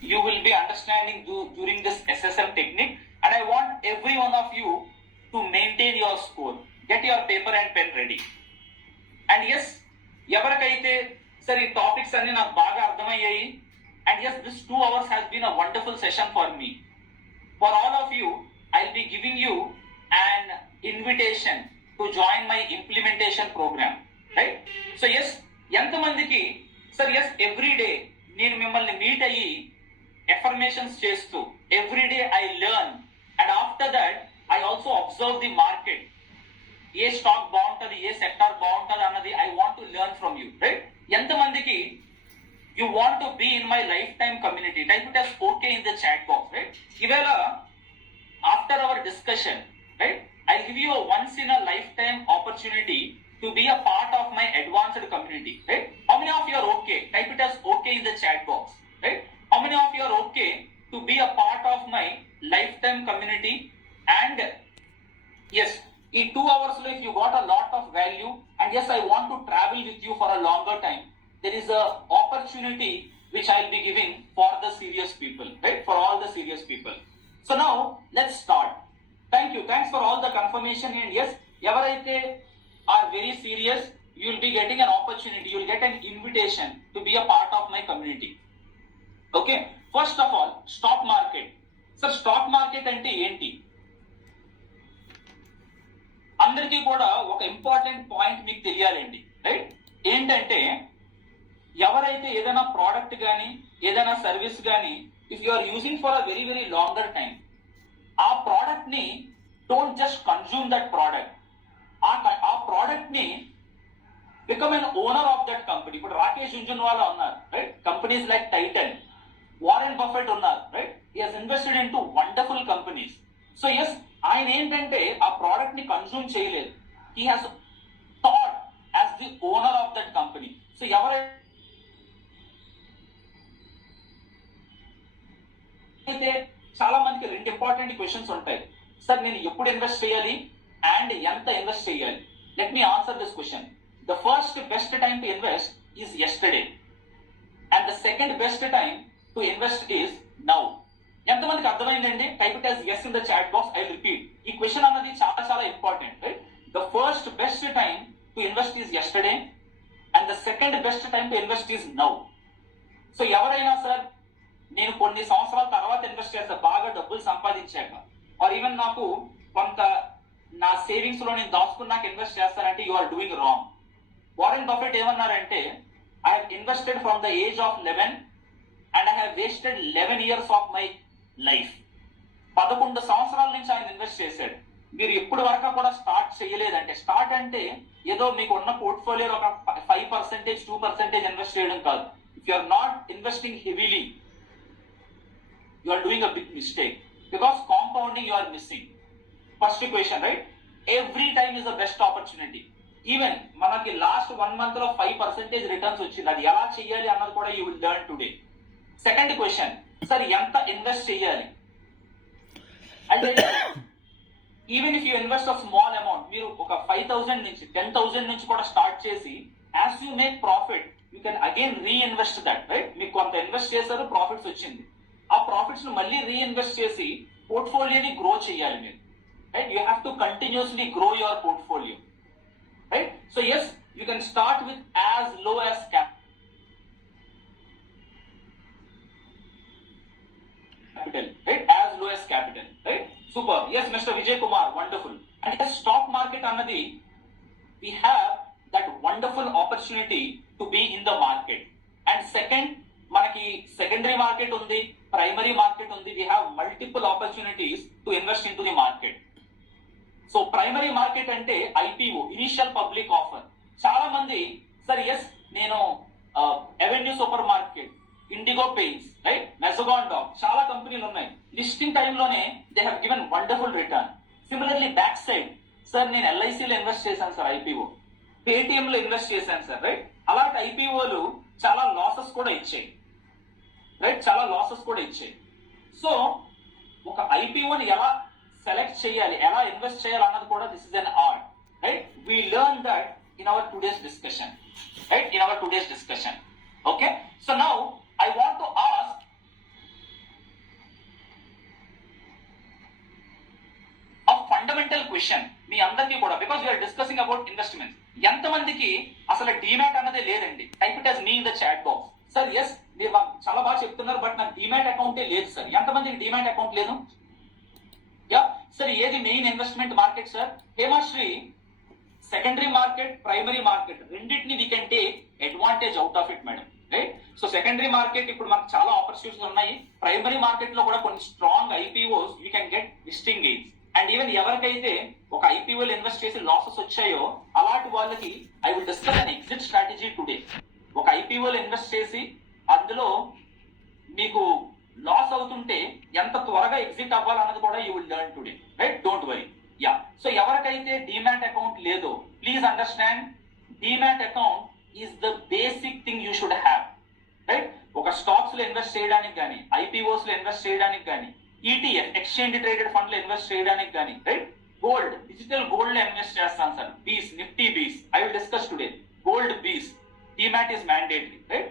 you will be understanding during this SSM technique, and I want every one of you to maintain your score. Get your paper and pen ready. And yes, ఎవరికైతే సార్ ఈ టాపిక్స్ అన్ని నాకు బాగా అర్థమయ్యాయి, and yes, this 2 hours has been a wonderful session for me. For all of you, I'll be giving you an invitation to join my implementation program, right? So yes, ఎంతమందికి sir yes, every day నేను మిమ్మల్ని meet అయ్యి affirmations చేస్తూ every day I learn, and after that I also observe the market. ఏ stock బాగుంటది, ఏ sector బాగుంటది అన్నది I want to learn from you, right? ఎంతమందికి you want to be in my life time community? Type it as okay in the chat box, right? ఇవేళ after our discussion, right, I give you once in a life time opportunity to be a part of my advanced community, right? How many of you are okay? Type it as okay in the chat box, right? How many of you are okay to be a part of my lifetime community? And yes, in 2 hours if you got a lot of value, and yes, I want to travel with you for a longer time, there is a opportunity which I'll be giving for the serious people, right? For all the serious people. So now let's start. Thank you. Thanks for all the confirmation. And yes, ఎవరైతే are very serious, you will be getting an opportunity, you will get an invitation to be a part of my community. Okay, first of all, stock market. Sir, stock market ante enti? అందరికీ కూడా ఒక important point మీకు తెలియాలండి, రైట్? ఏంటంటే ఎవరైతే ఏదైనా ప్రోడక్ట్ కానీ ఏదైనా సర్వీస్ కానీ if you are using for a very very longer time, ఆ ప్రోడక్ట్ ని don't just consume that product, ఆ ప్రోడక్ట్ ని become an owner of that company. ఇప్పుడు రాకేష్ జుంజున్వాలా ఉన్నారు, right? Companies like Titan, Warren Buffett ఉన్నారు, right? He has invested in two wonderful companies. So yes, ఆయన ఏంటంటే ఆ ప్రోడక్ట్ ని కన్జ్యూమ్ చేయలేదు, he has thought as the owner of that company. So ఎవరైతే చాలా మందికి 2 ఇంపార్టెంట్ క్వశ్చన్స్ ఉంటాయి. సార్ నేను ఎప్పుడు ఇన్వెస్ట్ చేయాలి and ఎంత ఇన్వెస్ట్ చేయాలి? Let me answer this question. The first best time to invest is yesterday, and the second best time to invest is now. ఎంతమందికి అర్థమైందండి? Type it as yes in the chat box. I repeat, ఈ క్వశ్చన్ అన్నది చాలా చాలా important, right? The first best time to invest is yesterday, and the second best time to invest is now. So ఎవరైనా సార్ నేను కొన్ని సంవత్సరాల తర్వాత ఇన్వెస్ట్ చేస్తా, బాగా డబ్బులు సంపాదించాక, ఆర్ ఈవెన్ నాకు కొంత నా సేవింగ్స్ లో నేను దాచుకున్నాక ఇన్వెస్ట్ చేస్తానంటే you are doing wrong. Warren Buffett ఏమన్నారంటే, I have invested from the age of 11 and I have wasted 11 years of my life. 11 సంవత్సరాల నుంచి ఆయన ఇన్వెస్ట్ చేశాడు. మీరు ఎప్పుడు వరకు కూడా స్టార్ట్ చేయలేదంటే, స్టార్ట్ అంటే ఏదో మీకు ఉన్న పోర్ట్ఫోలియోలో ఒక 5%, 2% ఇన్వెస్ట్ చేయడం కాదు. If you are not investing heavily, you are doing a big mistake, because compounding you are missing. First question, right? Every time is the best opportunity. Even మనకి లాస్ట్ 1 month లో 5% రిటర్న్స్ వచ్చింది. అది ఎలా చేయాలి అన్నది కూడా you will learn today. Second question, sir ఎంత ఇన్వెస్ట్ చేయాలి అంటే, even if you invest of small amount, మీరు ఒక 5,000 నుంచి 10,000 నుంచి కూడా స్టార్ట్ చేసి as you make profit you can again reinvest that, right? మీకు కొంత ఇన్వెస్ట్ చేశారు, ప్రాఫిట్స్ వచ్చింది, ఆ ప్రాఫిట్స్ ను మళ్ళీ రీఇన్వెస్ట్ చేసి పోర్ట్ఫోలియోని గ్రో చేయాలి మీరు, right? You have to continuously grow your portfolio, right? So yes, you can start with as low as capital, right? As low as capital, right? Super. Yes, Mr. Vijay Kumar, wonderful. And yes, stock market annadi, we have that wonderful opportunity to be in the market. And second, మనకి secondary market ఉంది, primary market ఉంది. We have multiple opportunities to invest into the market. So primary market అంటే IPO, initial public offer. చాలా మంది sir yes నేను avenue super market, IndiGo paints, right, Mazagon డాగ్, చాలా కంపెనీలు ఉన్నాయి. లిస్టింగ్ టైంలోనే they have given wonderful return. Similarly back side, sir నేను ఎల్ఐసిలో ఇన్వెస్ట్ చేశాను సార్, ఐపీఓ, పేటిఎం లో ఇన్వెస్ట్ చేశాను సార్, రైట్? అలాంటి ఐపీఓలు చాలా లాసెస్ కూడా ఇచ్చాయి, రైట్? చాలా లాసెస్ కూడా ఇచ్చాయి. సో ఒక ఐపీఓని ఎలా సెలెక్ట్ చేయాలి, ఎలా ఇన్వెస్ట్ చేయాలి అన్నది కూడా this is an art, right? We learn that in our today's discussion, right? In our today's discussion. Okay, so now I want to ask question మీ అందరికీ కూడా, because we are discussing about investment. ఎంతమందికి అసలు demat అన్నదే లేదండి? Type it as me in the chat box. Sir yes మీరు చాలా బాగా చెప్తున్నారు, బట్ నాకు డిమాట్ అకౌంటే లేదు సార్. ఎంతమందికి డిమాట్ అకౌంట్ లేదు? యా సార్, ఏది main investment market sir? Hemashree, secondary market, primary market రెండింటిని we can take advantage out of it madam, right? So secondary market ఇప్పుడు మనకు చాలా ఆపర్చునిటీస్ ఉన్నాయి. ప్రైమరీ మార్కెట్ లో కూడా కొన్ని strong IPOs we can get listing gains. And even ఎవరికైతే ఒక ఐపీఓలు ఇన్వెస్ట్ చేసి లాసెస్ వచ్చాయో అలాంటి వాళ్ళకి I will discuss an exit strategy today. ఒక ఐపీఓలు ఇన్వెస్ట్ చేసి అందులో మీకు లాస్ అవుతుంటే ఎంత త్వరగా ఎగ్జిట్ అవ్వాలన్నది కూడా you will learn today, right? Don't worry. Yeah, so ఎవరికైతే డిమాట్ అకౌంట్ లేదో please understand, demat account is the basic thing you should have, right? ఒక స్టాక్స్ లో ఇన్వెస్ట్ చేయడానికి కానీ, ఐపీఓస్ లో ఇన్వెస్ట్ చేయడానికి కానీ, ఈటీఎఫ్ ఎక్స్చేంజ్ ట్రేడెడ్ ఫండ్ లో ఇన్వెస్ట్ చేయడానికి కానీ, రైట్? గోల్డ్, డిజిటల్ గోల్డ్ లో ఇన్వెస్ట్ చేస్తాను sir, BeES, Nifty BeES, I will discuss today. Gold BeES, demat is mandatory, right?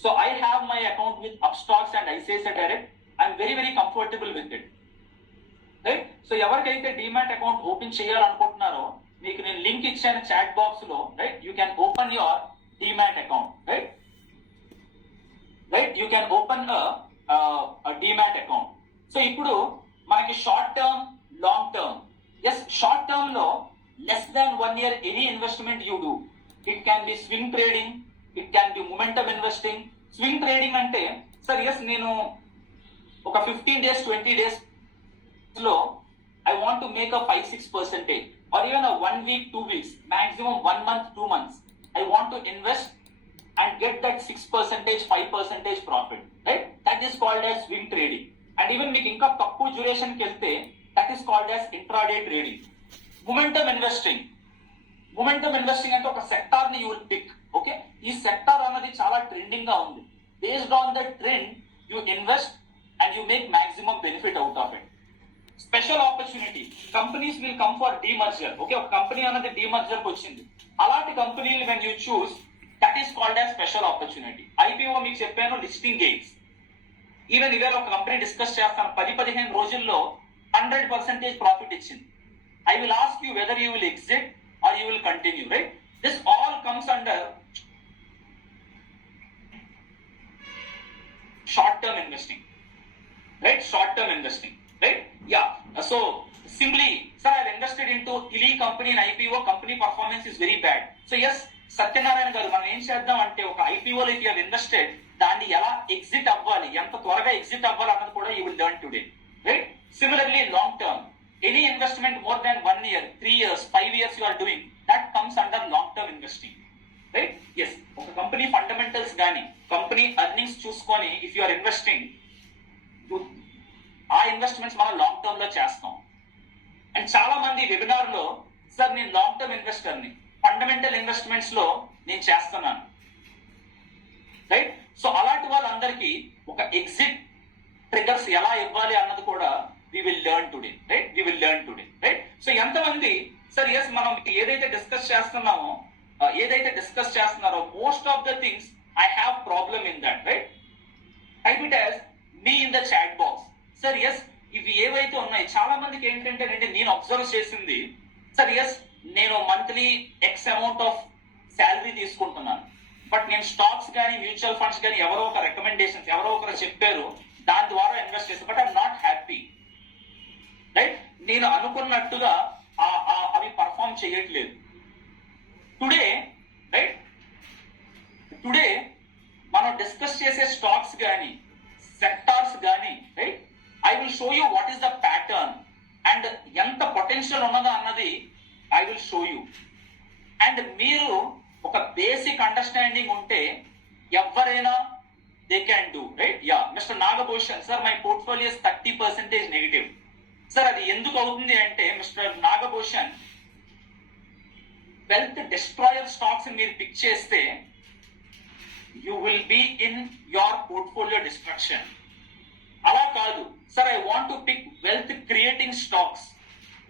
So I have my account with Upstocks and ICICI Direct. I'm very comfortable with it, right? So ఎవరికైతే demat account open చేయాలనుకుంటున్నారో మీకు నేను link ఇచ్చాను chat box లో, right? You can open your demat account, right? Right, you can open demat account. So ఇప్పుడు మనకి short term, long term. Yes, short term లో less than 1 year any investment you do, it can be swing trading, it can be momentum investing. Swing trading అంటే sir yes నేను ఒక 15 days 20 days లో I want to make a 5-6% or even 1 week 2 weeks, maximum 1 month 2 months, I want to invest and get that 6% 5% profit, right? That is called as swing trading. And even మీకు ఇంకా తక్కువ duration కి వెళ్తే that is called as intraday trading. Momentum investing, momentum investing అంటే ఒక sector ని you will pick. Okay, ఈ sector అన్నది చాలా ట్రెండింగ్ గా ఉంది. Based on the trend you invest and you make maximum benefit out of it. Special opportunity, companies will come for demerger. Okay, ఒక కంపెనీ అన్నది డీమర్జర్ కి వచ్చింది, అలాంటి కంపెనీని when you choose that is called as special opportunity. IPO మీకు చెప్పాను listing gains. Even ఇవాళ ఒక కంపెనీ డిస్కస్ చేస్తాను, 10-15 రోజుల్లో 100% ప్రాఫిట్ ఇచ్చింది. I will ask you whether you will exit or you will continue, right? This all comes under short-term investing, right? Short-term investing, right? Yeah. So simply, sir, I've invested into Ili company and IPO. Company performance is very bad. So yes, Satyanarayana గారు మనం ఏం చేద్దాం అంటే ఒక ఐపీఓ లో you invested, దాన్ని ఎలా ఎగ్జిట్ అవ్వాలి, ఎంత త్వరగా ఎగ్జిట్ అవ్వాలి అన్నది కూడా you will learn today, right? Similarly, long term. Any investment more than 1 year, 3 years, 5 years you are doing, that comes under long-term investing, right? Yes. ఒక కంపెనీ ఫండమెంటల్స్ గానీ, కంపెనీ ఎర్నింగ్స్ చూసుకొని ఇఫ్ యు ఆర్ ఇన్వెస్టింగ్, ఆ ఇన్వెస్ట్మెంట్స్ మనం long term లో చేస్తాం. అండ్ చాలా మంది వెబినార్ లో సార్ నేను లాంగ్ టర్మ్ ఇన్వెస్టర్ ని, ఫండమెంటల్ ఇన్వెస్ట్మెంట్స్ లో నేను చేస్తున్నాను, రైట్? సో అలాంటి వాళ్ళందరికీ ఒక ఎగ్జిట్ ట్రిగర్స్ ఎలా ఇవ్వాలి అన్నది కూడా we will learn today, right? We will learn today, right? So ఎంతమంది సార్ ఎస్ మనం ఏదైతే డిస్కస్ చేస్తున్నారో most of the things I have problem in that, right? Type it as me in the chat box. Sir yes ఇవి ఏవైతే ఉన్నాయి చాలా మందికి ఏంటంటే నేను అబ్జర్వ్ చేసింది, సార్ ఎస్ నేను monthly x amount of salary తీసుకుంటున్నాను, బట్ నేను స్టాక్స్ కానీ మ్యూచువల్ ఫండ్స్ కానీ ఎవరో ఒక రికమెండేషన్స్ ఎవరో ఒకరు చెప్పారు, దాని ద్వారా ఇన్వెస్ట్ చేస్తాను, but I'm not happy, right? నేను అనుకున్నట్టుగా అవి పర్ఫామ్ చేయట్లేదు. Today, right? టుడే మనం డిస్కస్ చేసే స్టాక్స్ కానీ సెక్టార్స్ కానీ, right? I will show you what is the pattern and ఎంత పొటెన్షియల్ ఉన్నదో అన్నది I will show you. And మీరు ఒక బేసిక్ అండర్స్టాండింగ్ ఉంటే ఎవరైనా they can do, right? Yeah, mister Nagabhushan sir my portfolio is 30% negative. Sir అది ఎందుకు అవుతుంది అంటే మిస్టర్ నాగభూషణ్, వెల్త్ డిస్ట్రాయర్ స్టాక్స్ మీరు పిక్ చేస్తే you will be in your portfolio destruction. అలా కాదు sir, I want to pick wealth creating stocks,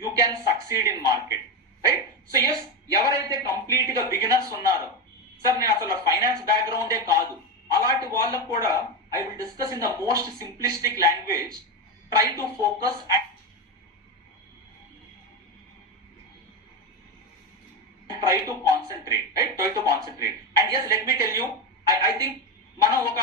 you can succeed in market, right? So yes, ఎవరైతే complete గా బిగినర్స్ ఉన్నారో, సార్ నేను అసలు ఫైనాన్స్ బ్యాక్గ్రౌండే కాదు, అలాంటి వాళ్ళకు కూడా I will discuss in the most simplistic language. Try to focus and yes let me tell you, I think మనం ఒక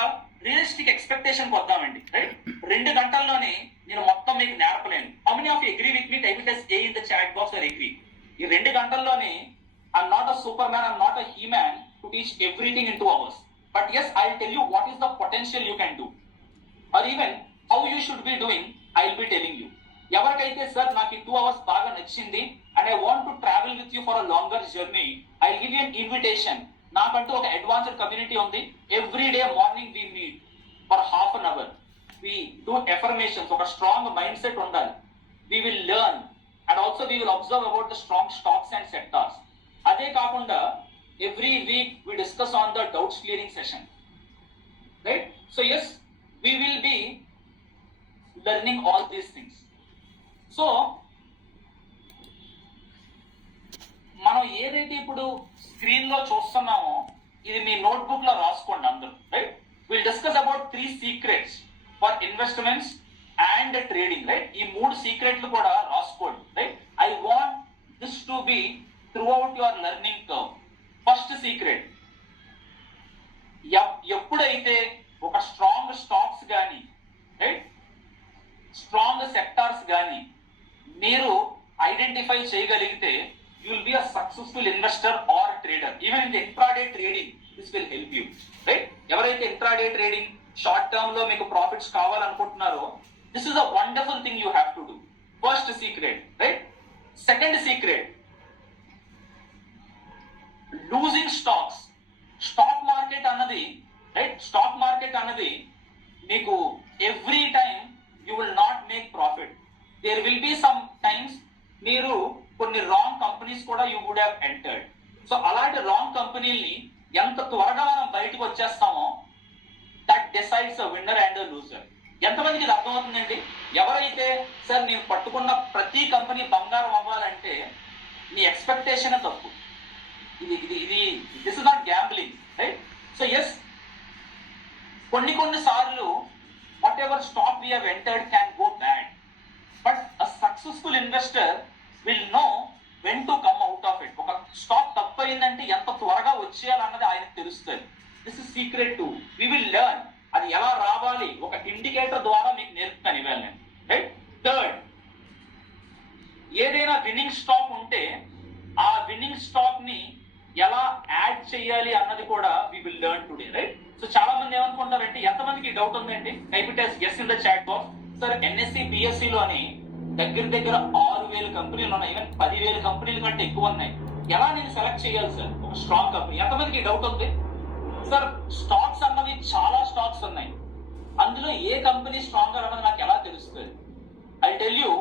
రియలిస్టిక్ ఎక్స్పెక్టేషన్ వద్దామండి, రైట్? 2 గంటల్లోనే నేను మొత్తం మీకు నేర్పలేను. How many of agree with me? Type it as A in the chat box or agree. ఈ 2 గంటల్లోనే I'm not a superman, I'm not a he-man to teach everything in 2 hours. But yes, I'll tell you what is the potential you can do. Or even how you should be doing, I'll be telling you. ఎవరికైతే sir నాకు ఈ 2 hours బాగా నచ్చింది and I want to travel with you for a longer journey, I give you an invitation. నాకంటూ ఒక advanced community ఉంది. Every day morning we meet for half an hour. We do affirmations. ఒక strong mindset ఉండాలి. We will learn and also we will observe about the strong stocks and sectors. అదే కాకుండా every week we discuss on the doubts clearing session, right? So yes, we will be learning all these things. So మనం ఏదైతే ఇప్పుడు స్క్రీన్ లో చూస్తున్నామో ఇది మీ notebook లో రాసుకోండి అందరూ, right? Will discuss about 3 secrets for investments and trading, right? ఈ 3 సీక్రెట్లు కూడా రాసుకోండి, right? I want this to be throughout your learning curve. First secret, ఎప్పుడైతే ఒక స్ట్రాంగ్ స్టాక్స్ కానీ, రైట్, స్ట్రాంగ్ సెక్టార్స్ కానీ మీరు ఐడెంటిఫై చేయగలిగితే you will be a successful investor or trader. Even in the intraday trading this will help you, right? ఎవరైతే intraday trading short term లో మీకు ప్రాఫిట్స్ కావాలనుకుంటున్నారో this is a wonderful thing you have to do. First secret, right? Second secret, losing stocks. Stock market అన్నది, right, stock market అన్నది మీకు every time you will not make profit. There will be some times మీరు కొన్ని wrong companies కూడా you would have entered. So అలాంటి wrong కంపెనీల్ని ఎంత త్వరగా మనం బయటకు వచ్చేస్తామో that decides a winner and a loser. ఎంతమందికి ఇది అర్థమవుతుందండి? ఎవరైతే సార్ నేను పట్టుకున్న ప్రతి కంపెనీ బంగారం అవ్వాలంటే మీ ఎక్స్పెక్టేషన్ తప్పు. ఇది this is not gambling, right? So yes, కొన్ని సార్లు whatever stock we have entered can go bad, but a successful investor will know when to come out of it. ఒక స్టాక్ తప్పు అయిందంటే ఎంత త్వరగా వచ్చేయాలన్నది ఆయనకు తెలుస్తుంది. This is secret two we will learn. అది ఎలా రావాలి ఒక ఇండికేటర్ ద్వారా మీకు నేర్పుతాను ఇవాళ నేను, రైట్? థర్డ్, ఏదైనా విన్నింగ్ స్టాక్ ఉంటే ఆ విన్నింగ్ స్టాక్ ని ఎలా యాడ్ చేయాలి అన్నది కూడా we will learn today, right? So చాలా మంది ఏమనుకుంటారంటే, ఎంతమందికి డౌట్ ఉందండి? Type it as yes in the chat box. Sir NSE BSE లోని దగ్గర 6,000 కంపెనీలు ఉన్నాయి, ఈవెన్ 10,000 కంపెనీల కంటే ఎక్కువ ఉన్నాయి. ఎలా నేను సెలెక్ట్ చేయాలి సార్ ఒక స్ట్రాంగ్ కంపెనీ? ఎంతమందికి డౌట్ ఉంది? సార్ స్టాక్స్ అన్నవి చాలా స్టాక్స్ ఉన్నాయి, అందులో ఏ కంపెనీ స్ట్రాంగర్ అన్నది నాకు ఎలా తెలుస్తుంది? ఐ టెల్ యూ,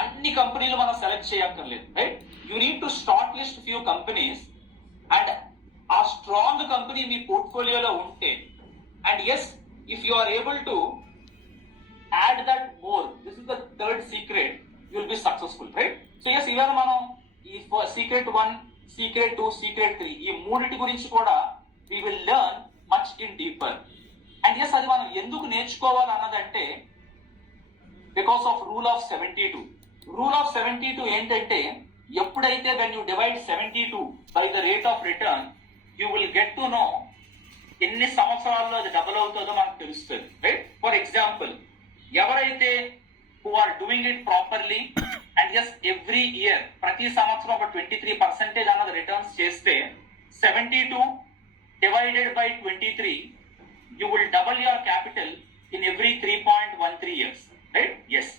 అన్ని కంపెనీలు మనం సెలెక్ట్ చేయక్కర్లేదు, right? You need to start list few companies and ఆ స్ట్రాంగ్ కంపెనీ మీ పోర్ట్ఫోలియోలో ఉంటే, and yes, if you are able to add that more, this is the third secret, you will be successful, right? So yes, ఇవాళ మనం ఈ సీక్రెట్ 1, సీక్రెట్ 2, సీక్రెట్ 3 ఈ 3 గురించి కూడా we will learn much in deeper. And yes, అది మనం ఎందుకు నేర్చుకోవాలి అన్నదంటే because of rule of 72. Rule of 72 ఏంటంటే, ఎప్పుడైతే when you divide 72 by the rate of return, you will get to know ఎన్ని సంవత్సరాల్లో అది డబుల్ అవుతుందో మనకు తెలుస్తుంది, రైట్? ఫర్ ఎగ్జాంపుల్, ఎవరైతే who are doing it properly and just every year ప్రతి సంవత్సరం ఒక 23% అన్నది రిటర్న్స్ చేస్తే 72 divided by 23, you will double your capital in every 3.13 years, right? Yes,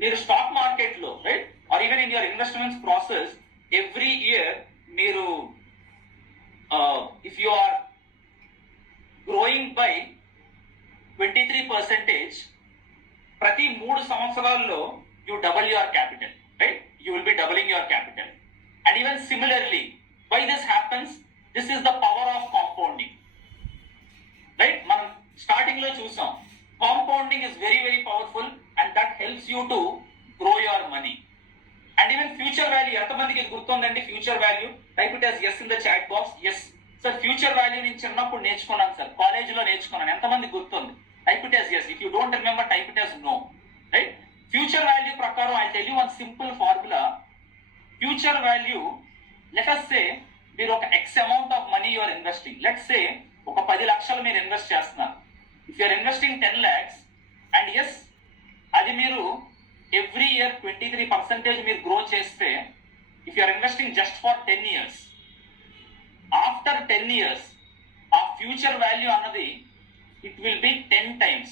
మీరు స్టాక్ మార్కెట్ లో, right, or even in your investments process every year మీరు if you are growing by 23%, ప్రతి 3 సంవత్సరాల్లో you double your capital, right? You will be doubling your capital. And even similarly, why this happens? This is the power of compounding, right? మనం starting లో చూసాం, compounding is very very powerful and that helps you to grow your money. And even future value, ఎంతమందికి ఇది గుర్తుందండి? Future value, type it as yes in the chat box. Yes sir, future value నేను చిన్నప్పుడు నేర్చుకున్నాను sir, కాలేజీలో నేర్చుకున్నాను. ఎంతమందికి గుర్తుంది? Type it as yes. If you don't remember, type it as no, right? Future value ప్రకారం I tell you one simple formula. Future value, let us say మీరు ఒక X amount of let's say ఒక 10 లక్షలు మీరు invest చేస్తున్నారు. If you're investing 10 lakhs and yes అది మీరు every year 23% మీరు గ్రో చేస్తే, if you're investing just for 10 years, after 10 years ఆ ఫ్యూచర్ వాల్యూ అన్నది it will be 10 times,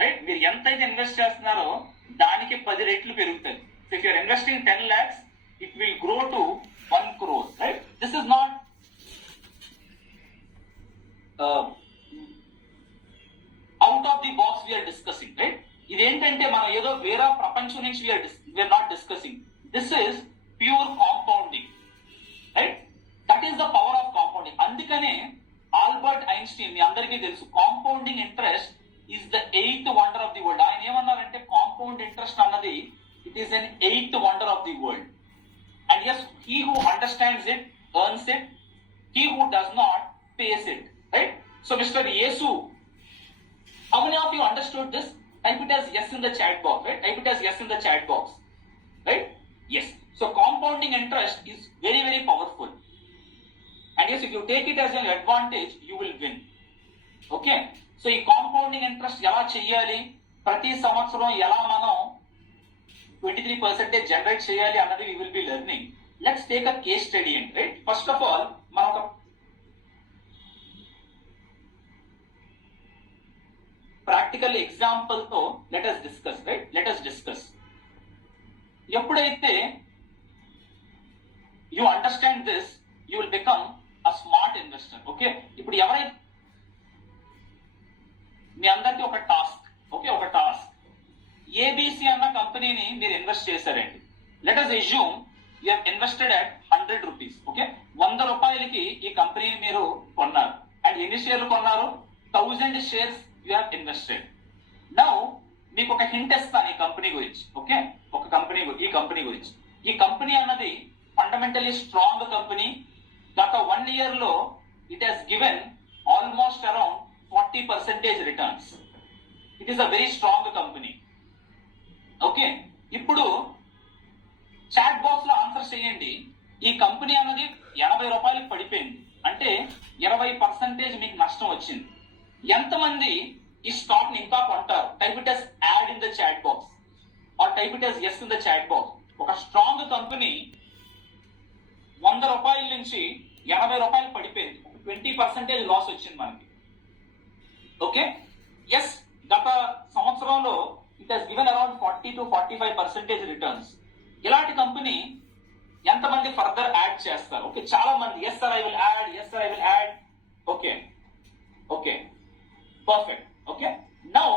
right? మీరు ఎంతైతే ఇన్వెస్ట్ చేస్తున్నారో దానికి 10 రెట్లు పెరుగుతుంది. So if you're investing 10 lakhs, it will grow to 1 crore, right? This is not out of the box we are discussing, right? ఇదేంటంటే మనం ఏదో వేరే ప్రపంచం నుంచి we are not discussing. This is pure compounding, right? That is the power of compounding. అందుకనే Albert Einstein, మీ అందరికీ తెలుసు, compounding interest is the 8th wonder of the world. ఆయన ఏమన్నారంటే కాంపౌండ్ ఇంట్రెస్ట్ అన్నది it is an 8th wonder of the world. And yes, he who understands it earns it. He who does not pays it. Right? So, Mr. Yesu, how many of you understood this? Type it as yes in the chat box. Right? Type it as yes in the chat box. Right? Yes. So, compounding interest is very, very powerful. And yes, if you take it as an advantage, you will win. Okay? So, ఈ compounding interest ఎలా చెయ్యాలి, ప్రతి సంవత్సరం ఎలా మనం 23% జనరేట్ చేయాలి అన్నది we will be learning. Let's take a case study, right? First of all, మనం ఒక ప్రాక్టికల్ ఎగ్జాంపుల్ తో let us discuss, right? Let us discuss. ఎప్పుడైతే you understand this, you will become a smart investor. Okay? ఇప్పుడు ఎవరైతే మీ అందరికీ ఒక task, okay, ఒక task, ABC అన్న కంపెనీని మీరు ఇన్వెస్ట్ చేశారండి. Let us assume you have invested at 100 rupees. Okay, 100 రూపాయలకి ఈ కంపెనీని మీరు కొన్నారు. అండ్ ఎన్ని షేర్లు కొన్నారు? 1000 shares you have invested. Now మీకు ఒక హింట్ ఇస్తాను ఈ కంపెనీ గురించి. ఓకే, ఒక కంపెనీ, ఈ కంపెనీ గురించి. ఈ కంపెనీ అన్నది ఫండమెంటలీ స్ట్రాంగ్ కంపెనీ. గత 1 year లో it has given almost around 40% returns. It is a very strong company. Okay, ఇప్పుడు చాట్ బాక్స్ లో ఆన్సర్ చేయండి. ఈ కంపెనీ అనేది 80 రూపాయలకు పడిపోయింది అంటే 20% మీకు నష్టం వచ్చింది. ఎంతమంది ఈ స్టాక్ ని ఇంకా కొంటారు? Type it as add in the chat box or type it as yes in the chat box. ఒక స్ట్రాంగ్ కంపెనీ 100 రూపాయల నుంచి 80 రూపాయలు పడిపోయింది, 20% లాస్ వచ్చింది మనకి. ఓకే, ఎస్, గత సంవత్సరంలో it has given around 40 to 45% returns. ఇలాంటి కంపెనీ ఎంతమంది ఫర్దర్ యాడ్ చేస్తారు? ఓకే, చాలా మంది. Yes sir, I will add, yes sir, I will add. Okay, okay, perfect. Okay, now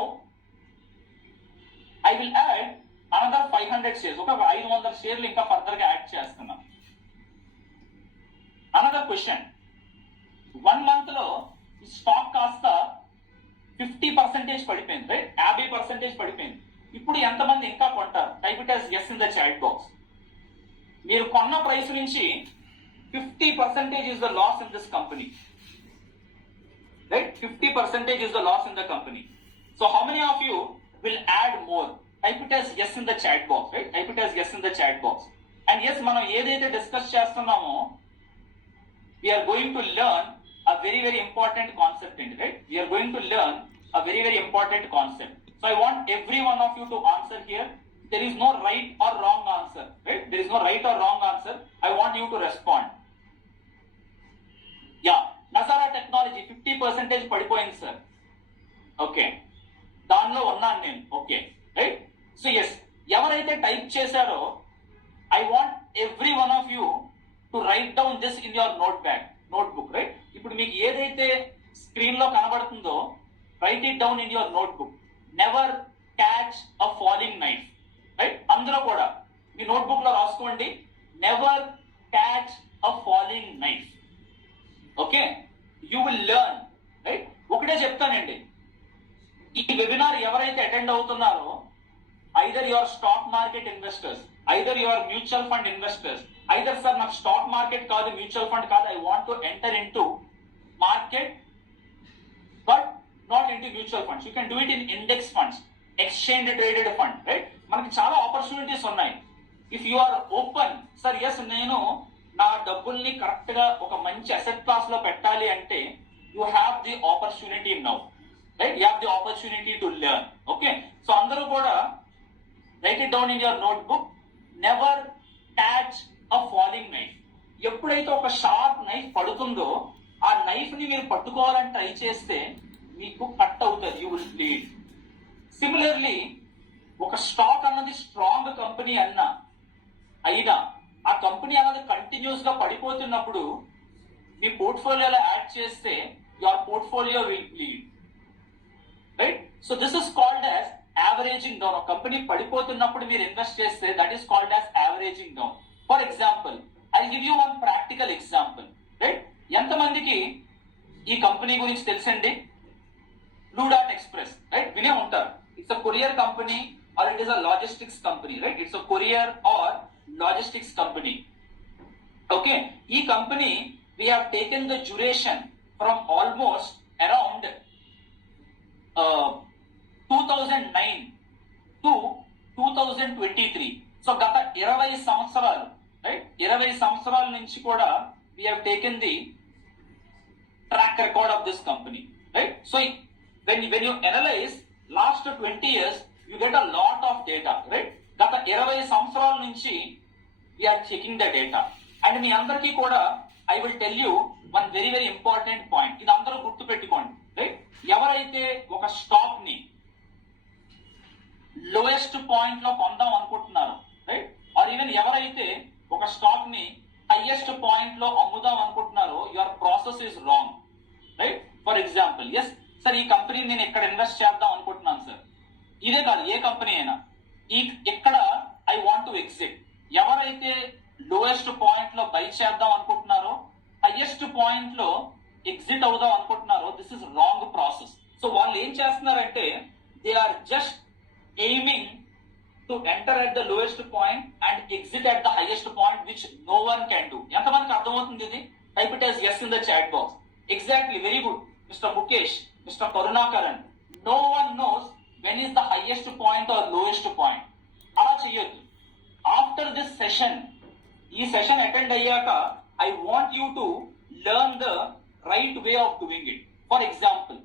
I will add another 500 shares. ఒక 500 షేర్లు ఇంకా ఫర్దర్ గా యాడ్ చేస్తున్నాం. అనదర్ క్వశ్చన్, 1 month లో స్టాక్ కాస్త 50% పడిపోయింది, రైట్? 50% పడిపోయింది. ఇప్పుడు ఎంతమంది ఇంకా కొంటారు? Type it as yes in the chat box. మీరు కొన్న ప్రైస్ నుంచి 50% is the loss in this company, right? 50% is the loss in the company. So how many of you will add more? Type it as yes in the chat box, right? Type it as yes in the chat box. And yes, మనం ఏదైతే డిస్కస్ చేస్తున్నామో we are going to learn a very, very important concept, right? We are going to learn a very, very important concept. So I want every one of you to answer here. There is no right or wrong answer, right? There is no right or wrong answer. I want you to respond. Yeah, Nazara Technology 50% పడిపోయింది sir. Okay, దానిలో ఉన్నాను నేను. Okay, right? So yes, ఎవరైతే type చేశారో I want every one of you to write down this in your notebook, right? ఇప్పుడు మీకు ఏదైతే screen లో కనబడుతుందో write it down in your notebook. Never catch a falling knife, right? అందరూ కూడా మీ నోట్బుక్ లో రాసుకోండి, never catch a falling knife. Okay, you will learn, right? ఒకటే చెప్తానండి, ఈ వెబినార్ ఎవరైతే అటెండ్ అవుతున్నారో either your stock market investors, either your mutual fund investors, either sir నాకు స్టాక్ మార్కెట్ కాదు, మ్యూచువల్ ఫండ్ కాదు, I want to enter into market but not into mutual funds. You can do it in index funds, exchange traded fund, right? మనకి చాలా opportunities ఉన్నాయి. If you are open, sir yes నేను నా డబ్బుల్ని కరెక్ట్ గా ఒక మంచి asset class లో పెట్టాలి అంటే you have the opportunity now, right? You have the opportunity to learn. Okay, so andaru kuda write it down in your notebook. Never touch a falling knife. ఎప్పుడైతే ఒక షార్ప్ నైఫ్ పడుతుందో ఆ నైఫ్ ని మీరు పట్టుకోవాలని ట్రై చేస్తే మీకు కట్ అవుతుంది, యూ విల్ బ్లీడ్. సిమిలర్లీ ఒక స్టాక్ అన్నది స్ట్రాంగ్ కంపెనీ అయినా ఆ కంపెనీ అన్నది కంటిన్యూస్ గా పడిపోతున్నప్పుడు మీ పోర్ట్ఫోలియోలో యాడ్ చేస్తే your portfolio will bleed, right? So this is called as averaging down. ఒక కంపెనీ పడిపోతున్నప్పుడు మీరు ఇన్వెస్ట్ చేస్తే that is called as averaging down. For example, I give you one practical example, right? ఎంతమందికి ఈ కంపెనీ గురించి తెలుసండి? Blue dart express, right? వినే ఉంటారు. It's a courier company or it is a logistics company, right? It's a courier or logistics company. Okay, ఈ company we have taken the duration from almost around 2009 to 2023. సో గత 20 సంవత్సరాలు, రైట్? 20 సంవత్సరాల నుంచి కూడా we have taken the track record of this company, right? So when you analyze last 20 years, you get a lot of data, right? గత 20 సంవత్సరాల నుంచి we are checking the data. And మీ అందరికీ కూడా I will tell you one very very important point. ఇది అందరూ గుర్తు పెట్టుకోండి, రైట్? ఎవరైతే ఒక స్టాక్ ని లోయెస్ట్ పాయింట్ లో కొందాం అనుకుంటున్నారో, రైట్? ఆర్ ఈవెన్ ఎవరైతే ఒక స్టాక్ ని హైయెస్ట్ పాయింట్ లో అమ్ముదాం అనుకుంటున్నారో, your process is wrong, right? For example, yes sir, ఈ కంపెనీ నేను ఎక్కడ ఇన్వెస్ట్ చేద్దాం అనుకుంటున్నాను సార్. ఇదే కాదు, ఏ కంపెనీ అయినా ఎక్కడ ఐ వాంట్ టు ఎగ్జిట్. ఎవరైతే లోయెస్ట్ పాయింట్ లో బై చేద్దాం అనుకుంటున్నారో, హైయెస్ట్ పాయింట్ లో ఎగ్జిట్ అవుదాం అనుకుంటున్నారో, this is wrong process. So వాళ్ళు ఏం చేస్తున్నారంటే they are just aiming to enter at the lowest point and exit at the highest point which no one can do. ఎంతమందికి అర్థమవుతుంది ఇది? Type it as yes in the chat box. Exactly, very good mister Mukesh, mister Karunakaran. No one knows when is the highest point or lowest point. అలా చెయ్యొద్దు. After this session, ఈ session attend అయ్యాక I want you to learn the right way of doing it. For example,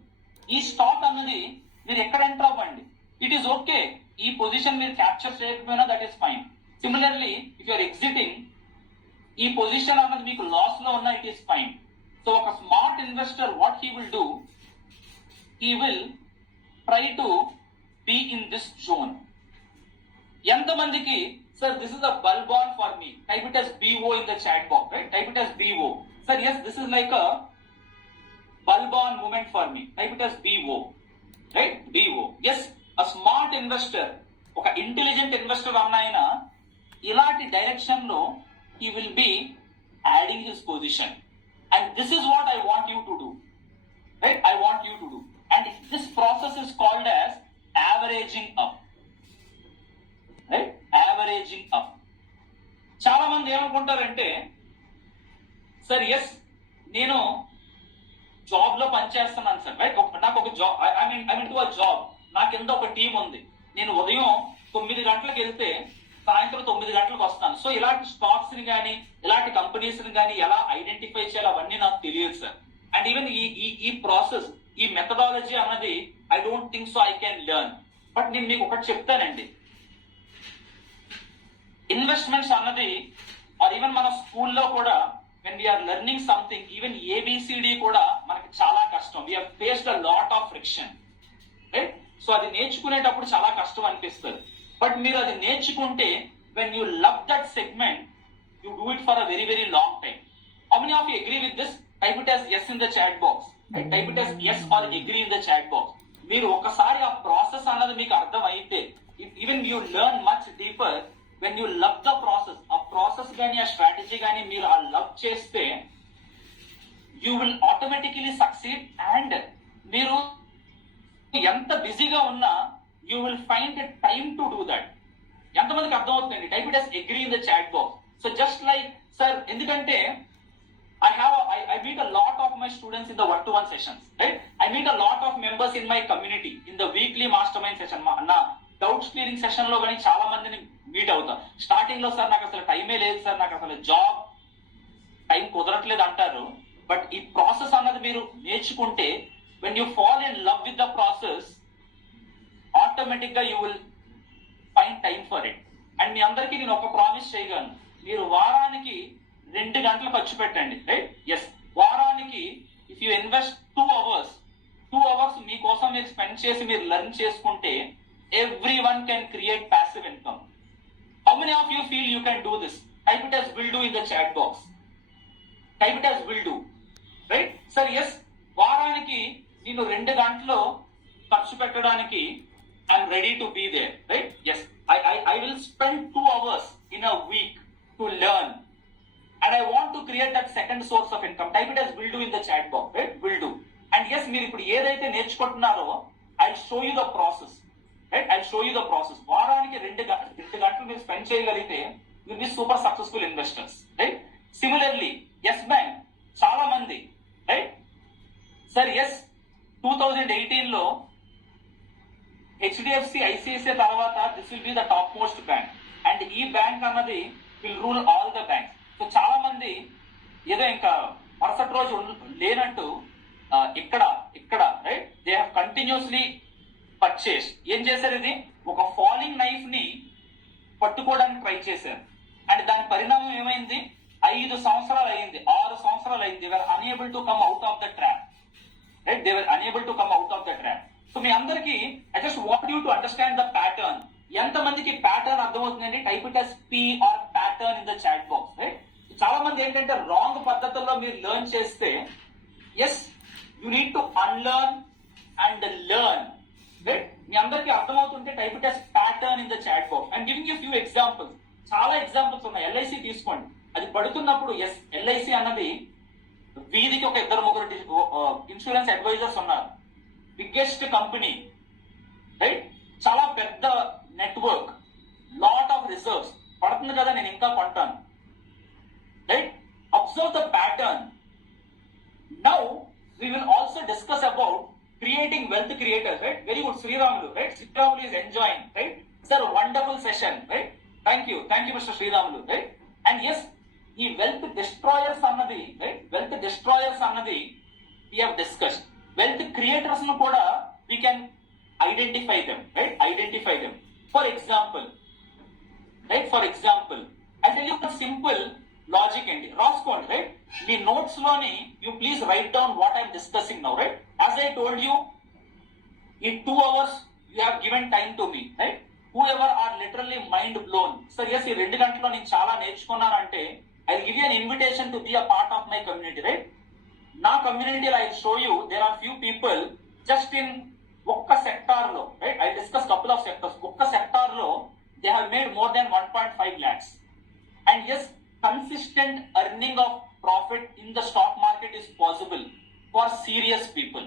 ఈ stock అన్నది మీరు ఎక్కడ enter అవ్వండి, it is okay. ఈ పొజిషన్ మీరు క్యాప్చర్ చేయకపోయినా that is fine. Similarly if you're exiting, ఈ పొజిషన్ అన్నది మీకు లాస్ లో ఉన్నా ఇట్ ఈస్ ఫైన్. సో ఒక smart investor what he will do, he will try to be in this zone. ఎంతమందికి sir this is a bulb on for me? Type it as BO in the chat box, right? Type it as BO. Sir, yes, this is like a bulb on moment for me. Type it as BO, right? BO. Yes, a smart investor, oka intelligent investor annayina ilati direction lo he will be adding his position, and this is what I want you to do, right? I want you to do, and this process is called as averaging up, right? Averaging up. చాలా మంది ఏమనుకుంటారంటే sir yes నేను జాబ్ లో పనిచేస్తున్నాను sir, right? నాకు ఒక job, I mean to a job, నా కింద ఒక టీం ఉంది. నేను ఉదయం 9 గంటలకు వెళ్తే సాయంత్రం 9 గంటలకు వస్తాను. సో ఇలాంటి స్టాక్స్ ని కానీ ఇలాంటి కంపెనీస్ ని కానీ ఎలా ఐడెంటిఫై చేయాలి అవన్నీ నాకు తెలియదు సార్. అండ్ ఈవెన్ ఈ ప్రాసెస్, ఈ మెథడాలజీ అన్నది I don't think so I can learn. But నేను మీకు ఒకటి చెప్తానండి, ఇన్వెస్ట్మెంట్స్ అన్నది ఆర్ ఈవెన్ మన స్కూల్లో కూడా when we are learning something, even ABCD కూడా మనకి చాలా కష్టం. we have faced a lot of friction, right? So అది నేర్చుకునేటప్పుడు చాలా కష్టం అనిపిస్తుంది. బట్ మీరు అది నేర్చుకుంటే when you love that segment, you do it for a very very long time. How many of you agree with this? Type it as yes in the chat box. Type it as yes or agree in the chat box. మీరు ఒకసారి ఆ ప్రాసెస్ అన్నది మీకు అర్థం అయితే, even you learn much deeper when you love the process. ఆ ప్రాసెస్ కానీ ఆ స్ట్రాటజీ కానీ మీరు ఆ లవ్ చేస్తే you will automatically succeed, and మీరు ఎంత బిజీగా ఉన్నా you will find a time to do that. ఎంతమందికి అర్థమవుతుందండి? Type it as agree in the chat box. So just like sir, ఎందుకంటే I meet a lot of my students in the one-to-one sessions, right? I meet a lot of members in my community in the weekly mastermind session. నా doubts clearing session లో కానీ చాలా మందిని మీట్ అవుతా. స్టార్టింగ్ లో సార్ నాకు అసలు టైమే లేదు సార్, నాకు అసలు జాబ్ టైం కుదరట్లేదు అంటారు. బట్ ఈ ప్రాసెస్ అన్నది మీరు నేర్చుకుంటే when you fall in love with the process automatic గా you will find time for it. And మీ అందరికీ నేను ఒక ప్రామిస్ చేయగలను, మీరు వారానికి 2 గంటలు ఖర్చు పెట్టండి, రైట్? ఎస్, వారానికి ఇఫ్ యూ ఇన్వెస్ట్ 2 అవర్స్ మీకోసం మీరు స్పెండ్ చేసి మీరు లెర్న్ చేసుకుంటే every one can create passive income. How many of you feel you can do this? Type it as will do in the chat box. Type it as will do, right? Sir yes, వారానికి నేను 2 గంటలు ఖర్చు పెట్టడానికి I'm ready to be there, right? Yes, I will spend 2 hours in a week to learn and I want to create that second source of income. Type it as will do in the chat box, right? Will do. And yes, మీరు ఇప్పుడు ఏదైతే నేర్చుకుంటున్నారో I'll show you the process, right? I'll show you the process. వారానికి 2 గంటలు మీరు స్పెండ్ చేయగలిగితే you'll be super successful investors, right? Similarly, yes bank చాలా మంది, right? సార్ ఎస్, 2018 లో HDFC, ICICI తర్వాత this will be the top most bank and ఈ బ్యాంక్ అన్నది will rule all the banks. So చాలా మంది ఏదో ఇంకా మరుసటి రోజు లేనట్టు ఇక్కడ right, they have continuously purchase. ఏం చేశారు? ఇది ఒక ఫాలింగ్ నైఫ్ ని పట్టుకోవడానికి ట్రై చేశారు అండ్ దాని పరిణామం ఏమైంది? 5 సంవత్సరాలు అయింది, 6 సంవత్సరాలు అయింది. They were unable to come out of the trap, right? They were unable to come out of the trap. So మీ అందరికి I just want you to understand the pattern. ఎంత మందికి ప్యాటర్న్ అర్థమవుతుందండి? Type it as P or pattern in the chat box, right? చాలా మంది ఏంటంటే wrong పద్ధతుల్లో మీరు లెర్న్ చేస్తే, yes, you need to unlearn and learn, right? మీ అందరికి అర్థమవుతుంటే type it as pattern in the chat box. And giving you few examples, చాలా ఎగ్జాంపుల్స్ ఉన్నాయి. LIC తీసుకోండి, అది పడుతున్నప్పుడు ఎస్, LIC అన్నది వీధికి ఒక 2-3 ఇన్సూరెన్స్ అడ్వైజర్స్ ఉన్నారు. Biggest company, right? చాలా పెద్ద నెట్వర్క్, లాట్ ఆఫ్ రిజర్వ్స్. పడుతుంది కదా, నేను ఇంకా కొంటాను, right? Observe the pattern. Now we will also discuss about creating wealth creators, right? Very good, Sriramulu, right? Sriramulu is enjoying, right? Sir, wonderful session, right? Thank you, Mr. Sriramulu, right? And yes, ఈ wealth destroyers అన్నది, right? Wealth destroyers అన్నది we have discussed. Wealth creators ను కూడా we can identify them, right? Identify them. For example, right? For example, I'll tell you a simple logic అండి, రాసుకోండి, right? మీ notes లోని you please write down what I'm discussing now, right? As I told you, ఈ 2 hours you have given time to me, right? Whoever are literally mind blown, sir yes, ఈ 2 గంటల్లో నేను చాలా నేర్చుకున్నానంటే I give you an invitation to be a part of my community, right? నా కమ్యూనిటీలో I show you there are few people just in ఒక్క sector లో, right? I discuss couple of sectors. ఒక్క సెక్టార్ లో they have made more than 1.5 lakhs. And yes, consistent earning of profit in the stock market is possible for serious people,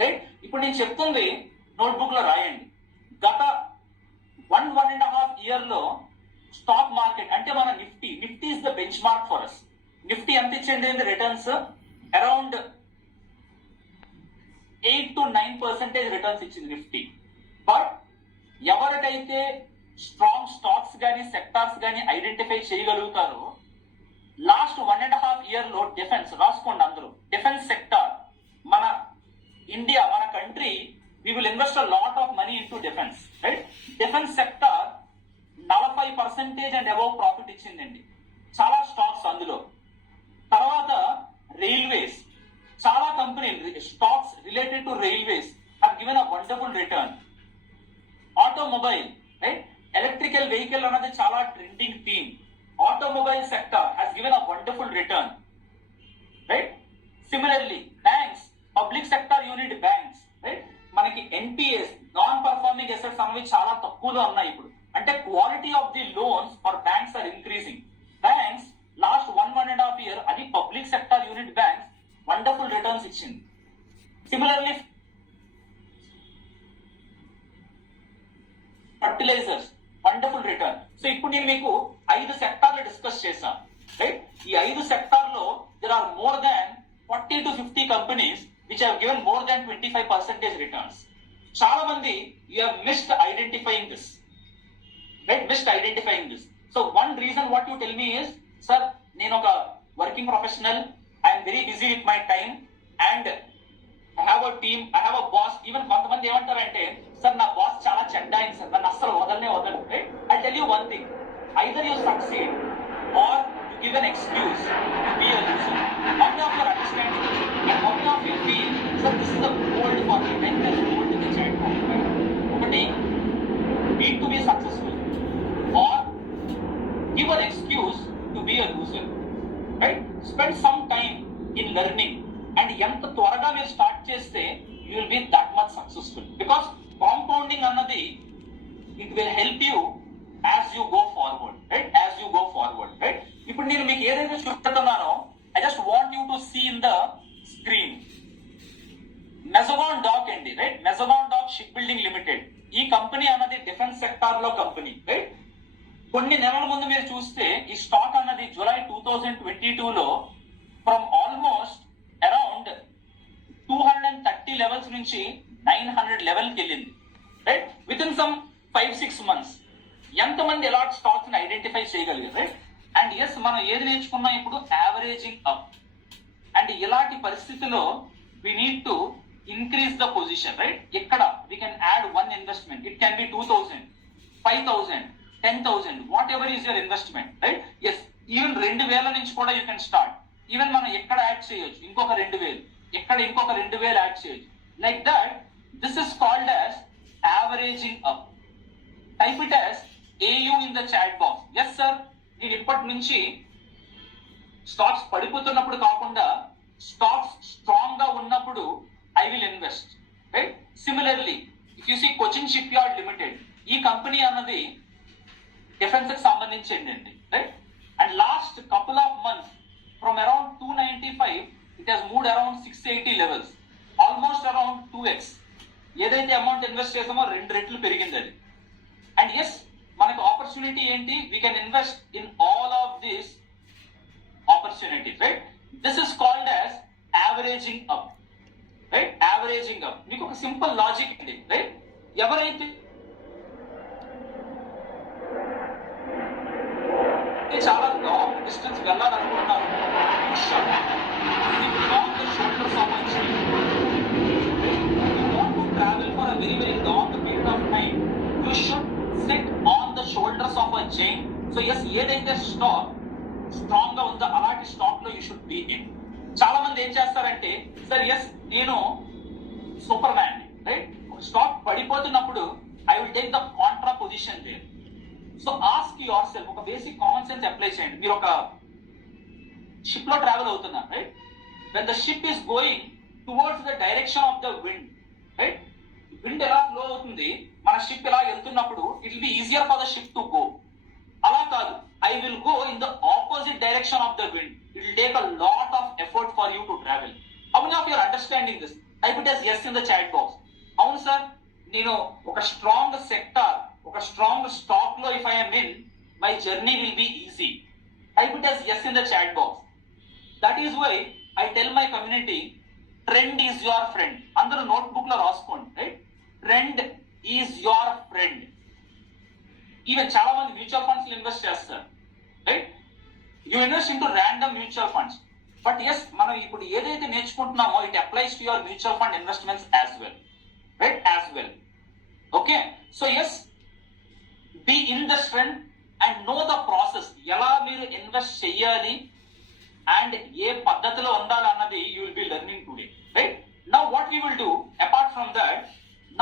right? ఇప్పుడు నేను చెప్తుంది నోట్బుక్ లో రాయండి. గత 1.5 year లో స్టాక్ మార్కెట్ అంటే మన Nifty is the benchmark for us. Nifty ఎంత ఇచ్చింది రిటర్న్స్? అరౌండ్ 8 to 9% రిటర్న్స్ ఇచ్చింది నిఫ్టీ. బట్ ఎవరికైతే స్ట్రాంగ్ స్టాక్స్ గానీ సెక్టార్స్ గానీ ఐడెంటిఫై చేయగలుగుతారు, లాస్ట్ 1.5 year లో డిఫెన్స్, రాసుకోండి అందరూ, డిఫెన్స్ సెక్టార్, మన ఇండియా, మన country, we will invest a lot of money into defense, right? Defence sector 40% and above profit ఇచ్చిందండి. చాలా స్టాక్స్ అందులో. తర్వాత రైల్వేస్, చాలా కంపెనీలు stocks related to railways have given a wonderful return. Automobile, right? Electrical vehicle అన్నది చాలా trending theme. Automobile sector has given a wonderful return, right? Similarly banks, public sector unit banks, right? మనకి NPAs, non performing assets అనేవి చాలా తక్కువగా ఉన్నాయి ఇప్పుడు. అంటే quality of the loans for banks are increasing. Banks last 1.5 year అది public sector unit banks wonderful returns ఇచ్చింది. Similarly fertilisers, wonderful return. So ఇప్పుడు నేను మీకు 5 సెక్టార్లు డిస్కస్ చేశాను, రైట్? ఈ 5 సెక్టార్లో there are more than 40 to 50 companies which have given more than 25% returns. చాలా మంది you have missed identifying this, right? Missed identifying this. So one reason what you tell me is, sir, నేను ఒక working professional, I am very busy with my time and I have a team, I have a boss. Even కొంతమంది ఏమంటారంటే సార్ నా బాస్ చాలా చెడ్డ ఆయన సార్ నన్ను అస్సలు వదలడు. I tell you one thing, either you succeed or you give an excuse to be a loser. How many of you are understanding and how many of you feel sir this is a gold for me, like there's gold in the chat box, right? ఒకటి need to be successful or give an excuse to be a loser, right? Spend some time in learning and ఎంత త్వరగా మీరు స్టార్ట్ చేస్తే you will be that much successful, because compounding అన్నది it will help you as you go forward, right? As you go forward, right? ఇప్పుడు నేను మీకు ఏదైతే చూపుతున్నానో I just want you to see in the screen. Mazagon Dock అండి, right? Mazagon Dock Ship Building Limited. ఈ company అన్నది defence sector లో company, right? కొన్ని నెలల ముందు మీరు చూస్తే ఈ స్టాక్ అన్నది జూలై 2022లో ఫ్రమ్ ఆల్మోస్ట్ అరౌండ్ 230 లెవెల్స్ నుంచి 900 లెవెల్కి వెళ్ళింది, right? With in some 5-6 months. ఎంతమంది ఎలాంటి స్టాక్స్ ని ఐడెంటిఫై చేయగలిగారు, రైట్? అండ్ ఎస్, మనం ఏది నేర్చుకున్నాం ఇప్పుడు? Averaging up. అండ్ ఇలాంటి పరిస్థితిలో we need to increase the position, right? ఇక్కడ we can add one investment. It can be 2,000, 5,000, 10,000, whatever is your investment, right? Yes, even 2,000 నుంచి కూడా you can start. Even మనం ఎక్కడ యాడ్ చేయొచ్చు ఇంకొక 2,000, ఎక్కడ ఇంకొక 2,000 యాడ్ చేయొచ్చు. Like that, this is called as averaging up. Type it as AU in the chat box. Yes sir, నేను ఇప్పటి నుంచి స్టాక్స్ పడిపోతున్నప్పుడు కాకుండా స్టాక్స్ స్ట్రాంగ్ గా ఉన్నప్పుడు I will invest, right? Similarly if you see Cochin shipyard limited, ఈ company అన్నది defence కి సంబంధించింది అండి, right? And last couple of months from around 295 it has moved around 680 levels, almost around 2x. ఏదైతే amount invest చేసామో 2 రెట్లు పెరిగింది అది. అండ్ ఎస్, మనకు ఆపర్చునిటీ ఏంటి? We can invest in all of this opportunities, right? This is called as averaging up, right? Averaging up. మీకు ఒక simple logic ఉంది, రైట్? ఎవరైతే చాలా లాంగ్ డిస్టెన్స్ వెళ్ళాలనుకుంటున్నారు, you should sit on the shoulders of a giant. You want to travel for a very very long period of time, you should sit on the shoulders of a giant. So yes, ఏదైతే stock strong గా ఉందో అలాంటి స్టాక్ లో you should be in. చాలా మంది ఏం చేస్తారంటే sir yes నేను సూపర్ మ్యాన్, రైట్? స్టాక్ పడిపోతున్నప్పుడు I will take the contra position there. So ask yourself, ఒక బేసిక్ కామన్ సెన్స్ అప్లై చేయండి. మీరు ఒక షిప్ లో ట్రావెల్ అవుతున్నారు, right? When the ship is going towards the direction of the wind, right? Wind ఎలా flow అవుతుంది, మన ship ఎలా వెళ్తున్నప్పుడు it will be easier for the ship to go. అలా కాదు, I will go in the opposite direction of the wind. It will take a lot of effort for you to travel. How many of you are understanding this? Type it as yes in the chat box. అవును సార్, నేను ఒక strong sector, ఒక strong stock లో if I am in, my journey will be easy. Type it as yes in the chat box. That is why I tell my community, trend is your friend. అందరూ notebook లో రాసుకోండి, right? Trend is your friend. Even చాలా మంది mutual funds లో invest చేస్తారు, right? You invest into random mutual funds. But yes, మనం ఇప్పుడు ఏదైతే నేర్చుకుంటున్నామో it applies to your mutual fund investments as well, right? As well. Okay, so yes, be in the strength and know the process. ఎలా మీరు invest చెయ్యాలి and ఏ పద్ధతిలో ఉండాలి అన్నది you will be learning today, right? Now what we will do apart from that,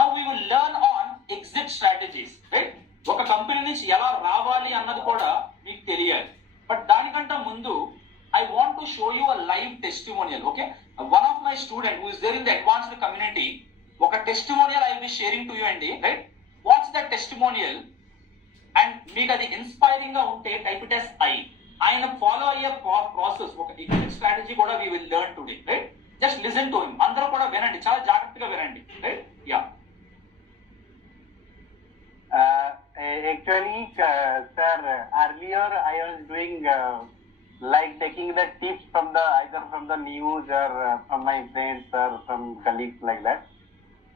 now we will learn on exit strategies, right? ఒక కంపెనీ నుంచి ఎలా రావాలి అన్నది కూడా మీకు తెలియాలి. బట్ దానికంటే ముందు I want to show you a live testimonial. Okay, one of my student who is there in the advanced community, ఒక testimonial I will be sharing to you అండి, right? What's the testimonial and మీకు అది inspiring గా ఉంటే type it as I. ఆయన follow అయ్యే process, ఒక exit strategy కూడా we will learn today, right? Just listen to him. అందరూ కూడా వినండి, చాలా జాగ్రత్తగా వినండి, right? Yeah. Actually, sir, earlier I was doing like taking the tips from the either from the news or from my friends or from colleagues like that.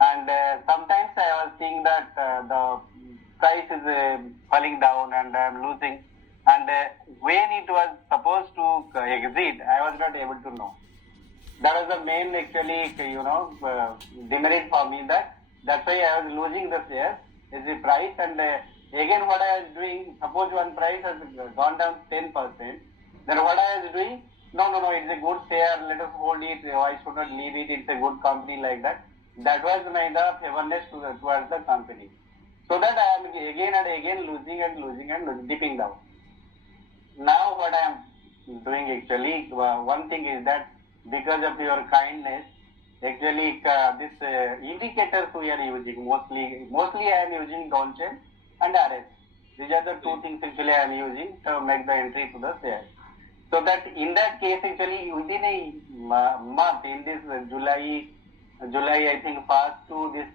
And sometimes I was seeing that the price is falling down and I am losing. and when it was supposed to exit, I was not able to know. That was the main actually, demerit for me. That's why I was losing the shares. Is the price, and again what I was doing, suppose one price has gone down 10%, then what I was doing, no, it's a good share, let us hold it, I should not leave it, it's a good company, like that. That was my favorness towards the company. So that I am again and again losing and dipping down. Now what I am doing actually, one thing is that because of your kindness, actually this indicators we are using, mostly I am using Donchen and RS. These are the two things actually I am using to make the entry to the share. So that in that case actually within a month, in this July I think past to this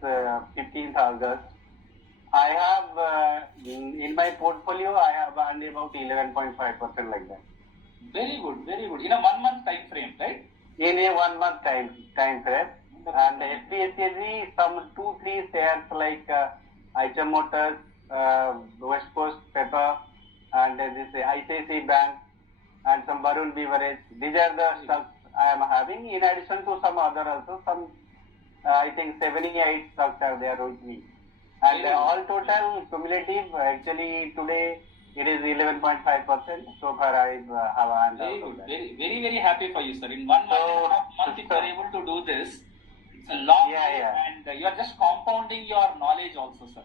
15th August, I have in my portfolio I have earned about 11.5% like that. Very good, very good. In a 1 month time frame, right? In a 1 month time frame. And SPSAG, some 2-3 shares like Eicher Motors, West Coast Pepper, and this ICICI Bank, and some Varun Beverage. These are the stocks I am having, in addition to some other also. Some I think 78 stocks are there with me. And all total cumulative, actually today it is 11.5%. So far I have earned. Very good. Very, very happy for you, sir. In 1 month, if you are able to do this, it's a long way, and you are just compounding your knowledge also, sir.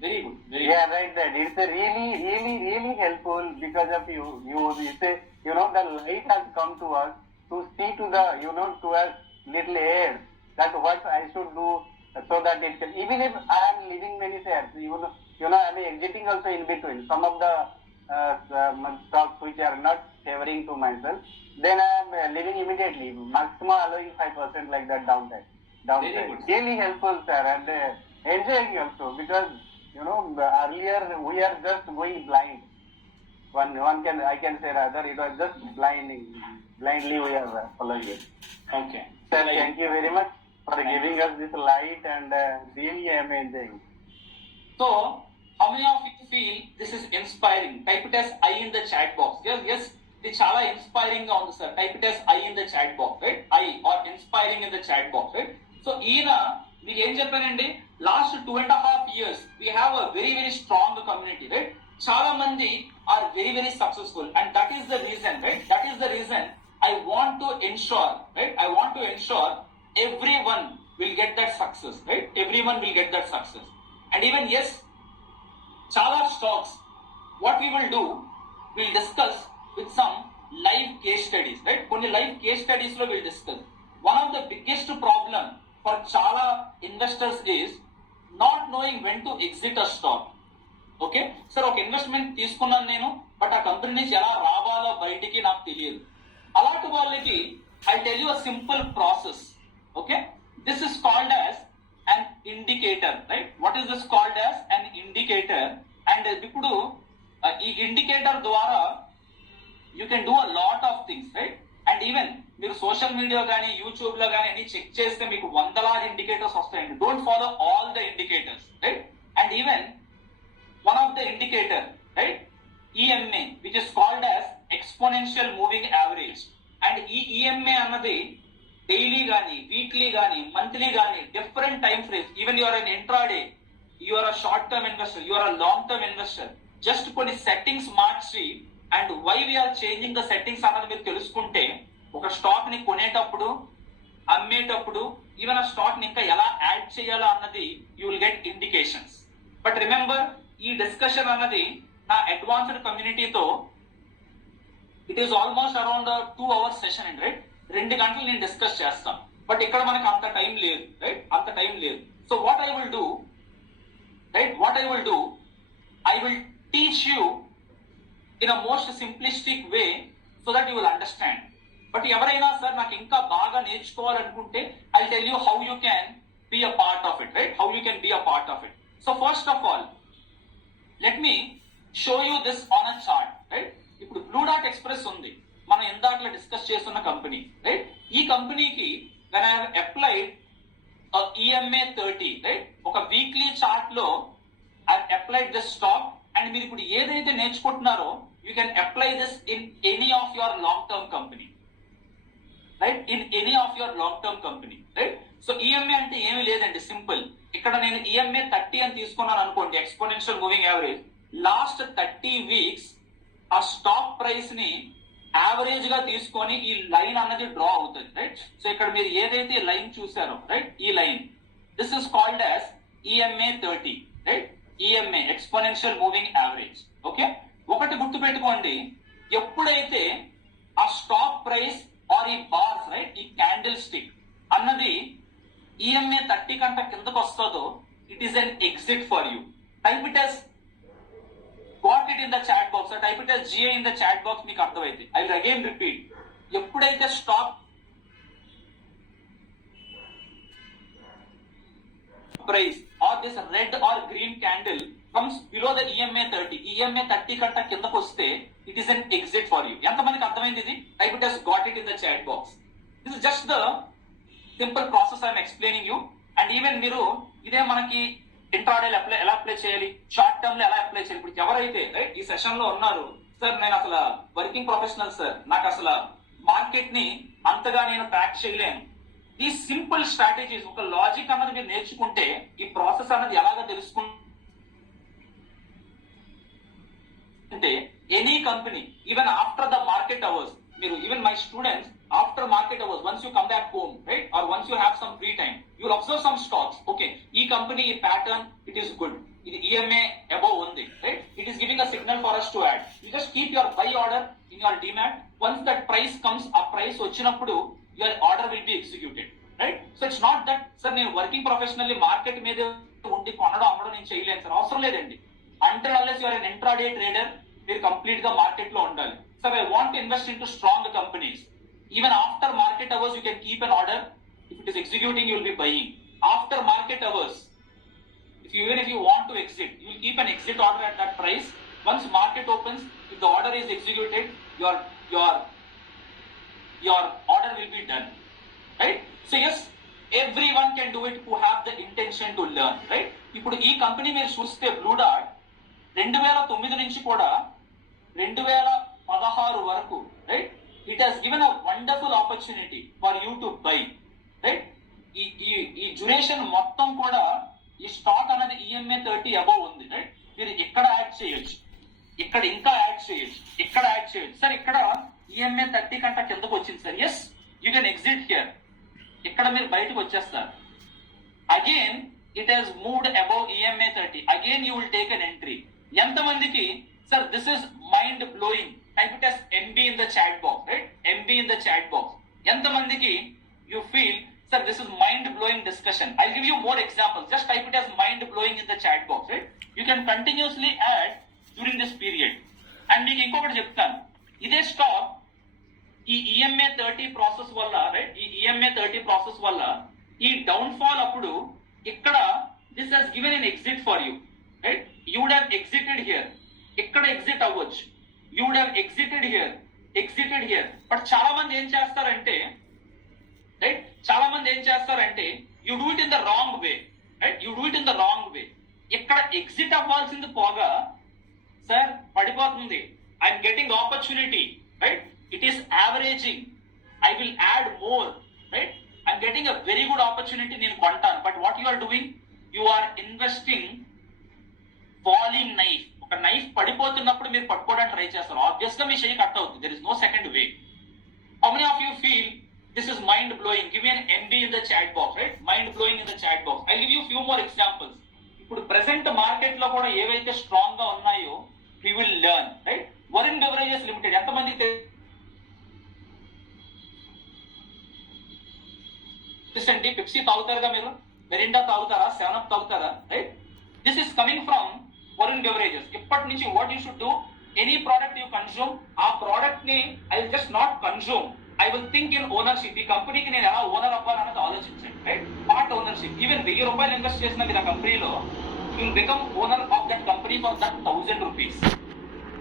Very good. Very good. Right. That it's a really helpful because of you. You say, the light has come to us to see to the, to us little air, that what I should do so that it can, even if I am leaving many shares, I am exiting also in between. Some of the stocks which are not favoring to myself, then I am leaving immediately, maximum allowing 5% like that downside. Really helpful, sir, and enjoying also, because earlier we are just going blind. I can say rather, it was just blindly we are following it. Okay. Sir, thank you very much for giving us this light, and really I am enjoying. So, how many of you feel this is inspiring? Type it as I in the chat box. Yes, it's chala inspiring ga undi, sir. Type it as I in the chat box, right? I or inspiring in the chat box, right? So, మీకు ఏం చెప్పానండి, లాస్ట్ 2.5 years we have a very, very strong community, right? చాలా మంది are very, very successful, and that is the reason, right? That is the reason I want to ensure, right? I want to ensure everyone will get that success, right? Everyone will get that success. And even yes, chala stocks, what we will do, we'll discuss with some live case studies, right? Konni live case studies lo we'll discuss. One of the biggest problem for chala investors is not knowing when to exit a stock. Okay, sir, ఒక ఇన్వెస్ట్మెంట్ తీసుకున్నాను నేను, బట్ ఆ కంపెనీ నుంచి ఎలా రావాలో బయటికి నాకు తెలియదు. అలాంటి వాళ్ళకి I tell you a simple process. Okay, this is called as an indicator, right? What is this called as an indicator? And ఇప్పుడు ఈ ఇండికేటర్ ద్వారా you can do a lot of things, right? And even మీరు social media కానీ యూట్యూబ్ లో కానీ అన్ని చెక్ చేస్తే మీకు వందలాది ఇండికేటర్స్ వస్తాయండి. Don't follow all the indicators, right? And even one of the indicator, right, EMA, which is called as exponential moving average. And EMA అన్నది డైలీ గానీ, వీక్లీ గానీ, మంత్లీ గానీ, different time frames. Even you are an intraday, you are a short term investor, you are a long term investor, just కొన్ని settings మార్చి, and why we are changing the settings అన్నది మీరు తెలుసుకుంటే, ఒక స్టాక్ ని కొనేటప్పుడు, అమ్మేటప్పుడు, ఈవెన్ ఆ స్టాక్ ని ఇంకా ఎలా యాడ్ చేయాలా అన్నది you will get indications. But remember, ఈ డిస్కషన్ అన్నది నా అడ్వాన్స్డ్ కమ్యూనిటీతో it is almost around 2 hours session అండి, రైట్? 2 గంటలు నేను డిస్కస్ చేస్తాను. బట్ ఇక్కడ మనకు అంత టైం లేదు, రైట్? అంత టైం లేదు. So what I will do, right? What I will do, I will teach you in a most simplistic way so that you will understand. But ఎవరైనా సార్ నాకు ఇంకా బాగా నేర్చుకోవాలనుకుంటే I tell you how you can be a part of it, right? How you can be a part of it. So first of all let me show you this on a chart, right? ఇప్పుడు blue dot express ఉంది, మనం ఇందాకలా డిస్కస్ చేస్తున్న company, right? ఈ కంపెనీకి when I have applied EMA 30, రైట్? ఒక weekly chart లో I applied this stock, and మీరు ఇప్పుడు ఏదైతే నేర్చుకుంటున్నారో you can apply this in any of your long-term company, right? In any of your long-term company, right? So EMA అంటే ఏమీ లేదండి, సింపుల్. ఇక్కడ నేను EMA 30 అని తీసుకున్నాను అనుకోండి, ఎక్స్పోనెన్షియల్ మూవింగ్ యావరేజ్. లాస్ట్ 30 వీక్స్ ఆ స్టాక్ ప్రైస్ ని యావరేజ్ గా తీసుకొని ఈ లైన్ అన్నది డ్రా అవుతుంది, రైట్? సో ఇక్కడ మీరు ఏదైతే లైన్ చూసారో, రైట్, ఈ line, this is called as EMA 30, right? EMA exponential moving average. Okay, ఒకటి గుర్తు పెట్టుకోండి, ఎప్పుడైతే ఆ స్టాక్ ప్రైస్ ఆర్ ఈ బార్స్, రైట్, ఈ క్యాండిల్ స్టిక్ అన్నది EMA 30 కంట కిందకు వస్తుందో, it is an exit for you. Type it as got it in the chat box or type it as GA in the chat box, మీకు అర్థమైతే. I will again repeat, ఎప్పుడైతే stock price or this red or green candle comes below the EMA 30 కంట కిందకు వస్తే, it is an exit for you. ఎంతమందికి అర్థమైంది ఇది? Type it as got it in the chat box. This is just the simple process I am explaining you. And even మీరు ఇదే మనకి ఇంట్రాడేలో ఎలా అప్లై చేయాలి, షార్ట్ టర్మ్ లో ఎలా అప్లై చేయాలి. ఇప్పుడు ఎవరైతే రైట్ ఈ సెషన్ లో ఉన్నారు, సార్ నేను అసలు వర్కింగ్ ప్రొఫెషనల్ సార్, నాకు అసలు మార్కెట్ ని అంతగా నేను ట్రాక్ చేయలేను, ఈ సింపుల్ స్ట్రాటజీస్, ఒక లాజిక్ అన్నది మీరు నేర్చుకుంటే ఈ ప్రాసెస్ అన్నది ఎలాగో తెలుసుకుంటే any company even after the market hours, మీరు ఈవెన్ my students after market hours, once you come back home, right, or once you have some free time, you will observe some stocks. Okay, e company e pattern, it is good, ఇది EMA above ఉంది, right, it is giving a signal for us to add. You just keep your buy order in your demat. Once that price comes, ఆ price వచ్చినప్పుడు your order will be executed, right? So it's not that sir నేను working professionally market మీద ఉండి కొనడం అమ్మడం నేను చేయలేను సార్, అవసరం లేదండి. until unless you are an intraday trader, మీరు కంప్లీట్ గా మార్కెట్ లో ఉండాలి. Sir, I want to invest into strong companies. Even after market hours, you can keep an order. If it is executing, you will be buying. After market hours, even if you want to exit, you will keep an exit order at that price. Once market opens, if the order is executed, your order will be done, right? So yes, everyone can do it who have the intention to learn, right? ఇప్పుడు ఈ కంపెనీ మీరు చూస్తే blue dot 2009 నుంచి కూడా 2016 వరకు, right, it has given a wonderful opportunity for you to buy, right? ఈ డ్యూరేషన్ మొత్తం కూడా ఈ స్టాక్ అనేది EMA 30 అబౌవ్ ఉంది, రైట్? మీరు ఇక్కడ యాడ్ చేయొచ్చు, ఇక్కడ ఇంకా యాడ్ చేయొచ్చు, ఇక్కడ యాడ్ చేయొచ్చు. సార్ ఇక్కడ EMA 30 కంట కిందకు వచ్చింది sir, yes, you can exit here, ఇక్కడ మీరు బయటకు వచ్చేస్తారు. Again it has moved above EMA 30, again you will take an entry. ఎంతమందికి sir this is mind blowing? Type it as MB in the chat box, right? MB in the chat box. ఎంతమందికి you feel, sir, this is mind blowing discussion? I'll give you more examples. Just type it as mind blowing in the chat box, right? You can continuously add during this period. And మీకు ఇంకొకటి చెప్తాను, ఇదే స్టాక్ ఈ EMA 30 ప్రాసెస్ వల్ల, రైట్, ఈ EMA 30 ప్రాసెస్ వల్ల ఈ down fall అప్పుడు ఇక్కడ this has given an exit for you, right? You would have exited here, ఇక్కడ ఎగ్జిట్ అవ్వచ్చు. You would have exited here. But చాలా మంది ఏం చేస్తారంటే, రైట్, చాలా మంది ఏం చేస్తారంటే you do it in the wrong way, right? You do it in the wrong way. ఇక్కడ ఎగ్జిట్ అవ్వాల్సింది పోగా, సార్ పడిపోతుంది, I'm getting opportunity, right, it is averaging, I will add more, right, I'm getting a very good opportunity, నేను కొంటాను. But what you are doing, you are investing falling knife. ఒక knife పడిపోతున్నప్పుడు మీరు పట్టుకోవడానికి ట్రై చేస్తారు, ఆబ్వియస్ గా మీ చెయ్యి కట్ అవుతుంది. There is no second way. How many of you feel this is mind blowing? Give me an MB in the chat box, right? Mind blowing in the chat box. I'll give you few more examples. ఇప్పుడు present market లో కూడా ఏవైతే స్ట్రాంగ్ గా ఉన్నాయో we will learn, right? Varun beverages limited ఎంతమందికి తెలుసండి? పెప్సీ తాగుతారుగా మీరు, మెరిండా తాగుతారా, 7up తాగుతారా, right? This is coming from Varun బెవరేజెస్. ఇప్పటి నుంచి what you should do, any product you consume, ఆ ప్రోడక్ట్ ని I will just not consume, I will think in ownership. ఈ కంపెనీకి నేను ఎలా ఓనర్ అవ్వాలన్నది ఆలోచించండి, రైట్? Part ownership. ఈవెన్ 1000 రూపాయలు ఇన్వెస్ట్ చేసిన మీరు ఆ కంపెనీలో, you will become owner of that company for that 1000 రూపీస్.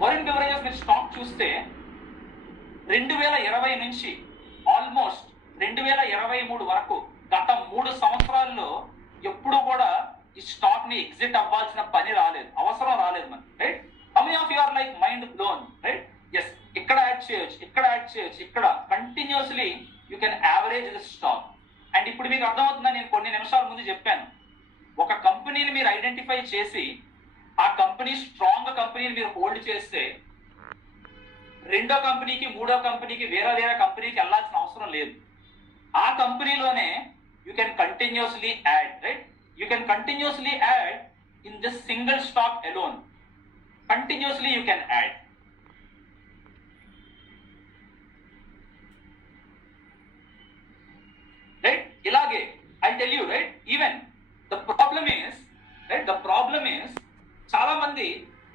వరుణ్ బెవరేజెస్ మీరు స్టాక్ చూస్తే 2020 నుంచి ఆల్మోస్ట్ 2023 వరకు, గత 3 సంవత్సరాల్లో ఎప్పుడు కూడా ఈ స్టాక్ ని ఎగ్జిట్ అవ్వాల్సిన పని రాలేదు, అవసరం రాలేదు మనకి, right? How many of you are like mind blown, right? కంపెనీని మీరు ఐడెంటిఫై చేసి ఆ కంపెనీ స్ట్రాంగ్ కంపెనీని మీరు హోల్డ్ చేస్తే రెండో కంపెనీకి మూడో కంపెనీకి వేరే వేరే కంపెనీకి వెళ్ళాల్సిన అవసరం లేదు. ఆ కంపెనీలోనే you can continuously add, right? You can continuously add in this single stock alone. Continuously you can add. Right? ఇలాగే I tell you, right, even the problem is చాలా మంది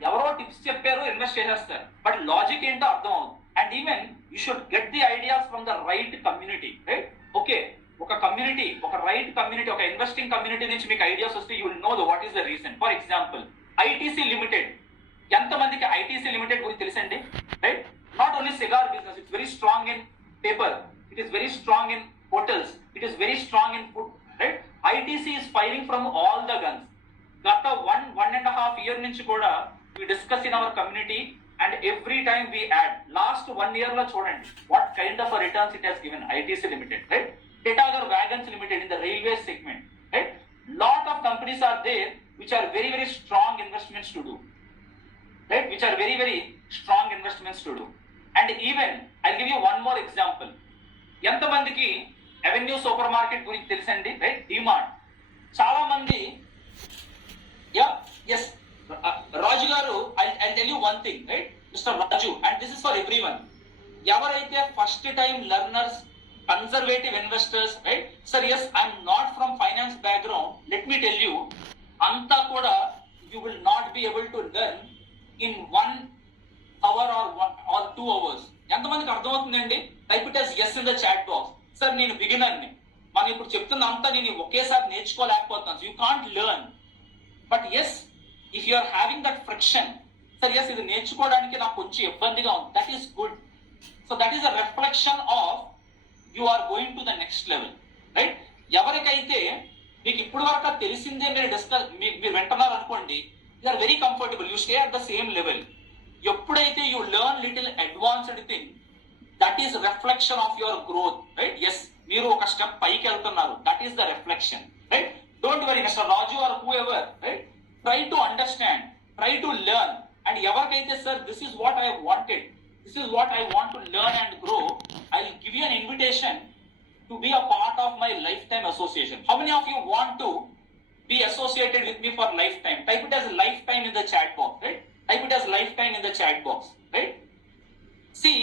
ఎవరో టిప్స్ చెప్పారు ఇన్వెస్ట్ చేసేస్తారు, బట్ లాజిక్ ఏంటో అర్థం అవుతుంది. And even you should get the ideas from the right community, right? Okay, ఒక కమ్యూనిటీ, ఒక రైట్ కమ్యూనిటీ, ఒక ఇన్వెస్టింగ్ కమ్యూనిటీ నుంచి మీకు ఐడియాస్ వస్తే you will know what is the reason. For example, ITC limited. ఎంతమందికి ఐటీసీ లిమిటెడ్ గురించి తెలుసండి? Right? Not only cigar business, it's very strong in paper, it is very strong in hotels, it is very strong in food, right? ITC is firing from all the guns. Gata 1.5 year నుంచి కూడా we discuss in our community and every time we add. Last 1 year లో చూడండి what kind of a returns it has given ITC Limited, right? Titagar Wagons Limited in the railway segment, right? Lot of companies are there which are very very strong investments to do, right? Which are very very strong investments to do. And even I'll give you one more example. ఎంతమందికి Avenue super market గురించి తెలుసండి? Right? DMart. చాలా మంది Raju garu, I tell you one thing, right mister Raju, and this is for everyone. ఎవరైతే first time learners, conservative investors, right? Sir yes, I'm not from finance background, let me tell you, అంతా కూడా you will not be able to learn in 1 hour or 2 hours. ఎంతమందికి అర్థమవుతుందండి? Type it as yes in the chat box. Sir నేను బిగినర్ని, మనం ఇప్పుడు చెప్తున్న అంతా నేను ఒకేసారి నేర్చుకోలేకపోతున్నాను. You can't learn, but yes if you are having that friction, sir yes ఇది నేర్చుకోవడానికి నాకు కొంచెం ఇబ్బందిగా ఉంది, that is good. So that is a reflection of you are going to the next level, right? ఎవరికైతే మీకు ఇప్పుడు వరకు తెలిసిందే మీరు వింటున్నారు అనుకోండి, you are very comfortable, you stay at the same level. ఎప్పుడైతే you learn little advanced thing, that is reflection of your growth, right? Yes, మీరు ఒక స్టెప్ పైకి వెళ్తున్నారు, that is the reflection, right? Don't worry mister Raju or whoever, right? Try to understand, try to learn. And ఎవరికైతే sir this is what I wanted, this is what I want to learn and grow, I will give you an invitation to be a part of my life time association. How many of you want to be associated with me for lifetime? Type it as lifetime in the chat box, right? Type it as lifetime in the chat box, right? See,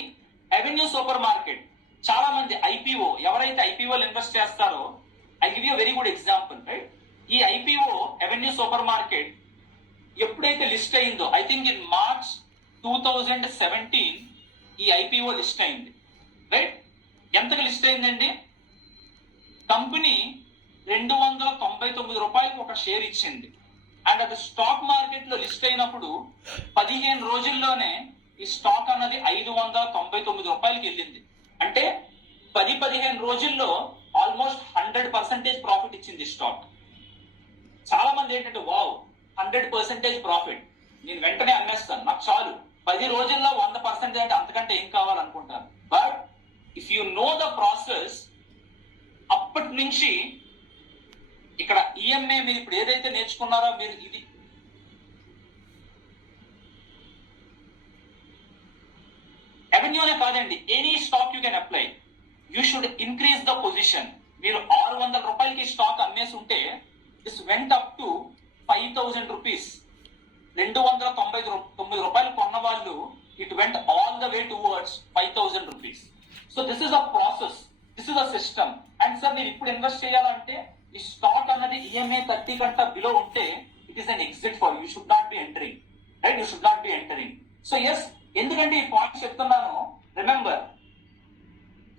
Avenue Supermarket, చాలా మంది IPO, ఎవరైతే IPO లో ఇన్వెస్ట్ చేస్తారో, I give you a very good example, right? ఈ IPO Avenue Supermarket ఎప్పుడైతే లిస్ట్ అయిందో, I think in March 2017 ఈ IPO list అయింది, రైట్? ఎంతకు లిస్ట్ అయిందండి? కంపెనీ 299 రూపాయలకు ఒక షేర్ ఇచ్చింది. అండ్ అది స్టాక్ మార్కెట్ లో లిస్ట్ అయినప్పుడు 15 రోజుల్లోనే ఈ స్టాక్ అన్నది 599 రూపాయలకి వెళ్ళింది. అంటే 10-15 రోజుల్లో ఆల్మోస్ట్ 100% ప్రాఫిట్ ఇచ్చింది స్టాక్. చాలా మంది ఏంటంటే వావ్ 100% ప్రాఫిట్, నేను వెంటనే అమ్మేస్తాను, నాకు చాలు, 10 రోజుల్లో 100% అంటే అంతకంటే ఏం కావాలనుకుంటారు. But if you know the process, అప్పటి నుంచి ఇక్కడ ఈఎంఐ మీరు ఇప్పుడు ఏదైతే నేర్చుకున్నారో, మీరు ఇది అవెన్యూనే కాదండి, any stock you can apply. You should increase the position. మీరు 600 రూపాయలకి స్టాక్ అమ్మేసి ఉంటే, దిస్ వెంట్ అప్ టు 5000 రూపీస్. 299 రూపాయలు కొన్న వాళ్ళు, it went all the way towards 5000 rupees. So this is a process, this is a system. And sir మీరు ఇప్పుడు ఇన్వెస్ట్ చేయాలంటే, ఈ స్టాక్ అన్నది ఈఎంఐ 30 కంటే బిలో ఉంటే, it is an exit for you. Should not be entering, right? You should not be entering. So yes, ఎందుకంటే ఈ పాయింట్ చెప్తున్నాను, రిమెంబర్,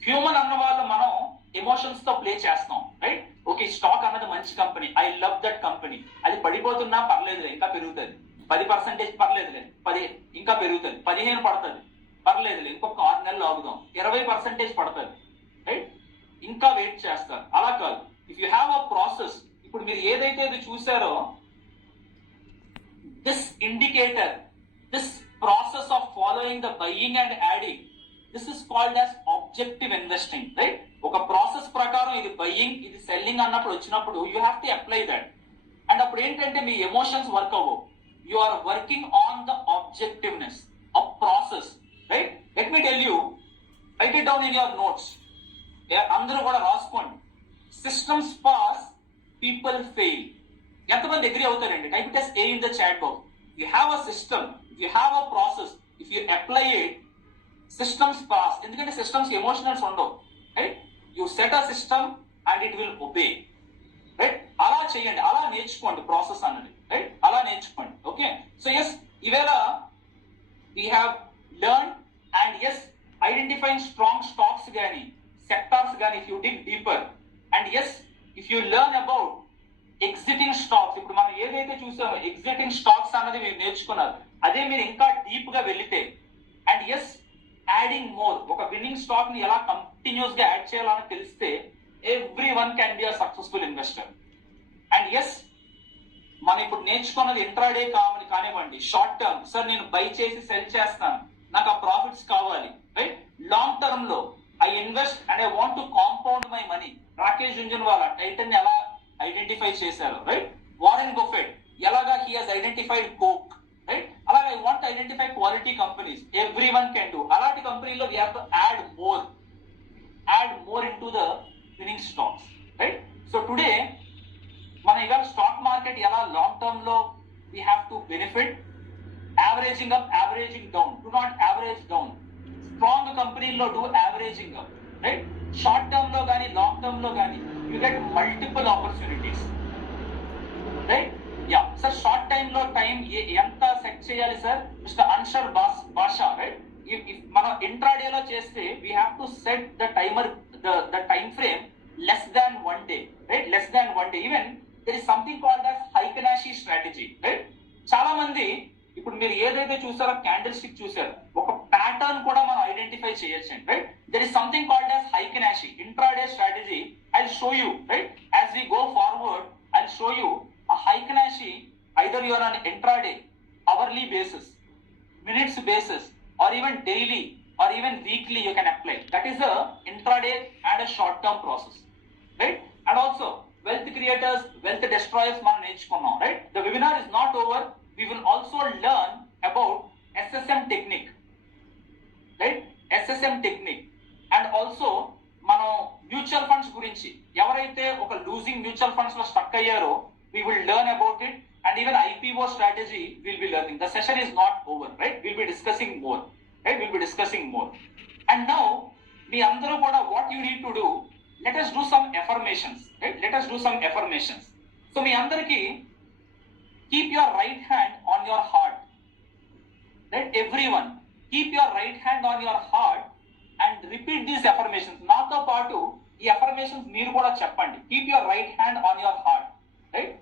హ్యూమన్ అన్న వాళ్ళు మనం ఎమోషన్స్ తో ప్లే చేస్తాం, రైట్? ఓకే, స్టాక్ అన్నది మంచి company, I love that company, అది పడిపోతున్నా పర్లేదులే, ఇంకా పెరుగుతుంది, 10% పర్లేదులే, 10 ఇంకా పెరుగుతుంది, 15 పడుతుంది, పర్లేదులే, ఇంకొక 6 నెలలు ఆగుదాం, 20% పడుతుంది, రైట్? ఇంకా వెయిట్ చేస్తారు. అలా కాదు, if you have a process. ఇప్పుడు మీరు ఏదైతే ఇది చూసారో, this indicator, this process of following the buying and adding, this is called as objective investing, right? ఒక ప్రాసెస్ ప్రకారం ఇది బయింగ్, ఇది సెల్లింగ్ అన్నప్పుడు వచ్చినప్పుడు you have to apply that. And అప్పుడు ఏంటంటే మీ ఎమోషన్స్ వర్క్ అవ్వవు. You are working on the objectiveness of process, right? Let me tell you, write it down in your notes. అందరూ కూడా రాసుకోండి. Systems pass, people fail. ఎంతమంది అగ్రీ అవుతారండి? Type it as A in the chat box. If you have a system, if you have a process, if you apply it, systems pass. ఎందుకంటే systems emotionals ఉండవు, right? You set a system and it will obey, right? అలా చేయండి, అలా నేర్చుకోండి process అన్నది, right? అలా నేర్చుకోండి. Okay, so yes, ఈవేళ we have learn and yes identifying strong stocks కానీ సెక్టార్స్ కానీ if you dig deeper and yes if you learn about exiting stocks. ఇప్పుడు మనం ఏదైతే చూసామో ఎగ్జిటింగ్ స్టాక్స్ అన్నది మీరు నేర్చుకున్నారు, అదే మీరు ఇంకా డీప్ గా వెళితే అండ్ ఎస్ యాడింగ్ మోర్, ఒక విన్నింగ్ స్టాక్ ని ఎలా కంటిన్యూస్ గా యాడ్ చేయాలని తెలిస్తే everyone can be a successful investor. And yes మనం ఇప్పుడు నేర్చుకున్నది ఇంట్రాడే కానివ్వండి, షార్ట్ టర్మ్, సార్ నేను బై చేసి సెల్ చేస్తాను, నాకు ఆ ప్రాఫిట్స్ కావాలి, రైట్? లాంగ్ టర్మ్ లో I invest and I want to compound my money. Rakesh Jhunjhunwala Titan ఎలా ఐడెంటిఫై చేశారు, రైట్? వారెన్ బఫెట్ ఎలాగా he has identified coke, right? అలాగే I want identify quality companies, every one can do. అలాంటి కంపెనీలో we have to add more into the winning stocks, right? So today మన ఇవాళ stock market ఎలా long term లో we have to benefit, averaging up, averaging down, do not average down. Strong కంపెనీల్లో do averaging up, right? Short term లో కానీ long term లో కానీ you get multiple opportunities, right? Yeah sir, short time లో time ఎంత set చేయాలి sir? Mister Ansar Basha, right? మనం intraday లో చేస్తే we have to set the timer, the time frame less than 1 day, right? Less than 1 day. Even there is something called as Heikin Ashi strategy, right? చాలా మంది ఇప్పుడు మీరు ఏదైతే చూసారో క్యాండిల్ స్టిక్ చూసారు, ఒక ప్యాటర్న్ కూడా మనం ఐడెంటిఫై చేయొచ్చండి, right? There is something called as Heikin Ashi intraday strategy. I will show you, right? As we go forward I will show you a Heikin-Ashi, either you are on intraday, hourly basis, minutes basis, or even daily, or even weekly you can apply. That is a intraday and a short-term process, right? And also, wealth creators, wealth destroyers, man నేర్చుకున్నాం, right? The webinar is not over. We will also learn about SSM technique, right? SSM technique, and also మనం mutual funds గురించి, ఎవరైతే ఒక losing mutual funds లో స్టక్ అయ్యారో we will learn about it, and even IPO strategy we'll be learning. The session is not over, right? We'll be discussing more, right? We'll be discussing more. And now me andaru kuda what you need to do, let us do some affirmations, right? Let us do some affirmations. So me andariki keep your right hand on your heart, right? Everyone keep your right hand on your heart and repeat these affirmations. నాతో పాటు ఈ affirmations మీరు కూడా చెప్పండి. Keep your right hand on your heart, right?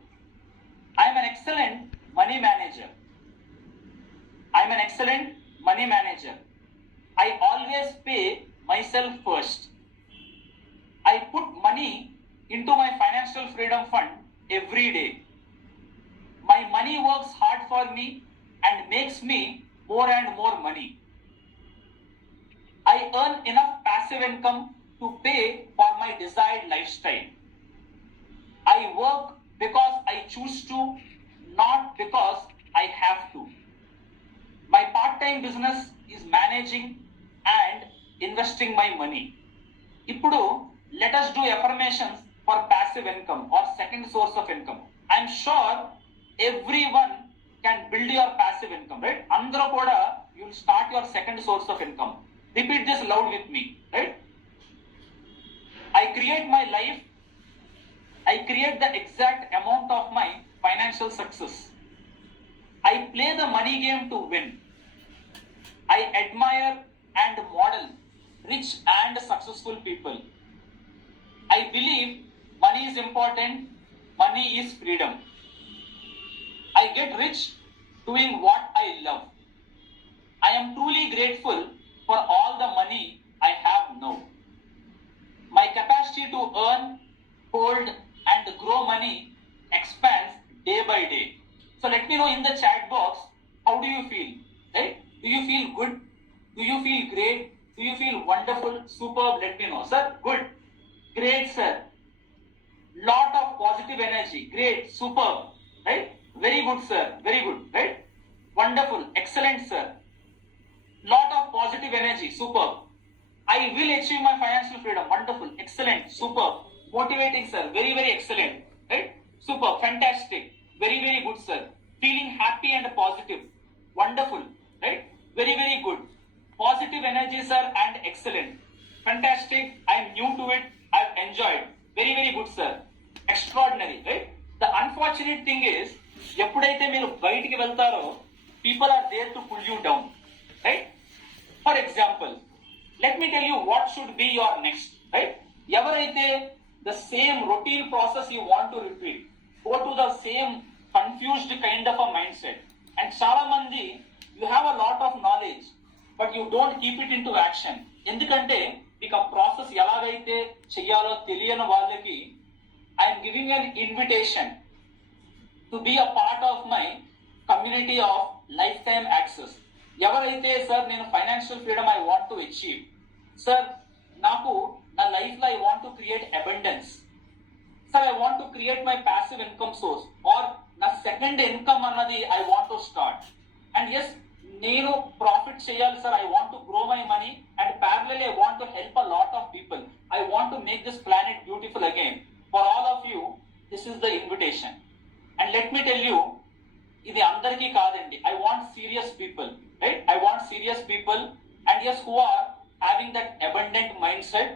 I am an excellent money manager. I am an excellent money manager. I always pay myself first. I put money into my financial freedom fund every day. My money works hard for me and makes me more and more money. I earn enough passive income to pay for my desired lifestyle. I work because I choose to, not because I have to. My part-time business is managing and investing my money. Ippudu let us do affirmations for passive income or second source of income. I am sure everyone can build your passive income, right? Andra kuda you will start your second source of income. Repeat this loud with me, right? I create my life. I create the exact amount of my financial success. I play the money game to win. I admire and model rich and successful people. I believe money is important. Money is freedom. I get rich doing what I love. I am truly grateful for all the money I have now. My capacity to earn, hold, and grow money expands day by day. So let me know in the chat box, how do you feel, right? Do you feel good? Do you feel great? Do you feel wonderful, superb? Let me know, sir. Good, great, sir. Lot of positive energy, great, superb. right? Very good, sir. Very good, right? Wonderful, excellent, sir. Lot of positive energy, superb. I will achieve my financial freedom. Wonderful, excellent, superb. Motivating, sir. Very, very excellent, right? Superb, fantastic. Very, very good, sir. Feeling happy and positive. Wonderful, right? Very, very good. Positive energy, sir, and excellent. Fantastic. I am new to it. I've enjoyed. Very, very good, sir. Extraordinary, right? The unfortunate thing is, ఎప్పుడైతే మీరు బయటికి వెళ్తారో people are there to pull you down, right? For example, let me tell you what should be your next, right? ఎవరైతే the same routine process you want to repeat, go to the same confused kind of a mindset. And చాలా మంది you have a lot of knowledge but you don't keep it into action. ఎందుకంటే మీకు ఆ ప్రాసెస్ ఎలాగైతే చెయ్యాలో తెలియని వాళ్ళకి I am giving an invitation to be a part of my community of lifetime access. ఎవరైతే సార్ నేను financial freedom I want to achieve, sir నాకు నా లైఫ్ లో I want to create abundance, sir I want to create my passive income source or నా second income అన్నది I want to start. And yes నేను profit చేయాలి sir, I want to grow my money and parallelly I want to help a lot of people. I want to make this planet beautiful again. For all of you this is the invitation. And let me tell you, ఇది అందరికీ కాదండి. I want serious people, right? I want serious people and yes who are having that abundant mindset.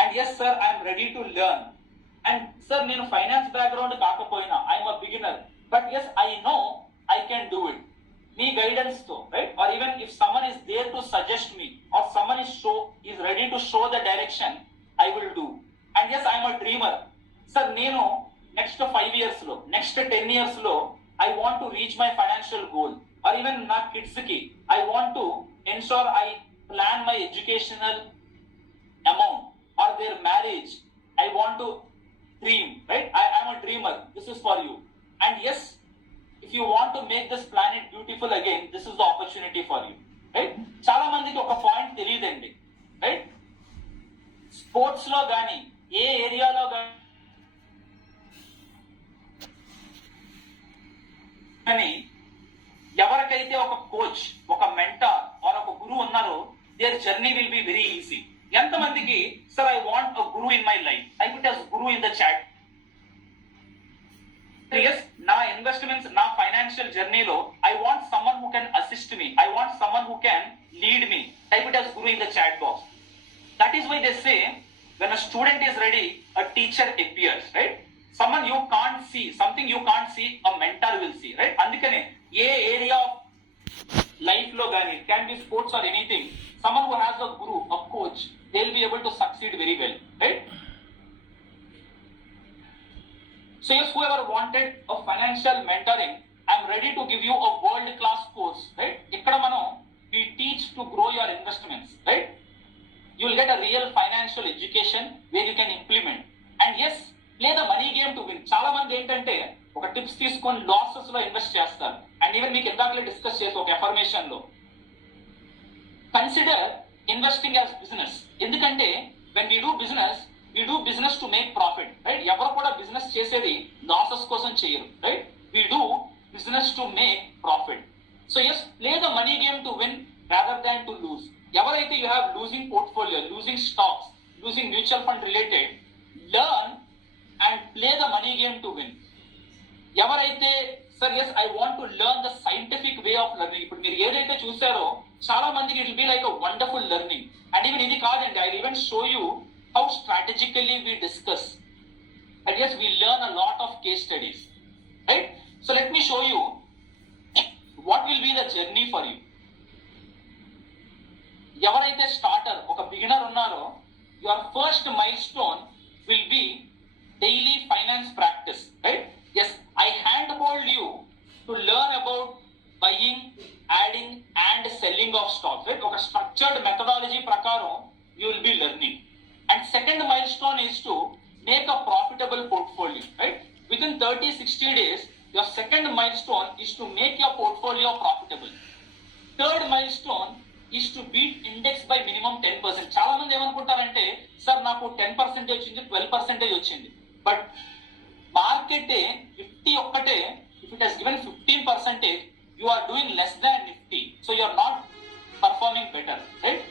And yes sir I'm ready to learn. And sir నేను finance background కాకపోయినా I'm a beginner, but yes I know I can do it. మీ guidance తో, right? Or even if someone is there to suggest me ఆర్ సమ్మన్ is ready to show the direction, I will do. And yes, I am a dreamer. Sir నేను నెక్స్ట్ 5 years లో, నెక్స్ట్ 10 years లో I want to reach my financial goal. Or even నా kids కి I want to ensure I plan my educational amount or their marriage. I want to dream, right? I am a dreamer. This is for you. And yes, if you want to make this planet beautiful again, this is the opportunity for you, right? చాలా మందికి ఒక పాయింట్ తెలియదండి, right? Sports లో గానీ ఏ ఏరియాలో కానీ ఎవరికైతే ఒక కోచ్, ఒక మెంటర్ ఆర్ ఒక గురువు ఉన్నారో their journey will be very easy. ఎంతమందికి sir I want a guru in my life? I put as guru in the chat. Yes, నా ఇన్వెస్ట్మెంట్స్, నా ఫైనాన్షియల్ జర్నీలో I want someone who can assist me, I want someone who can lead me. Type it as guru in the chat box. That is why they say when a student is ready, a teacher appears, right? Someone you can't see, something you can't see, a mentor will see, right? అందుకనే ఏ area of life లో గానీ, it can be sports or anything, someone who has a guru, a coach, they'll be able to succeed very well, right? So yes, whoever wanted a financial mentoring, I'm ready to give you a world class course, right? ఇక్కడ మనం we teach to grow your investments, right? You will get a real financial education where you can implement. And yes, play the money game to win. చాలా మంది ఏంటంటే ఒక టిప్స్ తీసుకొని లాసెస్ లో invest చేస్తారు. And even మీకు ఎందాకలే డిస్కస్ చేసి ఒక ఎఫర్మేషన్ లో కన్సిడర్ ఇన్వెస్టింగ్ యాజ్ బిజినెస్. ఎందుకంటే when we do business to make profit, right? ఎవరు కూడా బిజినెస్ చేసేది లాసెస్ కోసం చేయరు, right? We do business to make profit. So yes, play the money game to win rather than to lose. ఎవరైతే you have losing portfolio, losing stocks, losing mutual fund related, learn and play the money game to win. ఎవరైతే sir yes I want to learn the scientific way of learning, ఇప్పుడు మీరు ఏదైతే చూసారో చాలా మందికి it will be like a wonderful learning. And even ఇది కాదండి, I even show you how strategically we discuss. And yes we learn a lot of case studies, right? So let me show you what will be the journey for you. ఎవరైతే starter, ఒక beginner ఉన్నారో, your first milestone will be daily finance practice, right? Yes, I hand hold you to learn about buying, adding and selling of stocks, right? ఒక structured methodology ప్రకారం you will be learning. And second mile stone is to make a profitable portfolio, right? With in 30-60 days, your second mile stone is to make your portfolio profitable. Third mile stone is to beat index by minimum 10%. చాలా మంది ఏమనుకుంటారంటే సార్ నాకు 10% వచ్చింది, 12% వచ్చింది, but market 50 ఒక్కటే If it has given 15%, you are doing less than Nifty. So you are not performing better, right?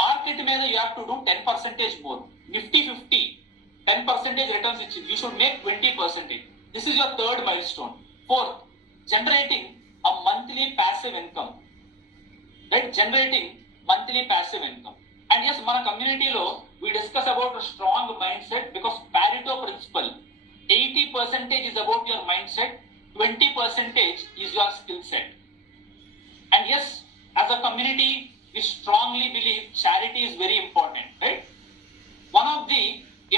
Market మీద you have to do 10% more. Nifty 50, 10% returns ఇచ్చింది. You should make 20%. This is your third milestone. Fourth, generating a monthly passive income. Right? Generating monthly passive income. And yes, మన కమ్యూనిటీలో we discuss about a strong mindset because Pareto principle, 80% is about your mindset, 20% is your skill set. And yes, as a community, we strongly believe charity is very important, right? One of the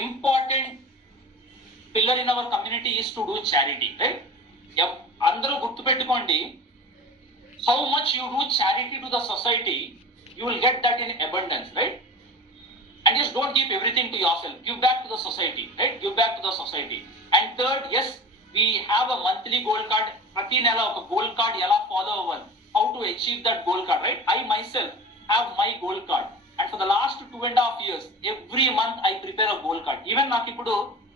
important pillar in our community is to do charity, right? అందరూ గుర్తుపెట్టుకోండి, how much you do charity to the society, you will get that in abundance, right? And just don't keep everything to yourself. Give back to the society, right? Give back to the society. And third, yes, we have a monthly goal card. Prati nela oka goal card ela follow over. How to achieve that goal card, right? I myself have my goal card. And for the last 2.5 years, every month I prepare a goal card. Even నాకు ఇప్పుడు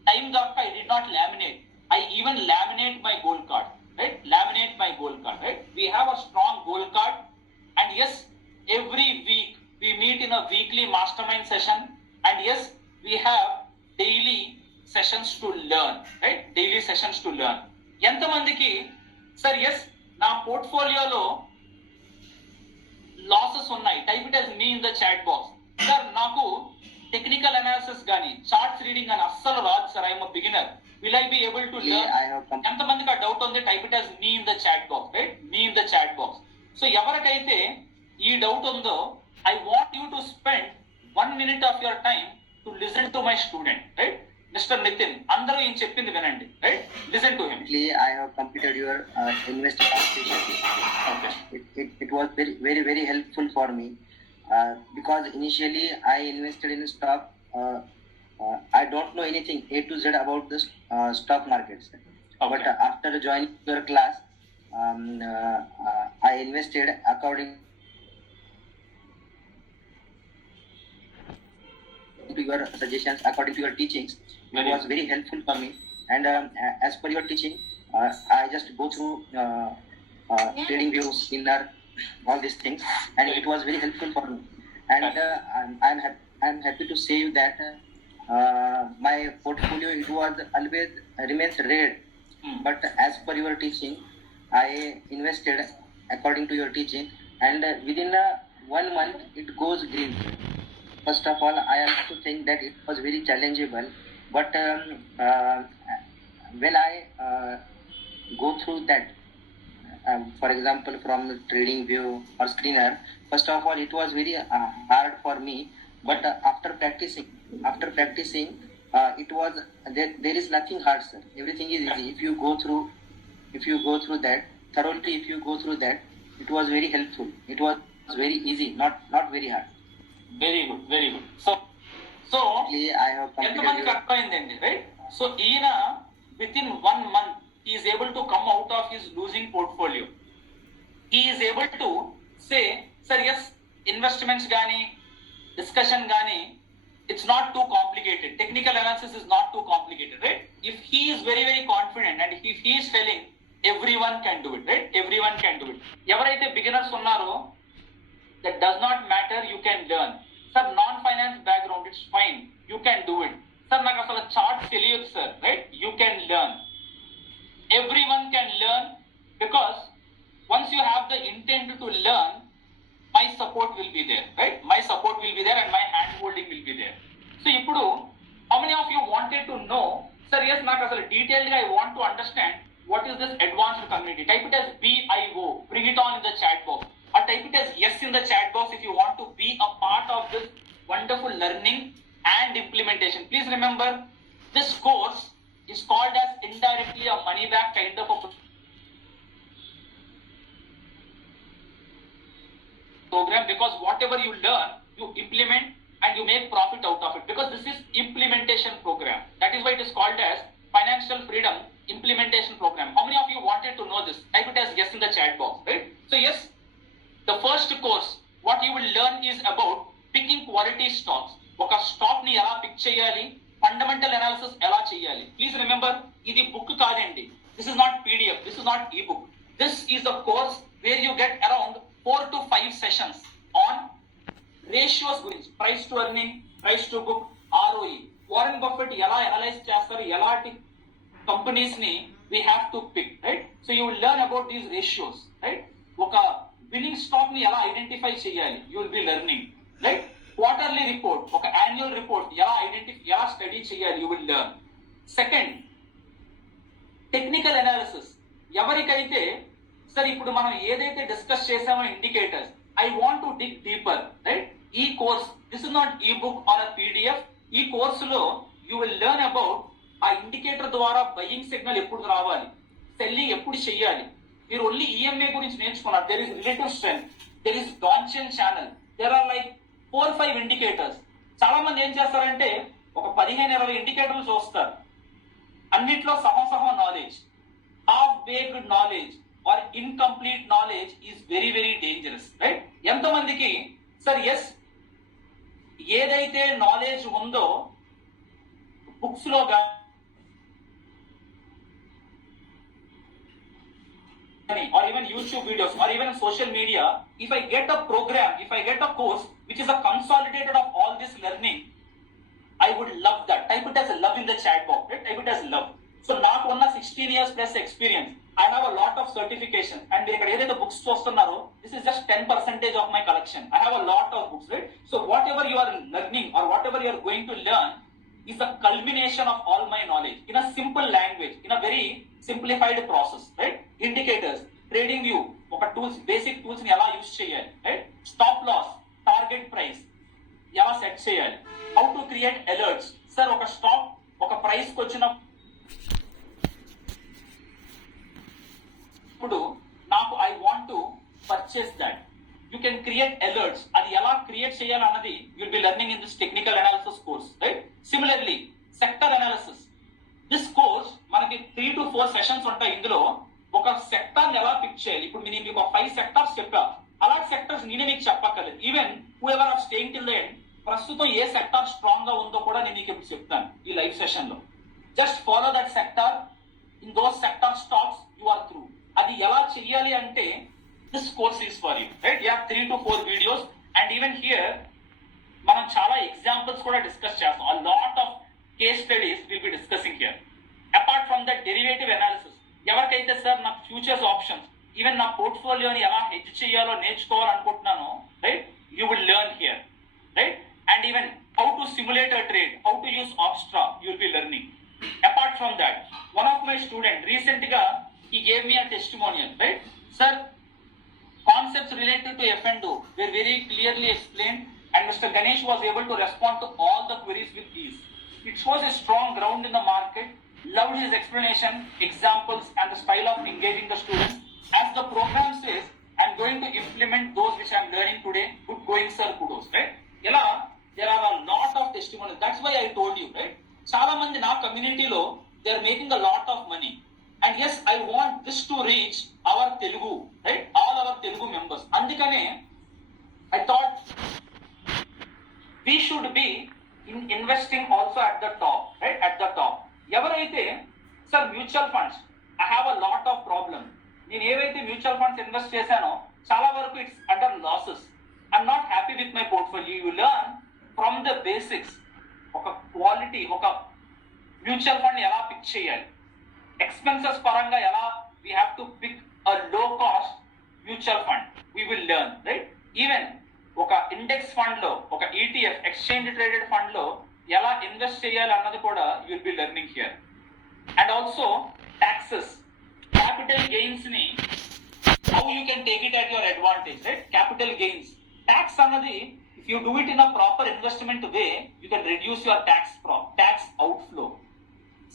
time darka I did not laminate. I even laminate my goal card, right? Laminate my goal card, right? We have a strong goal card. And yes, every week we meet in a weekly mastermind session. And yes, we have daily sessions to learn, right? Daily sessions to learn. ఎంతమందికి sir yes నా పోర్ట్ఫోలియోలో losses ఉన్నాయి, type it as me in the chat box. Sir నాకు technical analysis కానీ charts reading కానీ అస్సలు రాదు sir, I'm beginner, will I be able to learn? ఎంతమందికి ఆ డౌట్ ఉంది? Type it as me in the chat box, right? Me in the chat box. So ఎవరికైతే ఈ డౌట్ ఉందో, I want you to spend 1 minute of your time to listen to my student, right? Mister Nitin, అందరూ ఈయన చెప్పింది వినండి, right? Listen to him. I have completed your investor competition. Okay. It was very helpful for me because initially I invested in stock. I don't know anything A to Z about the stock markets. Okay. But after joining your class, I invested according to your suggestions, according to your teachings. It was very helpful for me. And as per your teaching, I just go through trading views, inner, all these things, and it was very helpful for me. And I'm happy to say you that my portfolio, it was always remains red. But as per your teaching, I invested according to your teaching, and within 1 month it goes green. First of all, I also think that it was very challengeable, but when I go through that, for example, from trading view or screener, first of all, it was very hard for me, but after practicing, it was there is nothing hard, sir. Everything is easy. If you go through that thoroughly, if you go through that, it was very helpful. It was very easy, not very hard. Very good, very good. So I have ఎంతమందికి completed అర్థమైందండి, right? So ఈయన with in 1 month he is able to come out of his losing portfolio. He is able to say, sir, yes, investments గానీ డిస్కషన్ గానీ, it's not too complicated. Technical analysis is not too complicated, right? If he is very confident and if he is telling, everyone can do it, right? Everyone can do it. ఎవరైతే బిగినర్స్ ఉన్నారో, that does not matter, you can learn. Sir, non-finance background, it's fine, you can do it. Sir, నాకు అసలు చార్ట్స్ తెలియదు sir, right? You can learn. Everyone can learn because once you have the intent to learn, my support will be there, right? My support will be there and my hand holding will be there. So ఇప్పుడు how many of you wanted to know, sir, yes, నాకు అసలు detailed గా I want to understand what is this advanced community? Type it as BIO, bring it on in the chat box, or type it as yes in the chat box if you want to be a part of this wonderful learning and implementation. Please remember, this course is called as indirectly a money back kind of a program, because whatever you learn, you implement and you make profit out of it, because this is implementation program. That is why it is called as financial freedom implementation program. How many of you wanted to know this? Type it as yes in the chat box, right? So yes, the first course, what you will learn is about picking quality stocks. ఒక స్టాక్ ని ఎలా pick చేయాలి, fundamental analysis ఎలా చేయాలి. Please remember, ఇది బుక్ కాదండి, This is not PDF. This is not ebook. This is a course where you get around 4 to 5 sessions on ratios గురించి, price to earning, price to book, ROE. Warren Buffett ఎలా అనలైజ్ చేస్తారు, ఎలాంటి కంపెనీస్ ని we have to pick, right? So you will learn about these ratios, right? ఒక winning stock ని ఎలా identify చేయాలి, you will be learning, right? Quarterly report, ఒక annual report ఎలా స్టడీ చేయాలి, you will learn. Second, technical analysis. ఎవరికైతే సార్ ఇప్పుడు మనం ఏదైతే డిస్కస్ చేసామో indicators, I want to dig deeper, right? ఈ కోర్స్, దిస్ ఇస్ నాట్ ఈ బుక్ ఆర్ PDF. ఈ కోర్సులో యూ విల్ లెర్న్ అబౌట్ ఆ ఇండికేటర్ ద్వారా బయింగ్ సిగ్నల్ ఎప్పుడు రావాలి, సెల్లింగ్ ఎప్పుడు చెయ్యాలి. మీరు ఓన్లీ EMA గురించి నేర్చుకున్నారు. There is relative strength, there is Donchian channel, there are like 4-5 indicators. చాలా మంది ఏం చేస్తారంటే ఒక 15-20 ఇండికేటర్లు చూస్తారు, అన్నిట్లో సహం knowledge. Half baked knowledge or incomplete knowledge is very very dangerous, right? ఎంతమందికి సార్ ఎస్ ఏదైతే నాలెడ్జ్ ఉందో బుక్స్ లో or even YouTube videos or even social media, if I get a program, if I get a course which is a consolidated of all this learning, I would love that. Type it as a love in the chat box, right? Type it as love. So నాకు ఉన్న 16 years plus experience, I have a lot of certification, and మీరు ఇక్కడ ఏదైతే బుక్స్ చూస్తున్నారో, this is just 10% of my collection. I have a lot of books, right? So whatever you are learning or whatever you are going to learn is a culmination of all my knowledge in a simple language, in a very simplified process, right? Indicators, trading view, ఒక tools, basic tools ని ఎలా use చేయాలి, right? Stop loss, target price ఎలా set చేయాలి, how to create alerts. Sir ఒక stock ఒక price కి వచ్చినప్పుడు నాకు I want to purchase that, you can create alerts. అది ఎలా క్రియేట్ చేయాలి అన్నది you'll be learning in this technical analysis course, right? Similarly sector analysis, this course మనకి 3 to 4 సెషన్స్ ఉంటాయి. ఇందులో ఒక సెక్టర్ ఎలా పిక్ చేయాలి. ఇప్పుడు నేను మీకు 5 సెక్టర్స్ చెప్పా, అలాంటి సెక్టర్స్ నేనే మీకు చెప్పక్కర్లేదు. Even whoever are staying till the end, ప్రస్తుతం ఏ సెక్టర్ స్ట్రాంగ్ గా ఉందో కూడా నేను మీకు ఇప్పుడు చెప్తాను ఈ లైవ్ సెషన్ లో. Just follow that sector, in those sector stocks you or through. అది ఎలా చెయ్యాలి అంటే this course is for you, right? You have 3 to 4 వీడియోస్, అండ్ ఈవెన్ హియర్ మనం చాలా ఎగ్జాంపుల్స్ కూడా డిస్కస్ చేస్తాం. a lot of case studies we'll be discussing here. Apart from that derivative analysis, ఎవరికైతే sir నాకు ఫ్యూచర్స్ ఆప్షన్స్, ఈవెన్ నా పోర్ట్ఫోలియోని ఎలా హెడ్జ్ చేయాలో నేర్చుకోవాలనుకుంటున్నాను, right? You will learn here, right? And even how to simulate a trade, how to use Opstra, you will be learning. Apart from that, one of my student recent గా he gave me a testimonial, right? Sir, concepts related to F&O were very clearly explained, and Mr. Ganesh was able to respond to all the queries with ease. It shows a strong ground in the market. Loved his explanation, examples, and the style of engaging the students. As the program says, I'm going to implement those which I'm learning today. Good going, sir, kudos, right? Ela, there are a lot of testimonials. That's why I told you, right? Chala mandi na community lo, they are making a lot of money. And yes, I want this to reach our Telugu, right? All our Telugu members. Andikane, I thought we should be investing also at the top, right? At the top. ఎవరైతే sir mutual funds, I have a lot of problem. నేను ఏవైతే mutual funds invest చేశానో చాలా వరకు it's under losses. I'm not happy with my portfolio. You learn from the basics. ఒక quality, ఒక mutual fund ఎలా pick చేయాలి, ఎక్స్పెన్సెస్ పరంగా ఎలా we have to pick a low cost mutual fund, we will learn, right? Even ఒక index fund లో, ఒక ETF exchange traded fund లో ఎలా ఇన్వెస్ట్ చేయాలి అన్నది కూడా you will be learning here. And also taxes, capital gains ని how you can take it at your advantage, right? Capital gains, tax అన్నది if you do it in a proper investment way, you can reduce your tax outflow.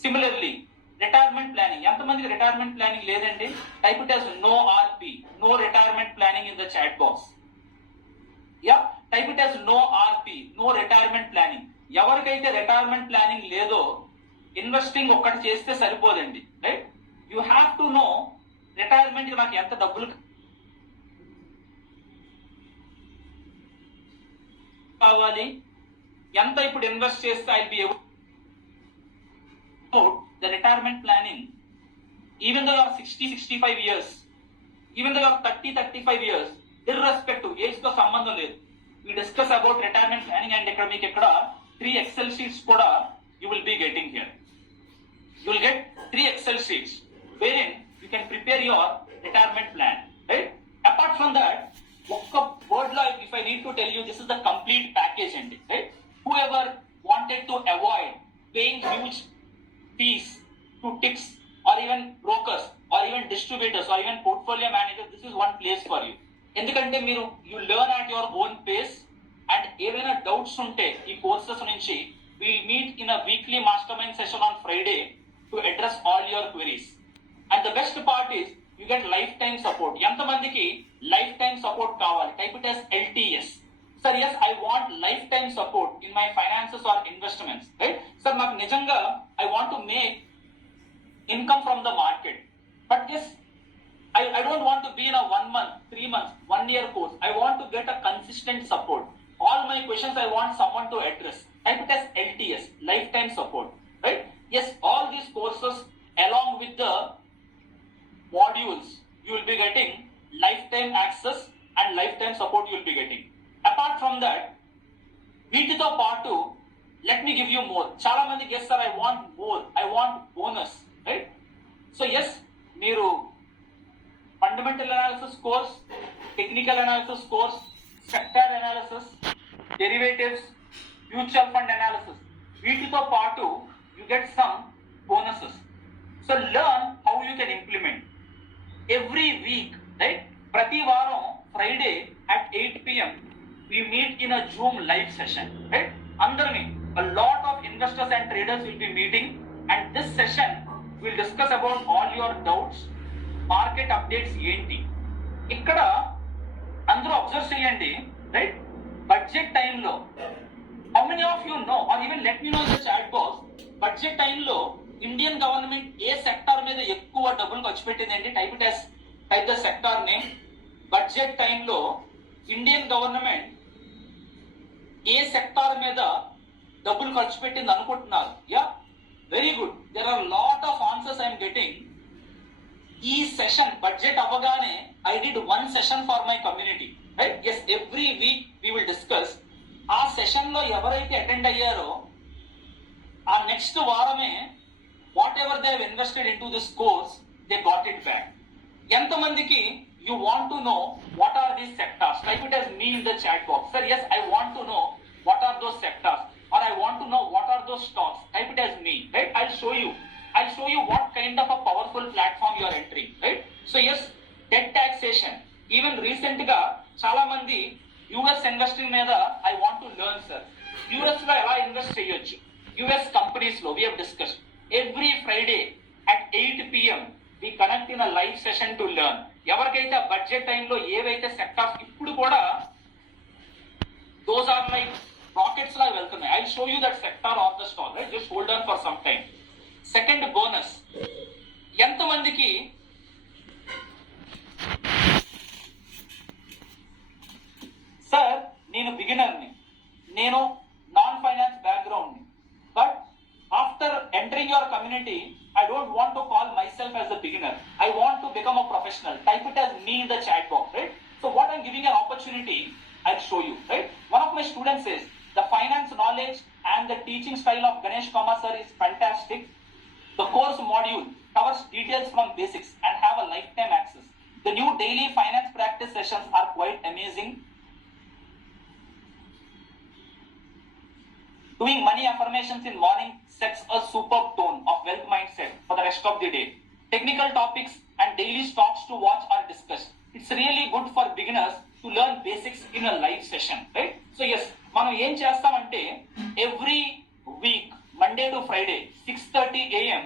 Similarly retirement planning, ఎంతమందికి retirement planning లేదండి? Type it as no RP, no retirement planning in the chat box. Yeah, type it as no RP, no retirement planning. ఎవరికైతే retirement planning లేదో investing ఒక్కటి చేస్తే సరిపోదండి, right? You have to know retirement నాకు ఎంత డబ్బులు కావాలి, ఎంత ఇప్పుడు ఇన్వెస్ట్ చేస్తే I be able the retirement planning even though you are 60-65 years, even though you are 30-35 years, irrespective, age తో సంబంధం లేదు. We discuss about retirement planning and ఇక్కడ మీకు ఇక్కడ 3 Excel sheets కూడా you will be getting here. You will get 3 Excel sheets wherein you can prepare your retirement plan, right? Apart from that, ఒక్క word లో if I need to tell you, this is the complete package అండి, right? Whoever wanted to avoid paying huge fees to tips or even brokers or even distributors or even portfolio managers, this is one place for you. ఎందుకంటే మీరు you learn at your own pace and ఏవైనా డౌట్స్ ఉంటే ఈ కోర్సెస్ నుంచి we'll meet in a weekly mastermind session on Friday to address all your queries. And the best part is you get lifetime support. ఎంతమందికి lifetime support కావాలి? Type it as LTS. Sir, yes, I want lifetime support in my finances or investments, right? Sir, నాకు నిజంగా I want to make income from the market. But yes, I don't want to be in a 1 month, 3 months, 1 year course. I want to get a consistent support. All my questions I want someone to address. Type it as LTS, lifetime support, right? Yes, all these courses along with the modules, you will be getting lifetime access and lifetime support you will be getting. Apart from that, వీటితో పాటు let me give you more. చాలా మంది yes sir, I want more, I want bonus, right? So yes, మీరు fundamental analysis course, technical analysis course, sector analysis, derivatives, mutual fund analysis, వీటితో పాటు you get some bonuses. So learn how you can implement every week, right? ప్రతి వారం Friday at 8 PM we meet in a Zoom live session, right? అందరినీ a lot of investors and traders will be meeting, and this session will discuss about all your doubts, market updates ఏంటి. ఇక్కడ అందరూ observe చేయండి, right? Budget టైంలో how many of you know or even let me know in the chat box, budget టైంలో Indian government ఏ sector మీద ఎక్కువ డబ్బులు ఖర్చు పెట్టిందండి? Type the sector name. Budget టైంలో ఇండియన్ గవర్నమెంట్ ఏ సెక్టార్ మీద డబ్బులు ఖర్చు పెట్టింది అనుకుంటున్నారు? Yeah, very good. There are lot of answers I'm getting. ఈ సెషన్ బడ్జెట్ అవ్వగానే I did 1 session for my community, right? Yes, every week we will discuss. ఆ సెషన్ లో ఎవరైతే అటెండ్ అయ్యారో ఆ నెక్స్ట్ వారమే whatever they have invested in to this course they got it back. ఎంతమందికి you want to know what are these sectors? Type it as me in the chat box. Sir, yes, I want to know what are those sectors, or I want to know what are those stocks. Type it as me, right? I'll show you what kind of a powerful platform you are entering, right? So yes, debt taxation. Even recent గా చాలా మంది US investing మీద I want to learn, sir. US లో ఎలా ఇన్వెస్ట్ చేయొచ్చు, US companies లో we have discussed. Every Friday at 8 PM we connect in a live session to learn. ఎవరికైతే బడ్జెట్ టైంలో ఏవైతే సెక్టార్స్ ఇప్పుడు కూడా those are like rockets లా వెళ్తున్నాయి. I'll show you that sector of the stock, right? Just hold on for some time. Second bonus. ఎంతమందికి sir నేను బిగినర్ని, నేను నాన్ ఫైనాన్స్ బ్యాక్గ్రౌండ్ని, but after entering your community I don't want to call myself as a beginner. I want to become a professional. Type it as me in the chat box, right? So what I'm giving an opportunity, I'll show you, right? One of my students says the finance knowledge and the teaching style of Ganesh Kama sir is fantastic. The course module covers details from basics and have a lifetime access. The new daily finance practice sessions are quite amazing. Doing money affirmations in morning sets a superb tone of wealth mindset for the rest of the day. Technical topics and daily stocks to watch are discussed. It's really good for beginners to learn basics in a live session, right? So yes, మనం ఏం చేస్తామంటే every week Monday to Friday 6:30 AM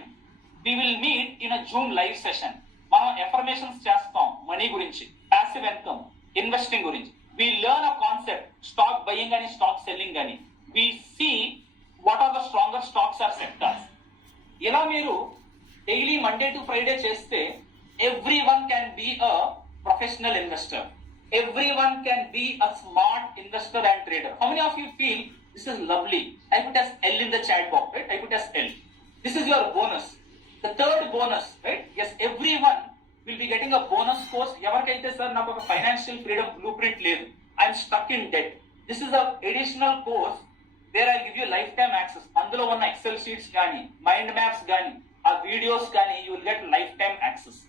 we will meet in a Zoom live session. మనం affirmations చేస్తాం మనీ గురించి, passive income, investing గురించి. We learn a concept, stock buying and stock selling గాని. We see what are the stronger stocks or sectors. ఇలా మీరు daily Monday to Friday చేస్తే everyone can be a professional investor. Everyone can be a smart investor and trader. How many of you feel this is lovely? Type it as L in the chat box, right? Type it as L. This is your bonus. The third bonus, right? Yes, everyone will be getting a bonus course. ఎవరికైతే sir నాకు ఒక financial freedom blueprint లేదు, I'm stuck in debt, this is a additional course where I give you lifetime access. అందులో ఉన్న Excel sheets కానీ, mind maps కానీ, ఆ videos కానీ, you will get lifetime access.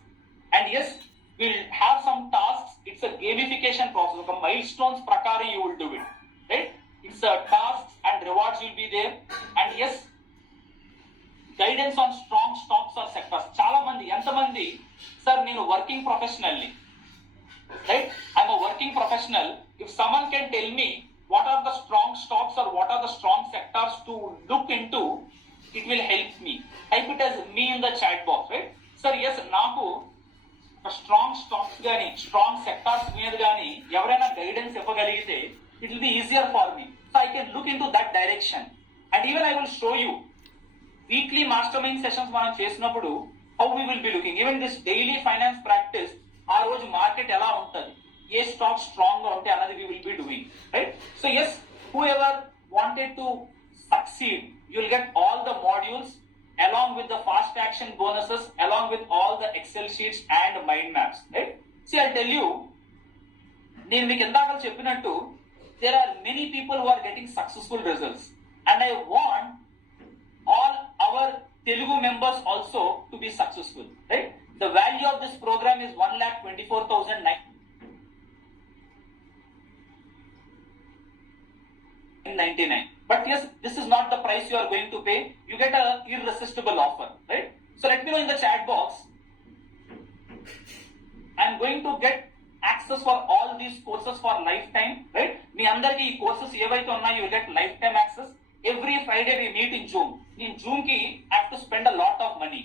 And yes, will have some tasks. It's a gamification process. ఒక milestones ప్రకారం you will do it, right? It's tasks and rewards will be there. And yes, guidance on strong stocks or sectors. చాలా మంది, ఎంతమంది sir నేను working professional, right? I'm a working professional. If someone can tell me what are the strong stocks or what are the strong sectors to look into, it will help me. Type it as me in the chat box, right? Sir, yes, నాకు strong stocks కానీ, strong sectors మీద కానీ ఎవరైనా గైడెన్స్ ఇవ్వగలిగితే it will be easier for me. So I can look in to that direction. And even I will show you weekly mastermind sessions మనం చేసినప్పుడు how we will be looking. Even this daily finance practice, ఆ రోజు మార్కెట్ ఎలా ఉంటుంది, ఏ stock strong గా ఉంటే అన్నది we will be doing, right? So yes, whoever wanted to succeed, you will get all the modules along with the fast action bonuses, along with all the Excel sheets and mind maps, right? See, I'll tell you, నేను మీకు ఇందాక చెప్పినట్టు there are many people who are getting successful results, and I want all our Telugu members also to be successful, right? The value of this program is 1,24,999. But yes, this is not the price you are going to pay. You get a irresistible offer, right? So let me know in the chat box. I am going to get access for all these courses for lifetime, right? మీ అందరికి ఈ కోర్సెస్ ఏవైతే ఉన్నాయో you will get lifetime access. Every Friday we meet in Zoom. In Zoom ki I have to spend a lot of money.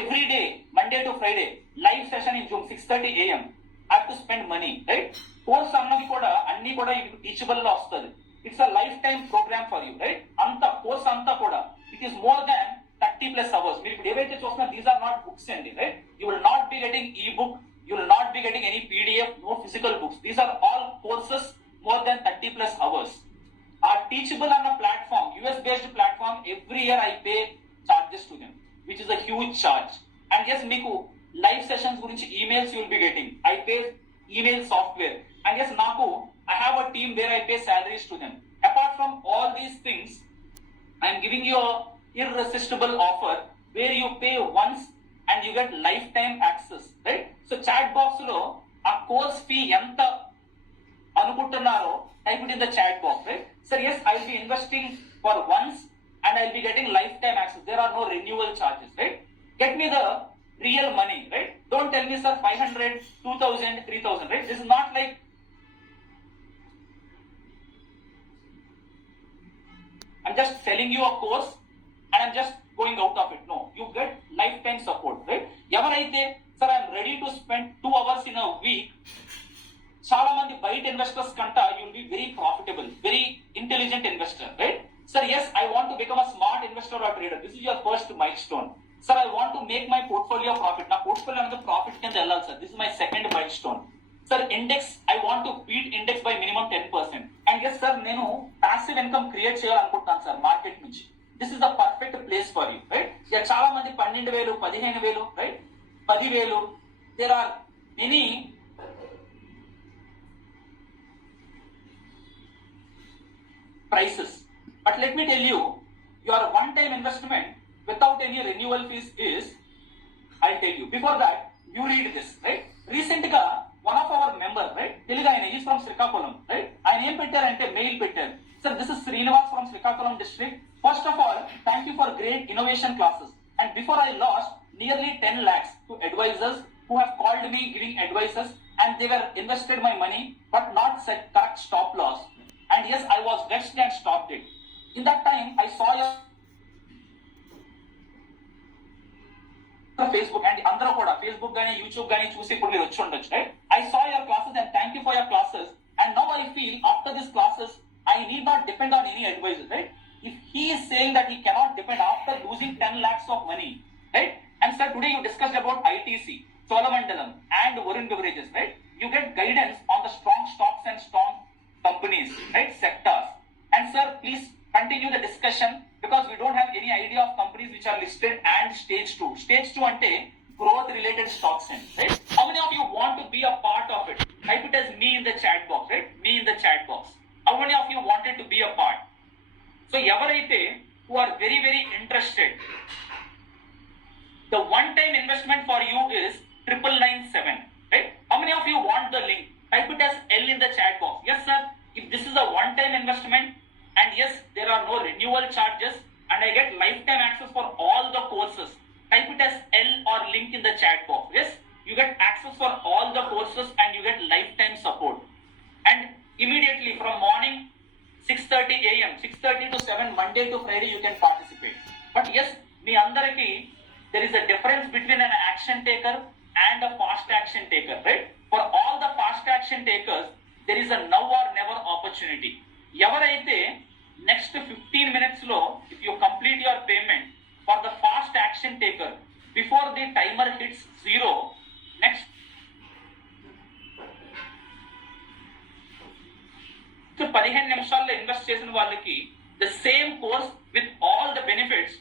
Every day, Monday to Friday, live session in Zoom, 6:30 AM. I have to spend money, right? Course అన్నది కూడా అన్ని కూడా టీచబుల్ గా వస్తుంది. It's a lifetime program for you, right? Anta course anta kuda, it is more than 30+ hours. Meer ippudu evaithe chustunna, these are not books andi, right? You will not be getting ebook, you will not be getting any PDF, no physical books. These are all courses more than 30+ hours. Our teachable on a platform, US based platform, every year I pay charges to them, which is a huge charge. And yes, meeku live sessions gurinchi emails you will be getting. I pay email software. And yes, naku I have a team where I pay salaries to them. Apart from all these things, I am giving you a irresistible offer where you pay once and you get lifetime access, right? So chat box lo a course fee enta anukuntunnaro, type it in the chat box, right? Sir, yes, I will be investing for once and I will be getting lifetime access. There are no renewal charges, right? Get me the real money, right? Don't tell me, sir, 500, 2,000, 3,000, right? This is not like I'm just selling you a course and I'm just going out of it. No, you get lifetime support, right? Evaraithe, sir, I'm ready to spend 2 hours in a week. Chaala mandi bite investors kanta, you will be very profitable, very intelligent investor, right? Sir, yes, I want to become a smart investor or trader. This is your first milestone. Sir, I want to make my portfolio profit. Na portfolio another profit can ellali, sir. This is my second milestone. Sir, index, I want to beat index by minimum 10%. And yes, sir, నేను passive income create చేయాలనుకుంటున్నాను sir market నుంచి. This is the perfect place for you, right? ఇక చాలా మంది 12,000, 15,000, right? 10,000. There are many prices. But let me tell you, your one-time investment without any renewal fees is, I'll tell you. Before that, you read this, right? Recent ga one of our member, right? Telugu ayana, he is from Srikakulam, right? Ayana em pettarante mail pettaru. Sir, this is Srinivas from Srikakulam district. First of all, thank you for great innovation classes. And before I lost nearly 10 lakhs to advisors who have called me giving advices, and they were invested my money but not set correct stop loss. And yes, I was vexed and stopped it. In that time, I saw your Facebook and అందరూ కూడా Facebook గానీ YouTube గానీ చూసి ఇప్పుడు మీరు వచ్చి ఉండొచ్చు, right? I saw your classes and thank you for your classes. And now I feel after these classes, I need not depend on any advisor, right? If he is saying that he cannot depend after losing 10 lakhs of money, right? And sir, today you discussed about ITC, Cholamandalam and Varun Beverages, right? You get guidance on the strong stocks and strong companies, right? Sectors. And sir, please continue the discussion because we don't have any idea of companies which are listed and stage 2. Stage 2 Type it as L in the chat box. Yes, sir. If this is a one-time investment, and yes, there are no renewal charges, and I get lifetime access for all the courses, type it as L or link in the chat box. Yes, you get access for all the courses and you get lifetime support. And immediately from morning 6:30 a.m., 6:30 to 7, Monday to Friday, you can participate. But yes, మీ అందరికి there is a difference between an action taker and a fast action taker, right? For all the fast action takers, there is a now or never opportunity. ఎవరైతే next 15 minutes లో if you complete your payment for the fast action taker before the timer hits 0, next 15 నిమిషాల్లో ఇన్వెస్ట్ చేసిన వాళ్ళకి the same course with all the benefits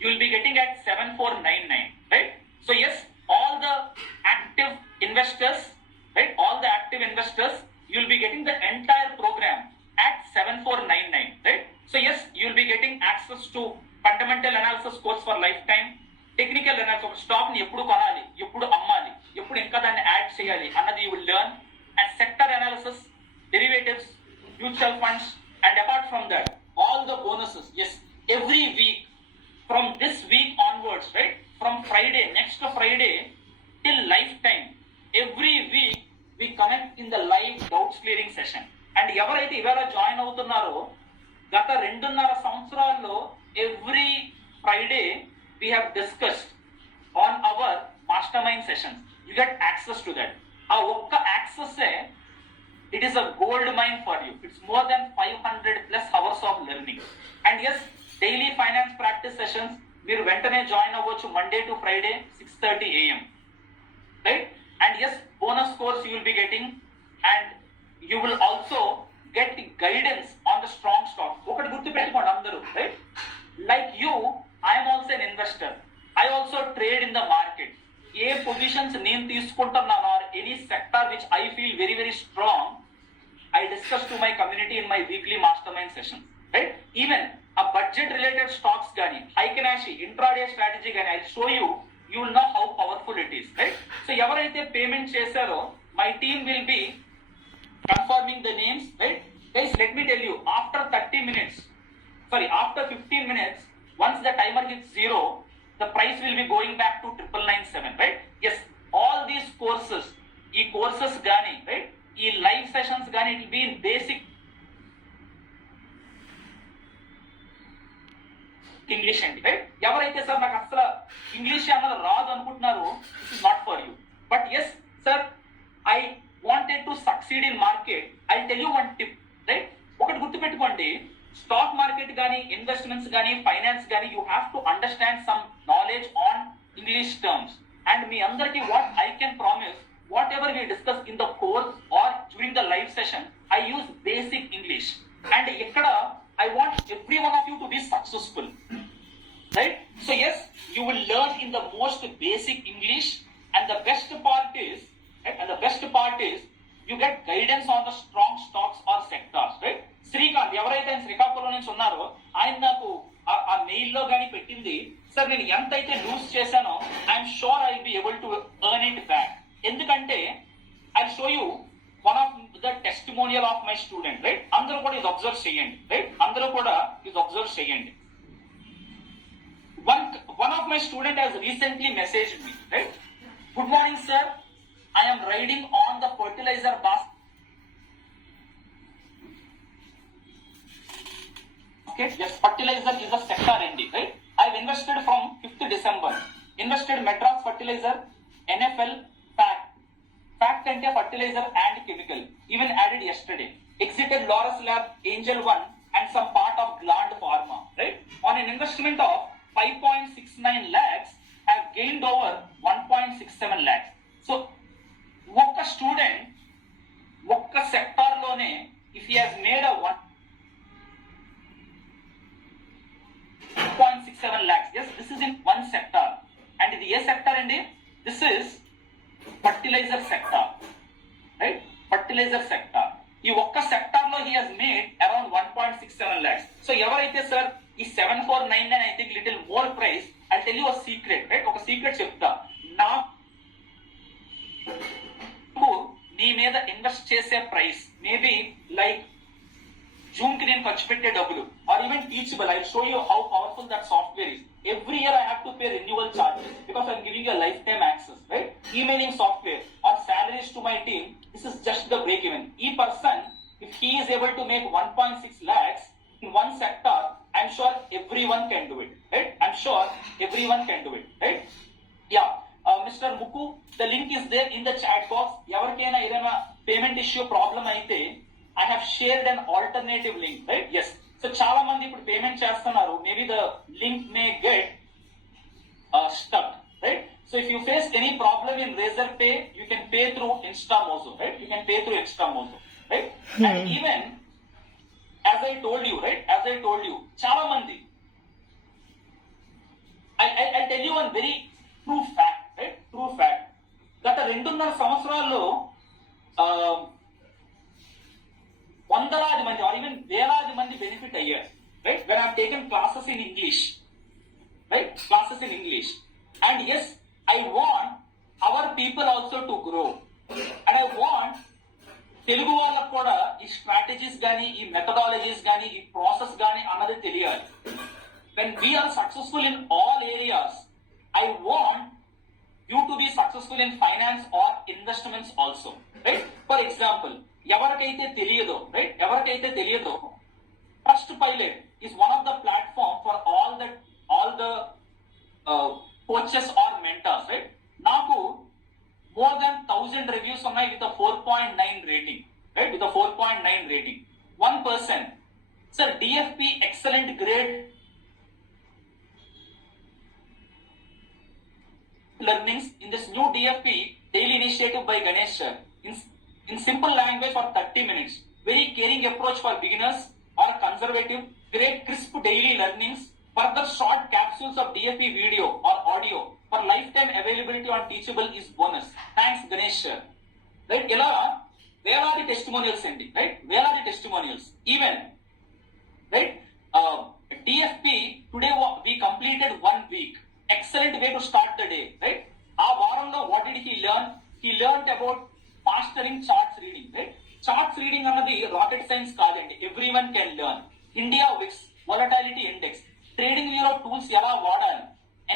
you will be getting at 7499, right? So yes, all the active investors, right, all the active investors, you will be getting the entire program at 7499, right? So yes, you will be getting access to fundamental analysis course for lifetime, technical analysis of stock ni eppudu konali, eppudu ammali, eppudu inka danni add cheyali annadi you will learn, and sector analysis, derivatives, mutual funds, and apart from that all the bonuses. Yes, every week from this week onwards, right, from Friday, next Friday till lifetime, every week we connect in the live doubts clearing session. And ఎవరైతే ఇవాళ జాయిన్ అవుతున్నారో గత 2.5 సంవత్సరాల్లో every Friday we have discussed on our mastermind sessions. You get access to that. ఆ ఒక్క access it is a gold mine for you. It's more than 500 plus hours of learning. And yes, daily finance practice sessions మీరు వెంటనే జాయిన్ అవ్వచ్చు Monday to Friday 6:30 a.m. right? And yes, bonus course you will be getting, and you will also get the guidance on the strong stock. ఒకటి గుర్తు పెట్టుకోండి అందరూ, right? Like you, I am also an investor. I also trade in the market. ఏ పొజిషన్స్ నేను తీసుకుంటున్నాను or any sector which I feel very very strong, I discuss to my community in my weekly mastermind session, right? Even a budget related stocks gani, Heikinashi intraday strategy gani, I'll show you, you will know how powerful it is, right? So ఎవరైతే పేమెంట్ చేశారో my team will be confirming the names, right? Guys, let me tell you, after 15 minutes, once the timer hits 0, the price will be going back to 9997, right? Yes, all these courses, ఈ courses gani, right, ఈ live sessions gani, it will be in basic English అండి, right? ఎవరైతే sir నాకు అసలు English అన్నది రాదు అనుకుంటున్నారో it is not for you. But yes sir, I wanted to succeed in market, I tell you one tip, right? ఒకటి గుర్తుపెట్టుకోండి, stock market కానీ ఇన్వెస్ట్మెంట్స్ కానీ ఫైనాన్స్ కానీ you have to understand some knowledge on English terms. And మీ అందరికీ what I can promise, whatever we discuss in the course or during the live session, I use basic English. And ఇక్కడ I want every one of you to be successful, right? So yes, you will learn in the most basic English, and the best part is, right, and the best part is you get guidance on the strong stocks or sectors, right? Srikanth, ఎవరైతే శ్రీకాకుళం నుంచి ఉన్నారో ఆయన నాకు ఆ మెయిల్లో కానీ పెట్టింది, సార్ నేను ఎంత అయితే లూజ్ చేశానో I'm sure I be able to earn it back. ఎందుకంటే I show you one of the testimonial of my student, right? అందరూ కూడా ఇది అబ్జర్వ్ చేయండి, right? అందరూ కూడా ఇది అబ్జర్వ్ చేయండి. One of my student has recently messaged me, right? Good morning sir, I am riding on the fertilizer basket. Okay, yes, fertilizer is a sector indeed, right? I've invested from 5th December. Invested Madras Fertilizer, NFL, Fact and fertilizer and chemical, even added yesterday. Exited Laurus Lab, Angel One, and some part of Gland Pharma, right? On an investment of 5.69 lakhs, I have gained over 1.67 lakhs. So, ఒక్క స్టూడెంట్ ఒక్క సెక్టార్ లోనే if he has made a 1.67 lakhs, yes, this is in one sector. And ఇది ఏ sector అండి? This is fertiliser sector, right? Fertiliser sector, ఈ ఒక్క sector లో he has made around 1.67 lakhs. So ఎవరైతే సార్ ఈ 7499 I think little more price, I tell you a secret, right? ఒక secret చెప్తా. నాకు నీ మీద ఇన్వెస్ట్ చేసే ప్రైస్ మేబీ లైక్ జూమ్ కి నేను ఖర్చు పెట్టే డబ్బులు or even Teachable I show you how powerful that software is. Every year I have to pay renewal charges because I'm giving a lifetime access, right? Emailing software or salaries to my team, this is just the break even. E person, if he is able to make 1.6 lakhs in one sector, I'm sure everyone can do it, right? I'm sure everyone can do it, right? Yeah. Mr. Muku, the link is there in the chat box. ఎవరికైనా ఏదైనా payment issue problem అయితే I have shared an alternative link, right? Yes. So చాలా మంది ఇప్పుడు పేమెంట్ చేస్తున్నారు. Maybe the link may get stuck, right? So if you face any problem in Razorpay, you can pay through InstaMozo, right? You can pay through InstaMozo, right? And even as I told you, right? As I told you, చాలా మంది I'll tell you one very true fact, right? True fact. గత 2.5 సంవత్సరాల్లో వందలాది మంది or even వేలాది మంది బెనిఫిట్ అయ్యారు, right? When I've taken classes in English, right? Classes in English. And yes, I want our people also to grow. And I want Telugu వాళ్ళకు కూడా ఈ స్ట్రాటజీస్ గానీ, ఈ మెథడాలజీస్ గానీ, ఈ ప్రాసెస్ గానీ అన్నది తెలియాలి. When we are successful in all areas, I want you to be successful in finance or investments also, right? For example, ఎవరికైతే తెలియదో, right? ఎవరికైతే తెలియదో, Trust Pilot is one of the platform for all the coaches or mentors, right? నాకు more than 1000 reviews ఉన్నాయి with a 4.9 rating, right? With a 4.9 rating. One person, sir, DFP excellent grade learnings in this new DFP daily initiative by Ganesh sir. In simple language for 30 minutes. Very caring approach for beginners or conservative. Great crisp daily learnings. Further short capsules of DFP video or audio for lifetime availability on Teachable is bonus. Thanks Ganesh sir. Right? Ila where are the testimonials ending? Right? Where are the testimonials? Even right? DFP today we completed 1 week. Excellent way to start the day, right? Aa varamlo what did he learn? He learned about mastering charts reading, right? Charts reading అన్నది rocket science కాదండి. Everyone can learn. India VIX volatility index, trading euro tools ఎలా వాడాలి,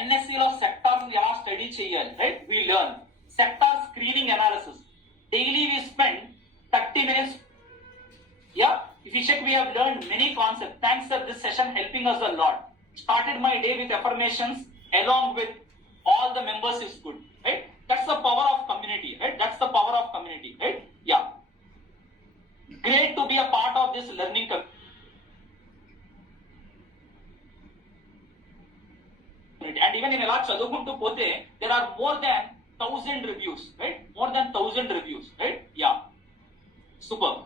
NSE లో సెక్టార్స్ ఎలా స్టడీ చేయాలి, right? We learn sector screening analysis. Daily we spend 30 minutes. Yeah, if you check, we have learned many concepts. Thanks sir, this session helping us a lot. Started my day with affirmations along with all the members is good, right? That's the power of community, right? That's the power of community, right? Yeah. Great to be a part of this learning community. And even in ఇలా చదువుకుంటూ పోతే there are more than 1000 reviews, right? More than 1000 reviews, right? Yeah. Superb.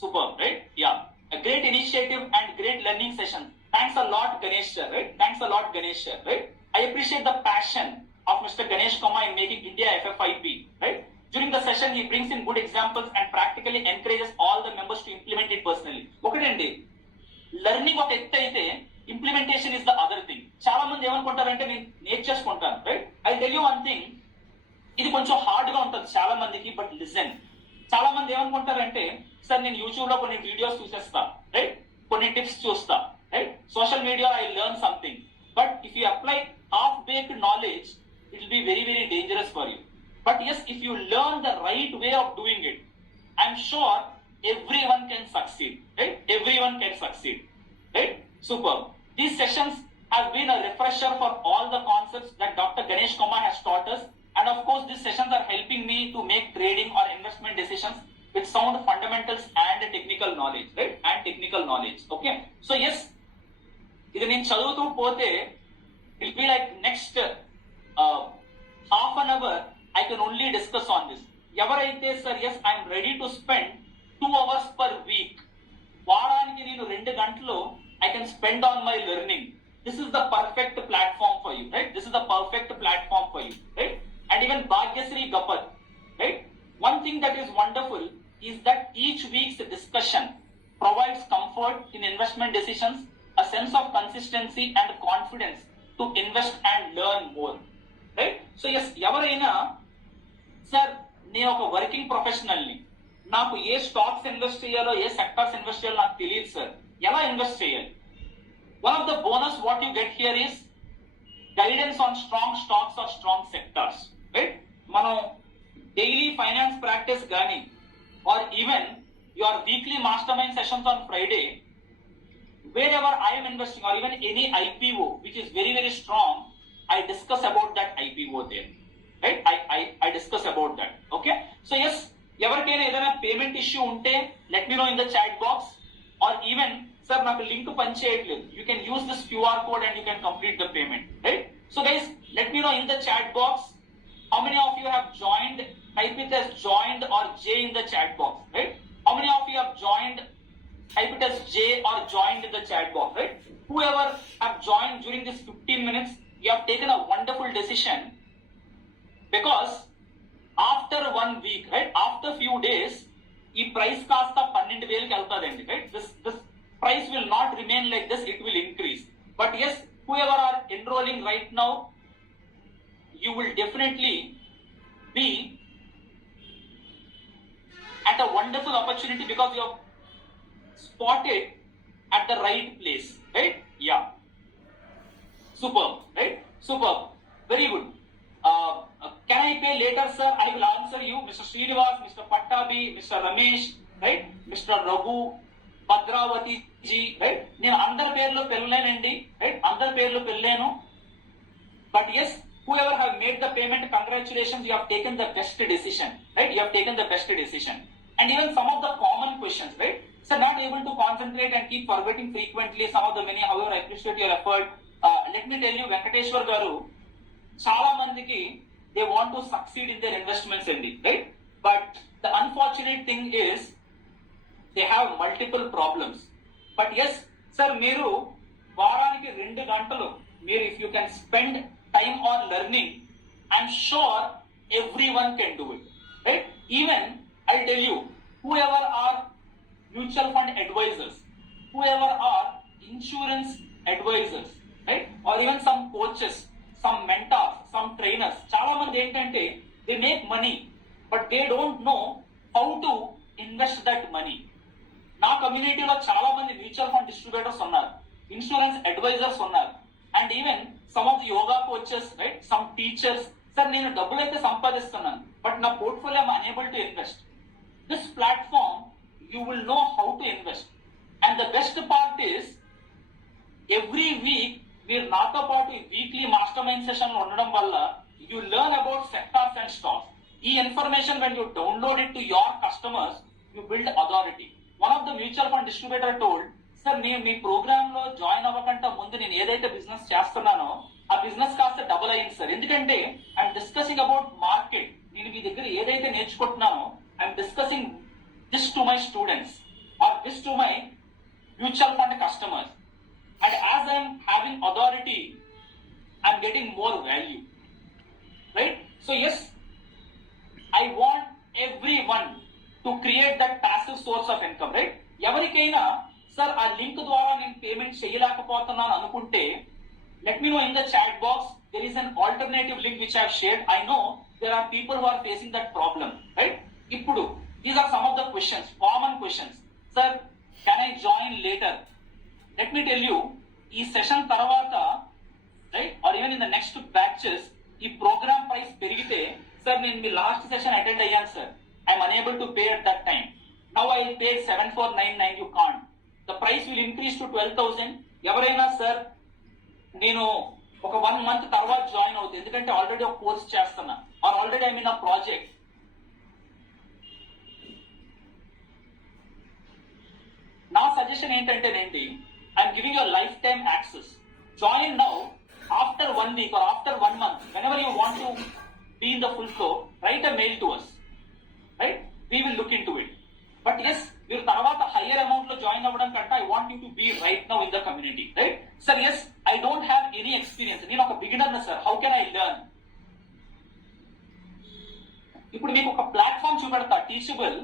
Superb, right? Yeah. A great initiative and great learning session. Thanks a lot, Ganesh sir, right? Thanks a lot, Ganesh sir, right? I appreciate the passion of Mr. Ganesh Koma in making India FFIP, right? During the session, he brings in good examples and practically encourages all the members to implement it personally. ఒకటండి, learning ఒక ఎత్తు అయితే implementation is the other thing. చాలా మంది ఏమనుకుంటారంటే నేను నేర్చేసుకుంటాను, right? I tell you one thing, ఇది కొంచెం హార్డ్ గా ఉంటుంది చాలా మందికి, బట్ లిసన్. చాలా మంది ఏమనుకుంటారంటే సార్ నేను యూట్యూబ్ లో కొన్ని వీడియోస్ చూసేస్తా, రైట్? కొన్ని టిప్స్ చూస్తా, right? Social media, I learn something. But if you apply half-baked knowledge, it will be very, very dangerous for you. But yes, if you learn the right way of doing it, I'm sure everyone can succeed, right? Everyone can succeed, right? Superb. These sessions have been a refresher for all the concepts that Dr. Ganesh Koma has taught us. And of course, these sessions are helping me to make trading or investment decisions with sound fundamentals and technical knowledge, right? And technical knowledge, okay? So yes, ఇది నేను చదువుతూ పోతే it be like next half an hour I can only discuss on this. ఎవరైతే sir yes I'm ready to spend 2 hours per week, వారానికి నేను 2 గంటలు I can spend on my learning, this is the perfect platform for you, right? This is the perfect platform for you, right? And even Bhagyashree గపత్, right? One thing that is wonderful is that each week's discussion provides comfort in investment decisions, a sense of consistency and confidence to invest and learn more, right? So yes, ఎవరైనా సార్ నేను ఒక వర్కింగ్ ప్రొఫెషనల్ని, నాకు ఏ stocks invest చేయాలో ఏ sectors invest చేయాలో నాకు తెలియదు సార్. ఎలా ఇన్వెస్ట్ చేయాలి? One of the bonus what you get here is guidance on strong stocks or strong sectors, right? మనం డైలీ ఫైనాన్స్ ప్రాక్టీస్ కానీ or even your weekly mastermind sessions on Friday, wherever I am investing or even any IPO which is very very strong, I discuss about that IPO there, right? I discuss about that. Okay, so yes, ఎవరికైనా ఏదైనా payment issue ఉంటే let me know in the chat box, or even sir నాకు లింక్ పనిచేయట్లేదు, you can use this QR code and you can complete the payment, right? So guys, let me know in the chat box how many of you have joined. Type it as joined or J in the chat box, right? How many of you have joined? Type it as J or joined in the chat box, right? Whoever have joined during this 15 minutes, you have taken a wonderful decision, because after 1 week, right, after few days, ee price కాస్త 12,000 కి వెళ్తాదండి, right? This price will not remain like this, it will increase. But yes, whoever are enrolling right now, you will definitely be at a wonderful opportunity because you have spotted at the right place, right? Yeah, superb, right? Superb, very good. Can I pay later, sir? I will answer you, Mr. Srinivas, Mr. Pattabi, Mr. Ramesh, right? Mr. Raghu, Bhadravati ji, right? నేను అందరి పేర్లు పెళ్ళలేనండి, right? అందరి పేర్లు పెళ్ళలేను. But yes, whoever have made the payment, congratulations, you have taken the best decision, right? You have taken the best decision. And even some of the common questions, right? So not able to concentrate and keep forgetting frequently some of the many. However, I appreciate your effort. Let me tell you, Venkateshwar garu, చాలా మందికి they want to succeed in their investments andi, right? But the unfortunate thing is they have multiple problems. But yes, sir, మీరు వారానికి 2 గంటలు మీరు if you can spend time on learning, I'm sure everyone can do it, right? Even I'll tell you, whoever are mutual fund advisors, whoever are insurance advisors, right? Or even some coaches, some mentors, some trainers, చాలా మంది ఏంటంటే they make money but they don't know how to invest that money. నా కమ్యూనిటీలో చాలా మంది mutual fund distributors ఉన్నారు, insurance advisors ఉన్నారు, and even some of the yoga coaches, right? Some teachers. Sir నేను డబ్బులు అయితే సంపాదిస్తున్నాను బట్ నా portfolio I'm unable to invest. This platform you will know how to invest. And the best part is every week మీరు నాతో పాటు weekly mastermind session ఉండడం వల్ల you learn about sectors and stocks. ఈ information when you download it to your customers, you build authority. One of the mutual fund distributor told, sir నేను మీ ప్రోగ్రామ్ లో జాయిన్ అవ్వకంటే ముందు నేను ఏదైతే బిజినెస్ చేస్తున్నానో ఆ బిజినెస్ కాస్త డబుల్ అయింది సార్. ఎందుకంటే ఐఎమ్ డిస్కసింగ్ అబౌట్ మార్కెట్. నేను మీ దగ్గర ఏదైతే నేర్చుకుంటున్నానో I'm discussing this to my students or this to my mutual fund customers, and as I am having authority, I am getting more value, right? So yes, I want everyone to create that passive source of income, right? ఎవరికైనా సార్ ఆ లింక్ ద్వారా నేను పేమెంట్ చేయలేకపోతున్నాను అనుకుంటే let me know in the chat box. There is an alternative link which I have shared. I know there are people who are facing that problem, right? ఇప్పుడు these are some of the questions, common questions. Sir, can I join later? Let me tell you, ఈ సెషన్ తర్వాత, right, or even in the next batches, ఈ programme price పెరిగితే, సార్ నేను మీ last session attend అయ్యాను sir, I'm unable to pay at that time. Now I will pay 7499. You can't. The price will increase to 12,000. ఎవరైనా సార్ నేను ఒక 1 month తర్వాత జాయిన్ అవుతుంది, ఎందుకంటే ఆల్రెడీ ఒక కోర్స్ చేస్తున్నా, or already I mean a project. నా సజెషన్ ఏంటంటేనండి, I'm giving your lifetime access. Join now. After 1 week or after 1 month, whenever you want to be in the full flow, write a mail to us, right? We will look into it. But yes, మీరు తర్వాత higher amount లో join అవ్వడం కంటే I want you to be right now in the community, right? Sir yes, I don't have any experience, నేను ఒక beginner sir, how can I learn? ఇప్పుడు మీకు ఒక ప్లాట్ఫామ్ చూపెడతా, టీచబుల్.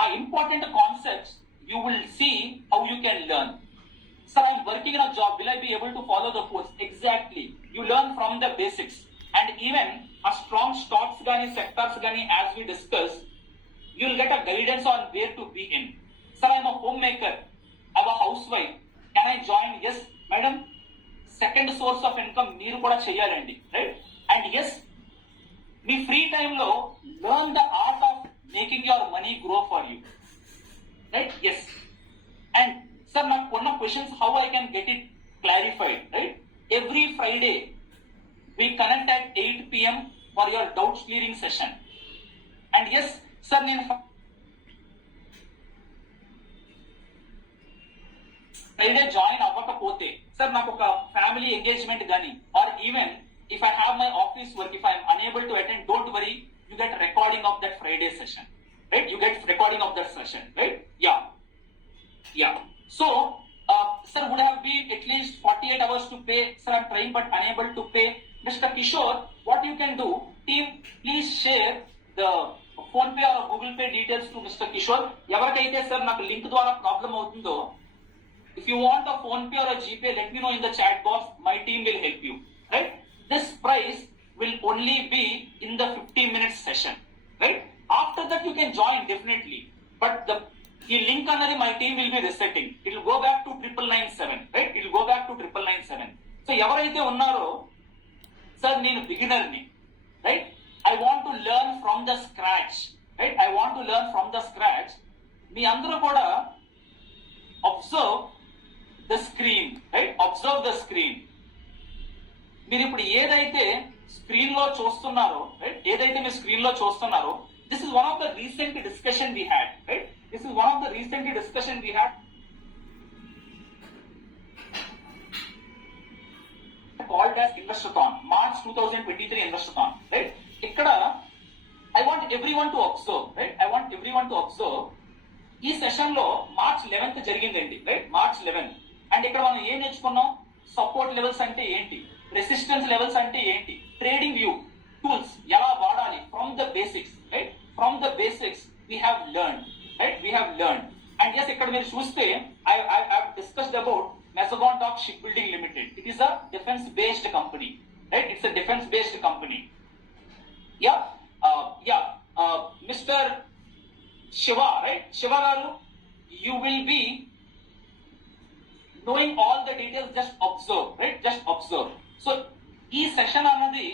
ఆ important concepts you will see how you can learn. Sir, I'm working in a job. Will I be able to follow the course? Exactly. You learn from the basics. and even a strong stocks gani, sectors gani, as we discussed, you'll get a guidance on where to be in. Sir, I'm a homemaker, I'm a housewife, can I join? Yes, madam. Second source of income మీరు కూడా చెయ్యాలండి, right? And yes, మీ free టైంలో learn the art of making your money grow for you, right? Yes. And sir, నాకు ఉన్న questions how I can get it clarified, right? Every Friday we connect at 8 p.m. for your doubts clearing session. And yes, sir, నేను Friday join అవ్వకపోతే sir నాకు ఒక family engagement గానీ, or even if I have my office work, if I'm unable to attend, don't worry, you get recording of that Friday session, right? You get recording of that session, right? Yeah. So, sir, would have been at least 48 hours to pay. Sir, I'm trying but unable to pay. Mr. Kishore, what you can do, team, please share the PhonePe or Google Pay details to Mr. Kishore. ఎవరికైతే sir నాకు లింక్ ద్వారా ప్రాబ్లం అవుతుందో, if you want a PhonePe or a GPay, let me know in the chat box. My team will help you, right? This price will only be in the 15-minute session, right? After that, you can join definitely, but the link another my team will be resetting. It will go back to 9997, right? It will go back to 9997. So ఎవరైతే ఉన్నారో, sir నేను beginner ని, right? I want to learn from the scratch, right? I want to learn from the scratch. మీ అందరూ కూడా observe the screen, right? Observe the screen. మీరు ఇప్పుడు ఏదైతే స్క్రీన్ లో చూస్తున్నారో, రైట్? ఏదైతే మీరు స్క్రీన్ లో చూస్తున్నారో, this is one of the recent discussion we had, right? This is one of the recent discussion we had called as Investothon, March 2023 Investothon, right? ఇక్కడ I want everyone to observe, right? I want everyone to observe. ఈ సెషన్ లో March 11th జరిగిందండి, right? March 11th. And ఇక్కడ మనం ఏం నేర్చుకున్నాం? Support levels అంటే ఏంటి, రెసిస్టెన్స్ లెవెల్స్ అంటే ఏంటి, ట్రేడింగ్ వ్యూ టూల్స్ ఎలా వాడాలి, from the basics, right? From the basics we have learned, right? We have learned. And yes, ఇక్కడ మీరు చూస్తే I have discussed about Mazagon Shipbuilding Limited. It is a defense-based company, right? It's a defense-based company. Mr. Shiva, right? Shiva garu, you will be knowing all the details. Just observe, right? Just observe. So, this session anadi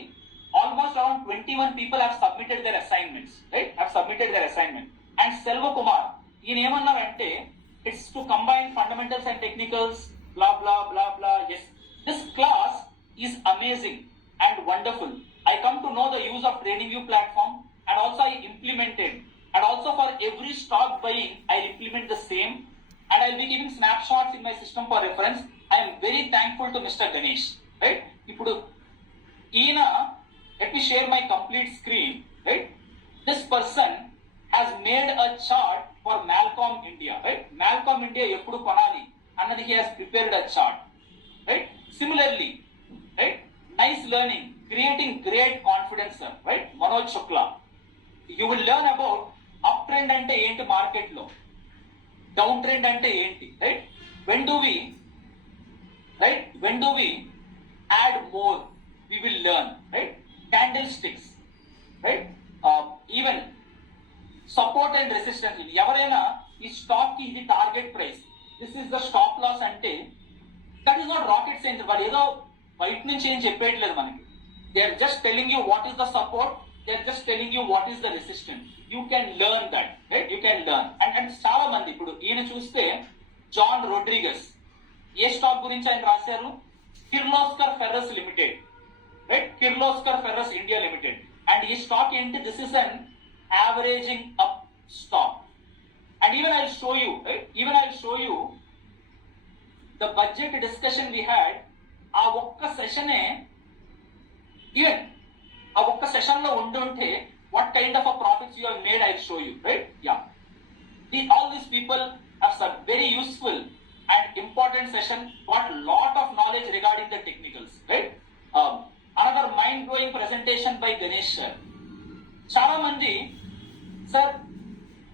almost around 21 people have submitted their assignments, right? Have submitted their assignment. And Selva Kumar, in emannarante, it's to combine fundamentals and technicals. Blah blah blah blah. Yes, this class is amazing and wonderful. I come to know the use of TradingView platform, and also I implemented, and also for every stock buying I implement the same, and I'll be giving snapshots in my system for reference. I am very thankful to Mr. Ganesh, right? Ipudu Ina, let me share my complete screen, right? This person has made a chart for Malcolm India, right? Malcolm India eppudu konali another, he has prepared a chart, right? Similarly, right? Nice learning, creating great confidence, sir, right? Manoj Shukla, you will learn about uptrend ante enti market lo, downtrend ante enti, right? When do we add more, we will learn, right? Candlesticks, right? Even support and resistance. ఎవరైనా ఈ stock కి ఇది target price, this is the stop loss అంటే, that is not rocket science. వాళ్ళు ఏదో బయట నుంచి ఏం చెప్పేయట్లేదు మనకి. They are just telling you what is the support, they are just telling you what is the resistance. You can learn that, right? You can learn. And చాలా మంది, ఇప్పుడు ఈయన చూస్తే జాన్ రోడ్రిగస్, ఏ స్టాక్ గురించి ఆయన రాశారు? Kirloskar ferrous limited, right? Kirloskar ferrous India limited. And ఈ స్టాక్ ఏంటి? This is an averaging up stock. And even I'll show you, right? Even I'll show you the budget discussion we had. ఆ ఒక్క సెషనే, ఈవెన్ ఆ ఒక్క సెషన్ లో ఉంటుంటే what kind of a profits you have made, I'll show you, right? Yeah. All these people have some very useful and important session, got lot of knowledge regarding the technicals, right? Another mind-blowing presentation by Ganesh sir. చాలా మంది sir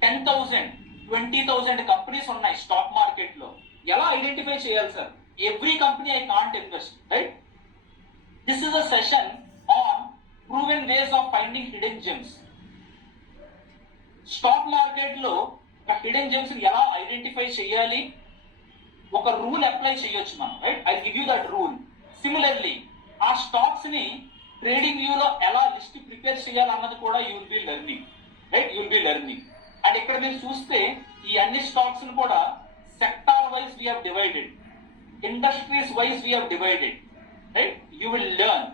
10,000, 20,000 companies ఉన్నాయి stock market లో, ఎలా identify చేయాలి sir? Every company I can't invest, right? This is a session on proven ways of finding hidden gems. Stock market లో hidden gems ఎలా identify చేయాలి, ఒక రూల్ అప్లై చేయొచ్చు మనం, right? I give you that rule. Similarly ఆ stocks ని TradingView లో ఎలా లిస్ట్ ప్రిపేర్ చేయాలన్నది కూడా you will be learning, right? You will be learning. And ఇక్కడ మీరు చూస్తే ఈ అన్ని స్టాక్స్ ని కూడా sector wise we have divided, industries wise we have divided, right? You will learn.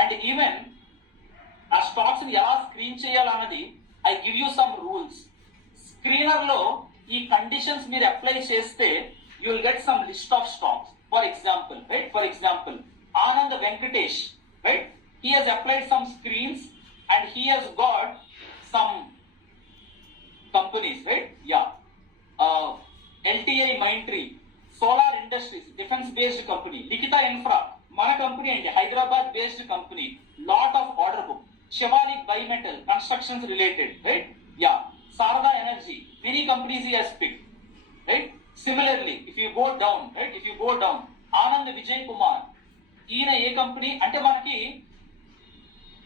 And even ఆ స్టాక్స్ ని ఎలా స్క్రీన్ చేయాలన్నది I give you some rules. Screener లో ఈ కండిషన్స్ మీరు అప్లై చేస్తే you will get some list of stocks. For example, right? For example Anand Venkatesh, right? He has applied some screens and he has got some companies, right? Yeah. LTI Mindtree, Solar Industries, defense-based company. Likita Infra, mana company and Hyderabad-based company. Lot of order book. Shivalik Bimetal, constructions related, right? Yeah. Sarada Energy, many companies he has picked, right? Similarly, if you go down, right? If you go down, Anand Vijay Kumar, ఈయన ఏ కంపెనీ అంటే మనకి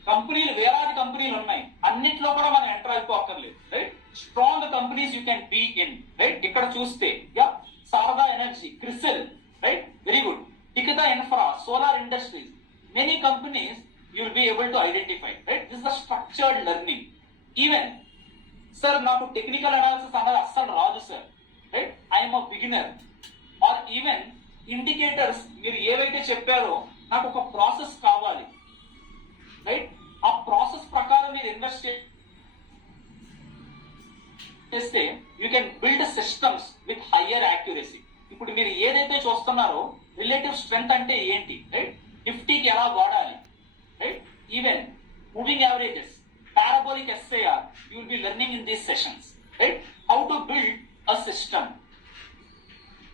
కంపెనీలు వేలాది కంపెనీలు ఉన్నాయి, అన్నిట్లో కూడా మనం ఎంటర్ అయిపోక్కర్లేదు, right? Strong companies you can be in, right? ఇక్కడ చూస్తే yeah Sharda energy, CRISIL, right? Very good. Likhitha infra, solar industries, many companies you will be able to identify, right? This the structured learning. Even sir నాకు technical analysis అనేది అస్సలు రాదు sir, right? I'm a beginner. Or even indicators మీరు ఏవైతే చెప్పారో నాకు ఒక ప్రాసెస్ కావాలి, రైట్? ఆ ప్రాసెస్ ప్రకారం మీరు ఇన్వెస్ట్ చేస్తే you can build systems with higher accuracy. ఇప్పుడు మీరు ఏదైతే చూస్తున్నారో రిలేటివ్ స్ట్రెంగ్త్ అంటే ఏంటి, రైట్? నిఫ్టీకి ఎలా వాడాలి, right? Even moving averages, parabolic SIR, you will be learning in these sessions, right? How to build a system,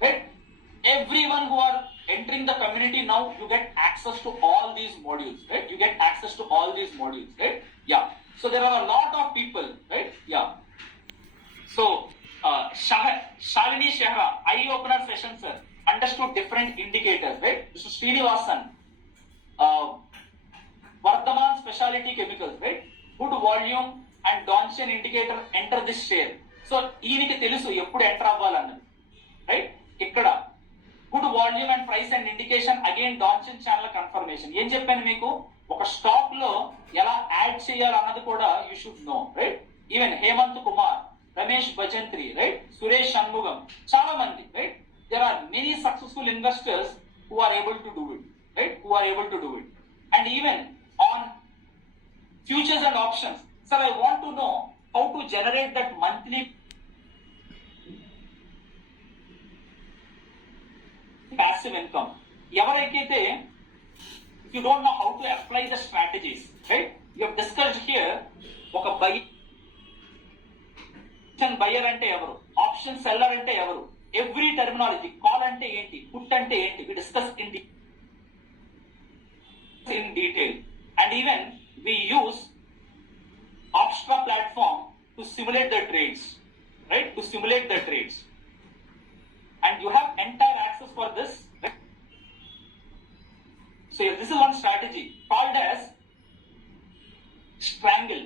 right? Everyone who are entering the community now, you get access to all these modules, right? You get access to all these modules, right? Yeah. So there are a lot of people, right? Yeah. So Shalini Shehra, eye opener session, sir. Understood different indicators, right? Mr. Srinivasan, Vardhaman Specialty Chemicals, right? Good volume and Donchian indicator enter this share. So ఈయనకి తెలుసు ఎప్పుడు enter అవ్వాలన్నది, right? ఇక్కడ good volume and price and indication, again Donchian channel confirmation. ఏం చెప్పాను మీకు, ఒక స్టాక్ లో ఎలా యాడ్ చేయాలన్నది కూడా you should know, right? Even Hemanth Kumar, Ramesh Bhajantri, right? Suresh Shanmugam, చాలా మంది, right? There are many successful investors who are able to do it, right? Who are able to do it. And even on futures and options, sir I want to know how to generate that monthly passive income. ఎవరికైతే if you don't know how to apply the strategies, right? You have discussed here ఒక బయర్ అంటే ఎవరు, option seller అంటే ఎవరు, every terminology, call అంటే ఏంటి, పుట్ అంటే ఏంటి, we discuss in detail. And even we use Opstra platform to simulate the trades, right? To simulate the trades. And you have entire access for this, right? So this is one strategy called as strangle,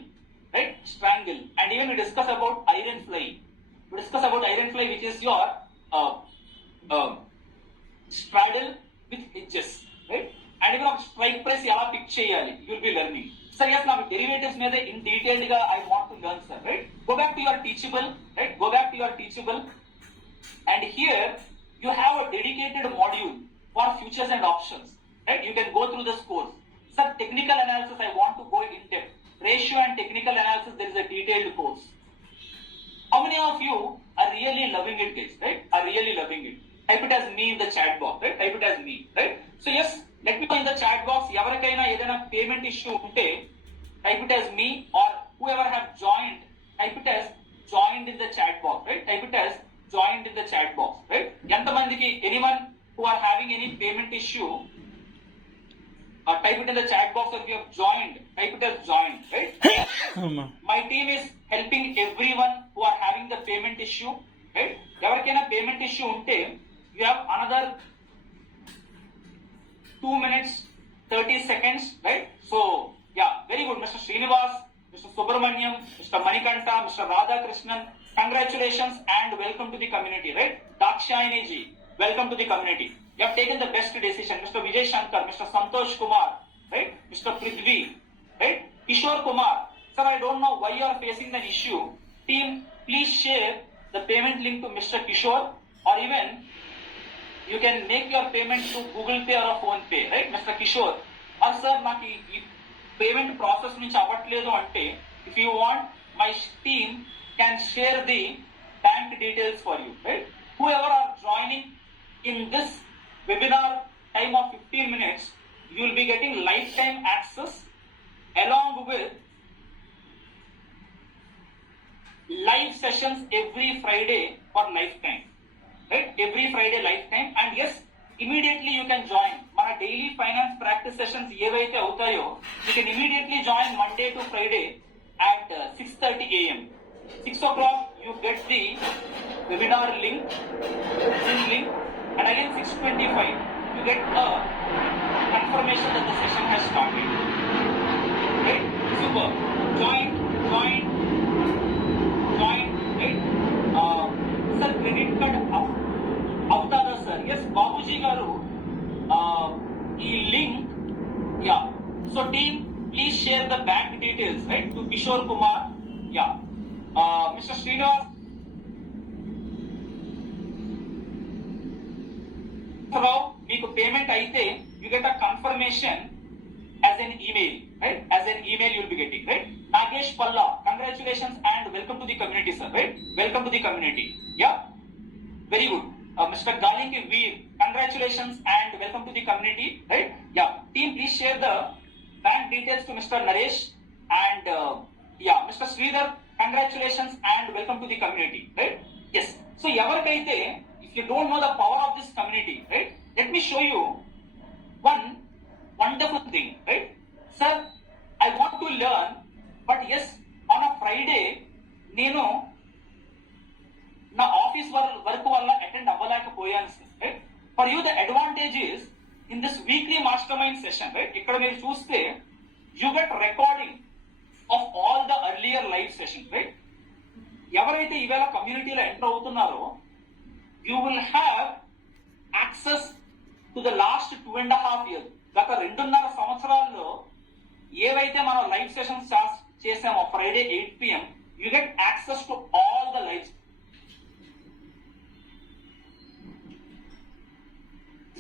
right? Strangle. And even we discuss about iron fly. We discuss about iron fly, which is your straddle with edges, right? And even strike price ఎలా pick చేయాలి, you will be learning. Sir, yes, now derivatives మీద in detailed గా I want to learn, sir, right? Go back to your teachable, right? Go back to your teachable. And here you have a dedicated module for futures and options, right? You can go through this course. Sir, technical analysis, I want to go in depth. Ratio and technical analysis, there is a detailed course. How many of you are really loving it, guys, right? Are really loving it? Type it as me in the chat box, right? Type it as me, right? So yes, let me know in the chat box. ఎవరికైనా ఏదైనా payment issue ఉంటే type it as me, or whoever have joined, type it as joined in the chat box, right? Type it as joined in the chat box, right? ఎంతమందికి anyone who are having any payment issue, type it in the chat box. If you have joined, type it as joined, right? My team is helping everyone who are having the payment issue, right? ఎవరికైనా payment issue ఉంటే you have another 2 minutes 30 seconds, right? So Yeah, very good. Mr. Srinivas, Mr. Subramaniam, Mr. Manikanta, Mr. Radhakrishnan, congratulations and welcome to the community, right? Dakshayani ji, welcome to the community. You have taken the best decision. Mr. Vijay Shankar, Mr. Santosh Kumar, right? Mr. Prithvi, right? Kishore Kumar. Sir, I don't know why you are facing an issue. Team, please share the payment link to Mr. Kishore, or even you can make your payment to Google Pay or Phone Pay, right? Mr. Kishore. Or sir, నాకు ఈ payment process నుంచి అవ్వట్లేదు అంటే, if you want, my team can share the bank details for you, right? Whoever are joining in this webinar time of 15 minutes, you will be getting lifetime access along with live sessions every Friday for lifetime, right? Every Friday lifetime. And yes, immediately you can join మన daily finance practice sessions ఏవైతే అవుతాయో, you can immediately join Monday to Friday at 6:30 a.m. 6 o'clock you get the webinar link, Zoom link, and again 6:25 you get a confirmation that the session has started, right? Super. Join, right? Sir, credit card అవుతారా sir? Yes, Babuji గారు, ఈ link, yeah. So team, please share the bank details, right, to Kishore Kumar, yeah. Mr. Srinivas, మీకు పేమెంట్ అయితే you get a confirmation as an email, right? As an email you will be getting, right? Nagesh Palla, congratulations and welcome to the community, sir, right? Welcome to the community, yeah. Very good. Mr. Galinki Veer, congratulations and welcome to the community, right? Yeah. Team, please share the bank details to Mr. Naresh and yeah, Mr. Sridhar, congratulations and welcome to the community, right? Yes. So, ఎవరికైతే, if you don't know the power of this community, right? Let me show you one wonderful thing, right? Sir, I want to learn, but yes, on a Friday, నేను నా office work వల్ల attend అవ్వలేకపోయాను, right? For you the advantage is in this weekly mastermind session, right? ఇక్కడ మీరు చూస్తే you get recording of all the earlier live session, right? ఎవరైతే ఈవేళ కమ్యూనిటీలో ఎంటర్ అవుతున్నారో, you will have access to the last 2.5 years, గత 2.5 సంవత్సరాల్లో ఏవైతే మనం లైవ్ సెషన్స్ చేసామో Friday 8 PM, you get access to all the live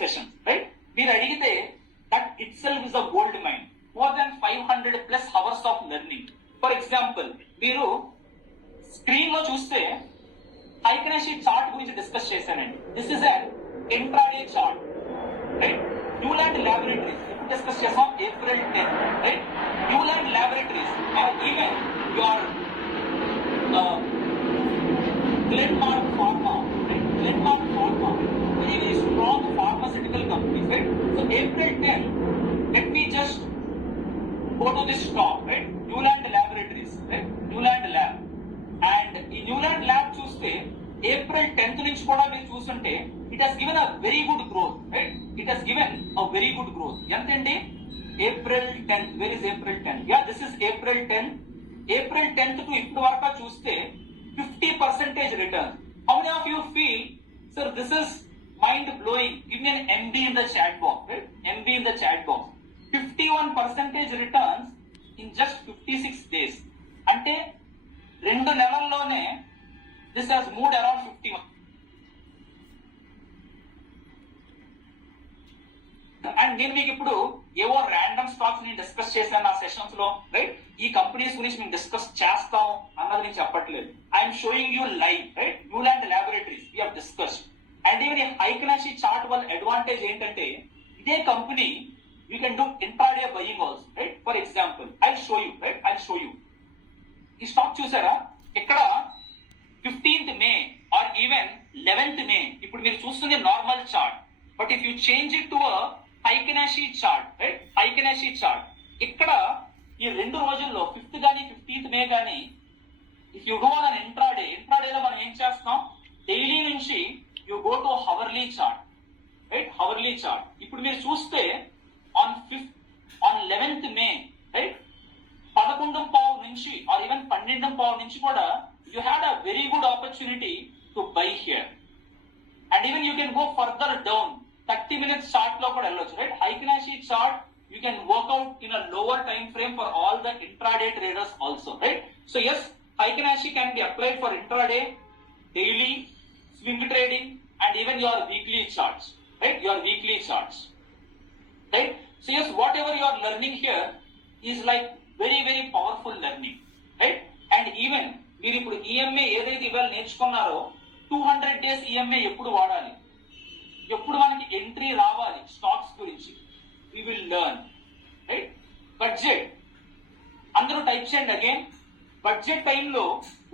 session, right? మీరు అడిగితే that itself is a gold mine. More than 500+ hours of learning. For example, మీరు screen లో చూస్తే హైకనాషి చార్ట్ గురించి డిస్కస్ చేశానండి. This is an intraday chart, right? Neuland Laboratories discuss చేసాం April 10, right? Neuland Laboratories or even your Glenmark Pharma, right? Glenmark Pharma, very strong pharmaceutical companies, right? So April 10, let me just go to this top, right? Newland Laboratories, right? Newland Lab. And in Newland Lab చూస్తే April 10th నుంచి కూడా మీరు చూస్తుంటే it has given a very good growth, right? It has given a very good growth. ఎంతండి? April 10th. Where is April 10th? Yeah, this is April 10th. April 10th to ఇప్పటి వరకు చూస్తే 50% return. How many of you feel, sir, this is mind blowing? Give me an MB in the chat box, right? MB in the chat box. 51% returns in just 56 days. అంటే 2 నెలల్లోనే this has moved around 51. అండ్ నేను మీకు ఇప్పుడు ఏవో random stocks నేను డిస్కస్ చేశాను నా సెషన్స్ లో, రైట్? ఈ కంపెనీస్ గురించి మేము డిస్కస్ చేస్తాం అన్నది నేను చెప్పట్లేదు. I'm showing you live, right? Neuland Laboratories we have discussed. And even ఈ హైకనాషి చార్ట్ వల్ల అడ్వాంటేజ్ ఏంటంటే, ఇదే company you can do intraday buying also, right? For example I show you, right? I show you. ఈ స్టాక్ చూసారా? ఇక్కడ 15th May are even 11th May. ఇప్పుడు మీరు చూస్తుంది normal chart, but if you change it to Heikin Ashi chart, right? Heikin Ashi chart ఇక్కడ ఈ 2 రోజుల్లో 5th కానీ 15th May కానీ ఇఫ్ యూ గో ఆన్ ఇంట్రాడేలో మనం ఏం చేస్తాం? డైలీ నుంచి you go to hourly chart, right? Hourly chart. ఇప్పుడు మీరు చూస్తే ఆన్ 11th May, రైట్? 12:15 నుంచి కూడా you had a very good opportunity to buy here. And even you can go further down, 30 minutes chart lo kuda ellochu, right? Heikinashi chart you can work out in a lower time frame for all the intraday traders also, right? So yes, Heikinashi can be applied for intraday, daily, swing trading, and even your weekly charts, right? Your weekly charts, right? So yes, whatever you are learning here is like very very powerful learning, right? And even మీరు ఇప్పుడు ఈఎంఏ ఏదైతే ఇవాళ నేర్చుకున్నారో 200 days EMA ఎప్పుడు వాడాలి, ఎప్పుడు మనకి ఎంట్రీ రావాలి స్టాక్స్ గురించి we will learn, right? Budget, అందరూ టైప్ చేయండి అగైన్. బడ్జెట్ టైంలో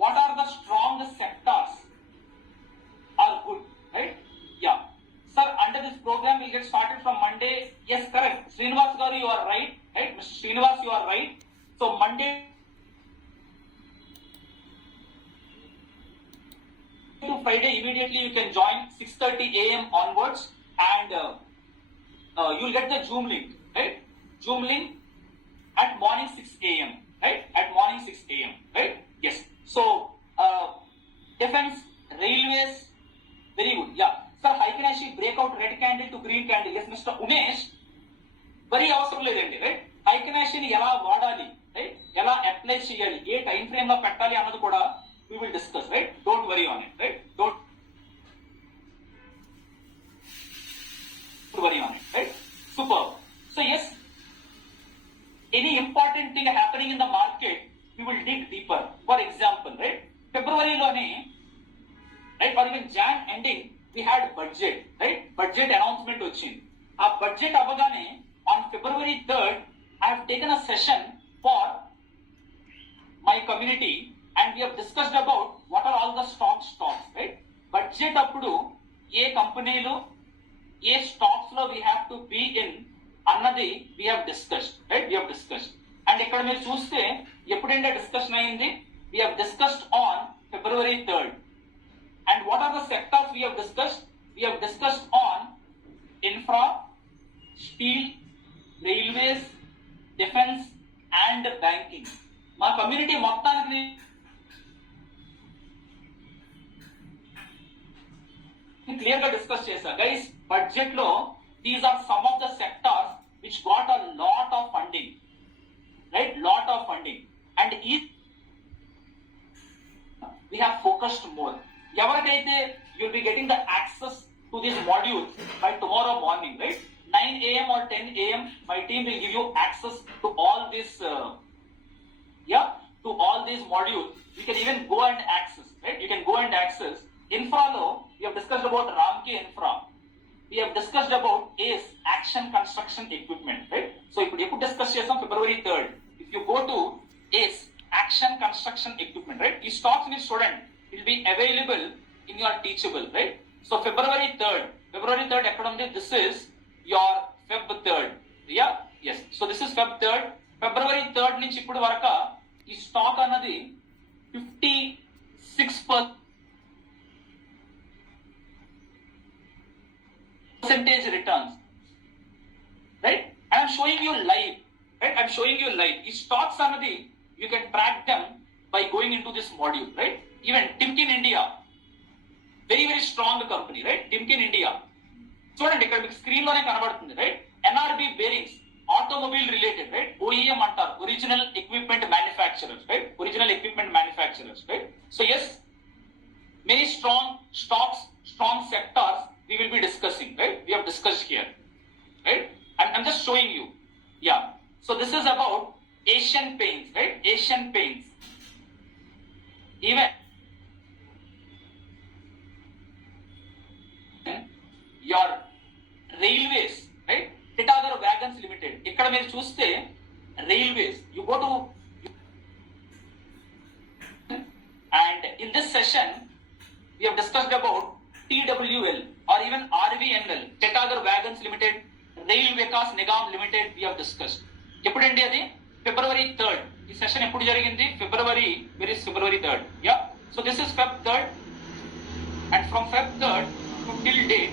what are the strong sectors are good, right? Yeah sir, under this program will get started from Monday. Yes, correct. Srinivas garu, you are right, right? Mr. Srinivas, you are right. So Monday to Friday immediately you can join 6:30 a.m. onwards, and you'll get the Zoom link, right? Zoom link at morning 6 a.m., right? At morning 6 a.m., right? Yes. So defense, railways, very good. Yeah. Sir, Heikinashi breakout red candle to green candle. Yes, Mr. Umesh, very అవసరం లేదండి, రైట్? హైకనాషిని ఎలా వాడాలి, రైట్? ఎలా అప్లై చేయాలి, ఏ time frame లో పెట్టాలి అన్నది కూడా we will discuss, right? Don't worry on it, right? Don't worry on it, right? Superb. So yes, any important thing happening in the market, we will dig deeper. For example, right? February lone, right? Or even Jan ending, we had budget, right? Budget announcement వచ్చింది. ఆ బడ్జెట్ అవగానే on February 3rd, I have taken a session for my community and we have discussed about what are all the stocks, right? Budget appudu ఏ కంపెనీలు ఏ స్టాక్స్ లో we have to be in అన్నది we have discussed, right? We have discussed. And ఇక్కడ మీరు చూస్తే ఎప్పుడైనా డిస్కషన్ అయింది, we have discussed on February 3rd. And what are the sectors we have discussed? We have discussed on infra, steel, railways, defense and banking. మా community మొత్తానికి clear గా discuss చేశా guys. Budget లో these are some of the sectors which got a lot of funding, right? Lot of funding. And ఈ we have focused more. ఎవరికైతే you'll be getting the access to these modules by tomorrow morning, right? 9 a.m. or 10 a.m. my team will give you access to all this to all these modules. You can even go and access, right? You can go and access. Infra lo we have discussed about Ramke Infra. We have discussed about ACE, Action Construction Equipment, right? So ఇప్పుడు discuss చేసాం February 3rd. If you go to ACE, Action Construction Equipment, right? ఈ stocks ని చూడండి, it will be available in your teachable, right? So February 3rd ఎక్కడ ఉంది? This is your Feb 3rd. Yeah? Yes. So this is Feb 3rd. February 3rd నుంచి ఇప్పుడు వరకు ఈ stock అన్నది 56% returns, right? And I'm showing you live, right? I'm showing you live. ఈ stocks అన్నది you can track them by going into this module, right? Even Timken India, very very strong company, right? Timken India, చూడండి ఇక్కడ మీకు screen లోనే కనబడుతుంది, right? NRB bearings, automobile related, right? OEM అంటారు, original equipment manufacturers, right? Original equipment manufacturers, right? So yes, many strong stocks, strong sectors we will be discussing, right? We have discussed here, right? I'm just showing you. Yeah. So this is about Asian Paints, right? Asian Paints. Even your railways, right? Titagar Wagons Limited. ఇక్కడ మీరు చూస్తే railways, you go to, and in this session we have discussed about TWL or even RVNL, Titagar Wagons Limited, Rail Vikas Nigam Limited, we have discussed. ఎప్పుడండి అది? February 3rd. ఈ సెషన్ ఎప్పుడు జరిగింది? February 3rd. Yeah. So this is Feb 3rd, and from Feb 3rd to till date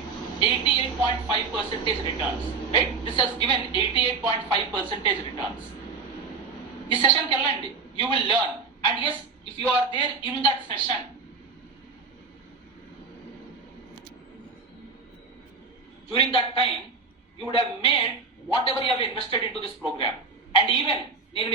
88.5% returns, right? This has given 88.5% returns. ఈ సెషన్కి వెళ్ళండి, you will learn And yes, if you are there in that session, during that time, you would have made whatever you have invested into this program. And even it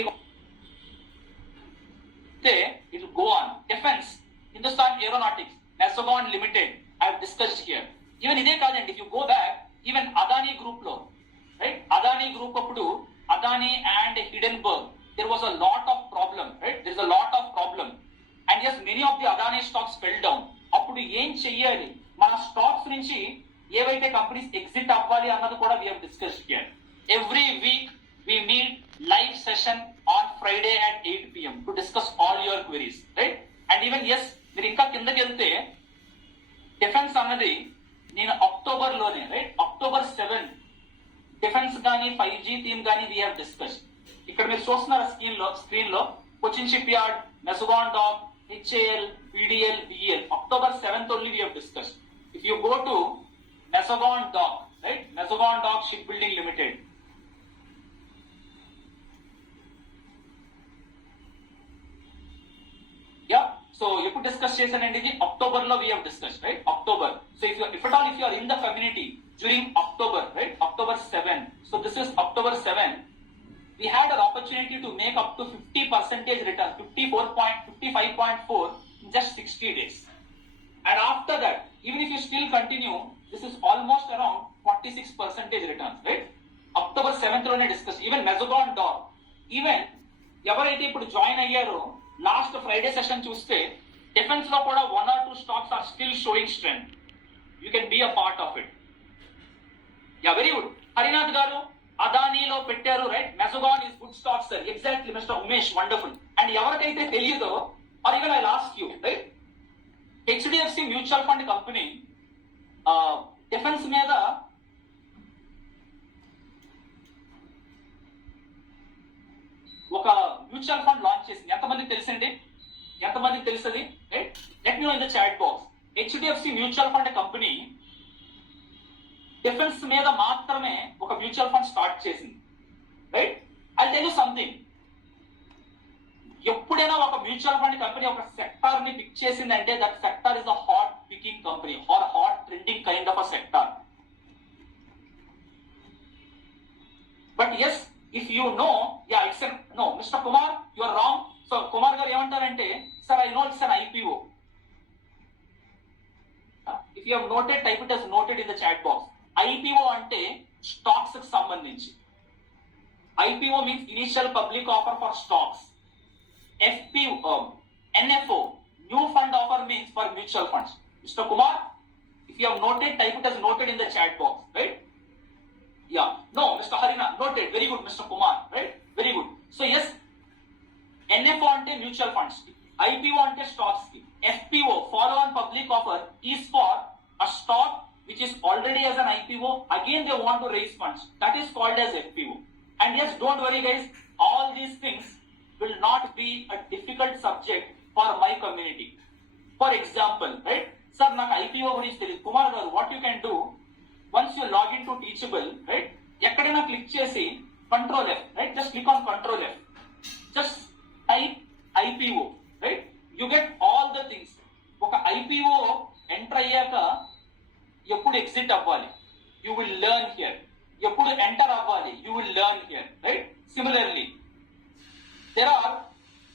will go on. Defense, Hindustan Aeronautics, Mazagon Limited, I have discussed here. Even ide kaadandi, if you go back, even Adani Group lo, right? Adani Group appudu, Adani and Hindenburg, there was a lot of problem, right? There is a lot of problem. And yes, many of the Adani stocks fell down. Appudu em cheyali? Mana stocks nunchi ఏవైతే companies exit అవ్వాలి అన్నది కూడా we have discussed here. Every week we meet live session on Friday at 8 PM to discuss all your queries, right? And even yes, మీరు ఇంకా కిందకి వెళ్తే డిఫెన్స్ అన్నది నేను అక్టోబర్ లోనే, రైట్, October 7 డిఫెన్స్ గానీ 5G థీమ్ గానీ we have discussed. ఇక్కడ మీరు చూస్తున్నారు స్క్రీన్ లో Cochin Shipyard, Mazagon Dock, HAL, PDL, BEL, October 7th only we have discussed. If you go to Mazagon Dock, right? Mazagon Dock Shipbuilding Limited. Yeah. So you could discuss చేసానండి ఇది October లో we have discussed, right? October. So if at all if you are in the community during October, right? October 7. So this is October 7. We had an opportunity to make up to 50% return, 55.4 in just 60 days. And after that, even if you still continue, this is almost around 46% returns, right? October 7th లోనే discuss. Even Mazagon dock, even ఎవరైతే ఇప్పుడు join అయ్యారో last Friday session చూస్తే defence లో కూడా 1 or 2 stocks are still showing strength. You can be a part of it. Yeah, very good. Harinath garu అదానీలో పెట్టారు, right? Mazagon is good stock sir. Exactly mister Umesh, wonderful. And ఎవరికైతే తెలియదో or even I ask you, right? HDFC mutual fund company defence మీద ఒక mutual fund launch చేసింది. ఎంతమందికి తెలుసండి? ఎంతమందికి తెలుసది? Right, let me know in the chat box. HDFC mutual fund company defence మీద మాత్రమే ఒక మ్యూచువల్ ఫండ్ స్టార్ట్ చేసింది, right? I tell you something. ఎప్పుడైనా ఒక మ్యూచువల్ ఫండ్ కంపెనీ ఒక సెక్టార్ ని పిక్ చేసిందంటే that sector is a hot picking company or hot trending kind of a sector. But yes, if you know, yeah it's no mister Kumar, you are wrong. So Kumar గారు ఏమంటారంటే, sir I know it's an IPO. If you have noted, type it as noted in the chat box. IPO అంటే స్టాక్స్ కి సంబంధించి. IPO means initial public offer for stocks. NFO, new fund offer, means for mutual funds. Mr. Kumar, if you have noted, type it as noted in the chat box, right? Yeah. No, Mr. Harina, noted. Very good, Mr. Kumar, right? Very good. So yes, NFO ante mutual funds, IPO ante stocks ki, FPO, follow on public offer, is for a stock which is already as an IPO. Again, they want to raise funds. That is called as FPO. And yes, don't worry guys, all these things will not be a difficult subject for my community. For example, right? Sir, నాకు IPO గురించి తెలియదు. కుమార్ గారు, what you can do, once you log into Teachable, right? ఎక్కడైనా క్లిక్ చేసి Control F, right? Just click on Control F. Just type IPO, right? You get all the things. ఒక IPO enter అయ్యాక ఎప్పుడు ఎగ్జిట్ అవ్వాలి, you will learn here. ఎప్పుడు ఎంటర్ అవ్వాలి, you will learn here, right? Similarly, there are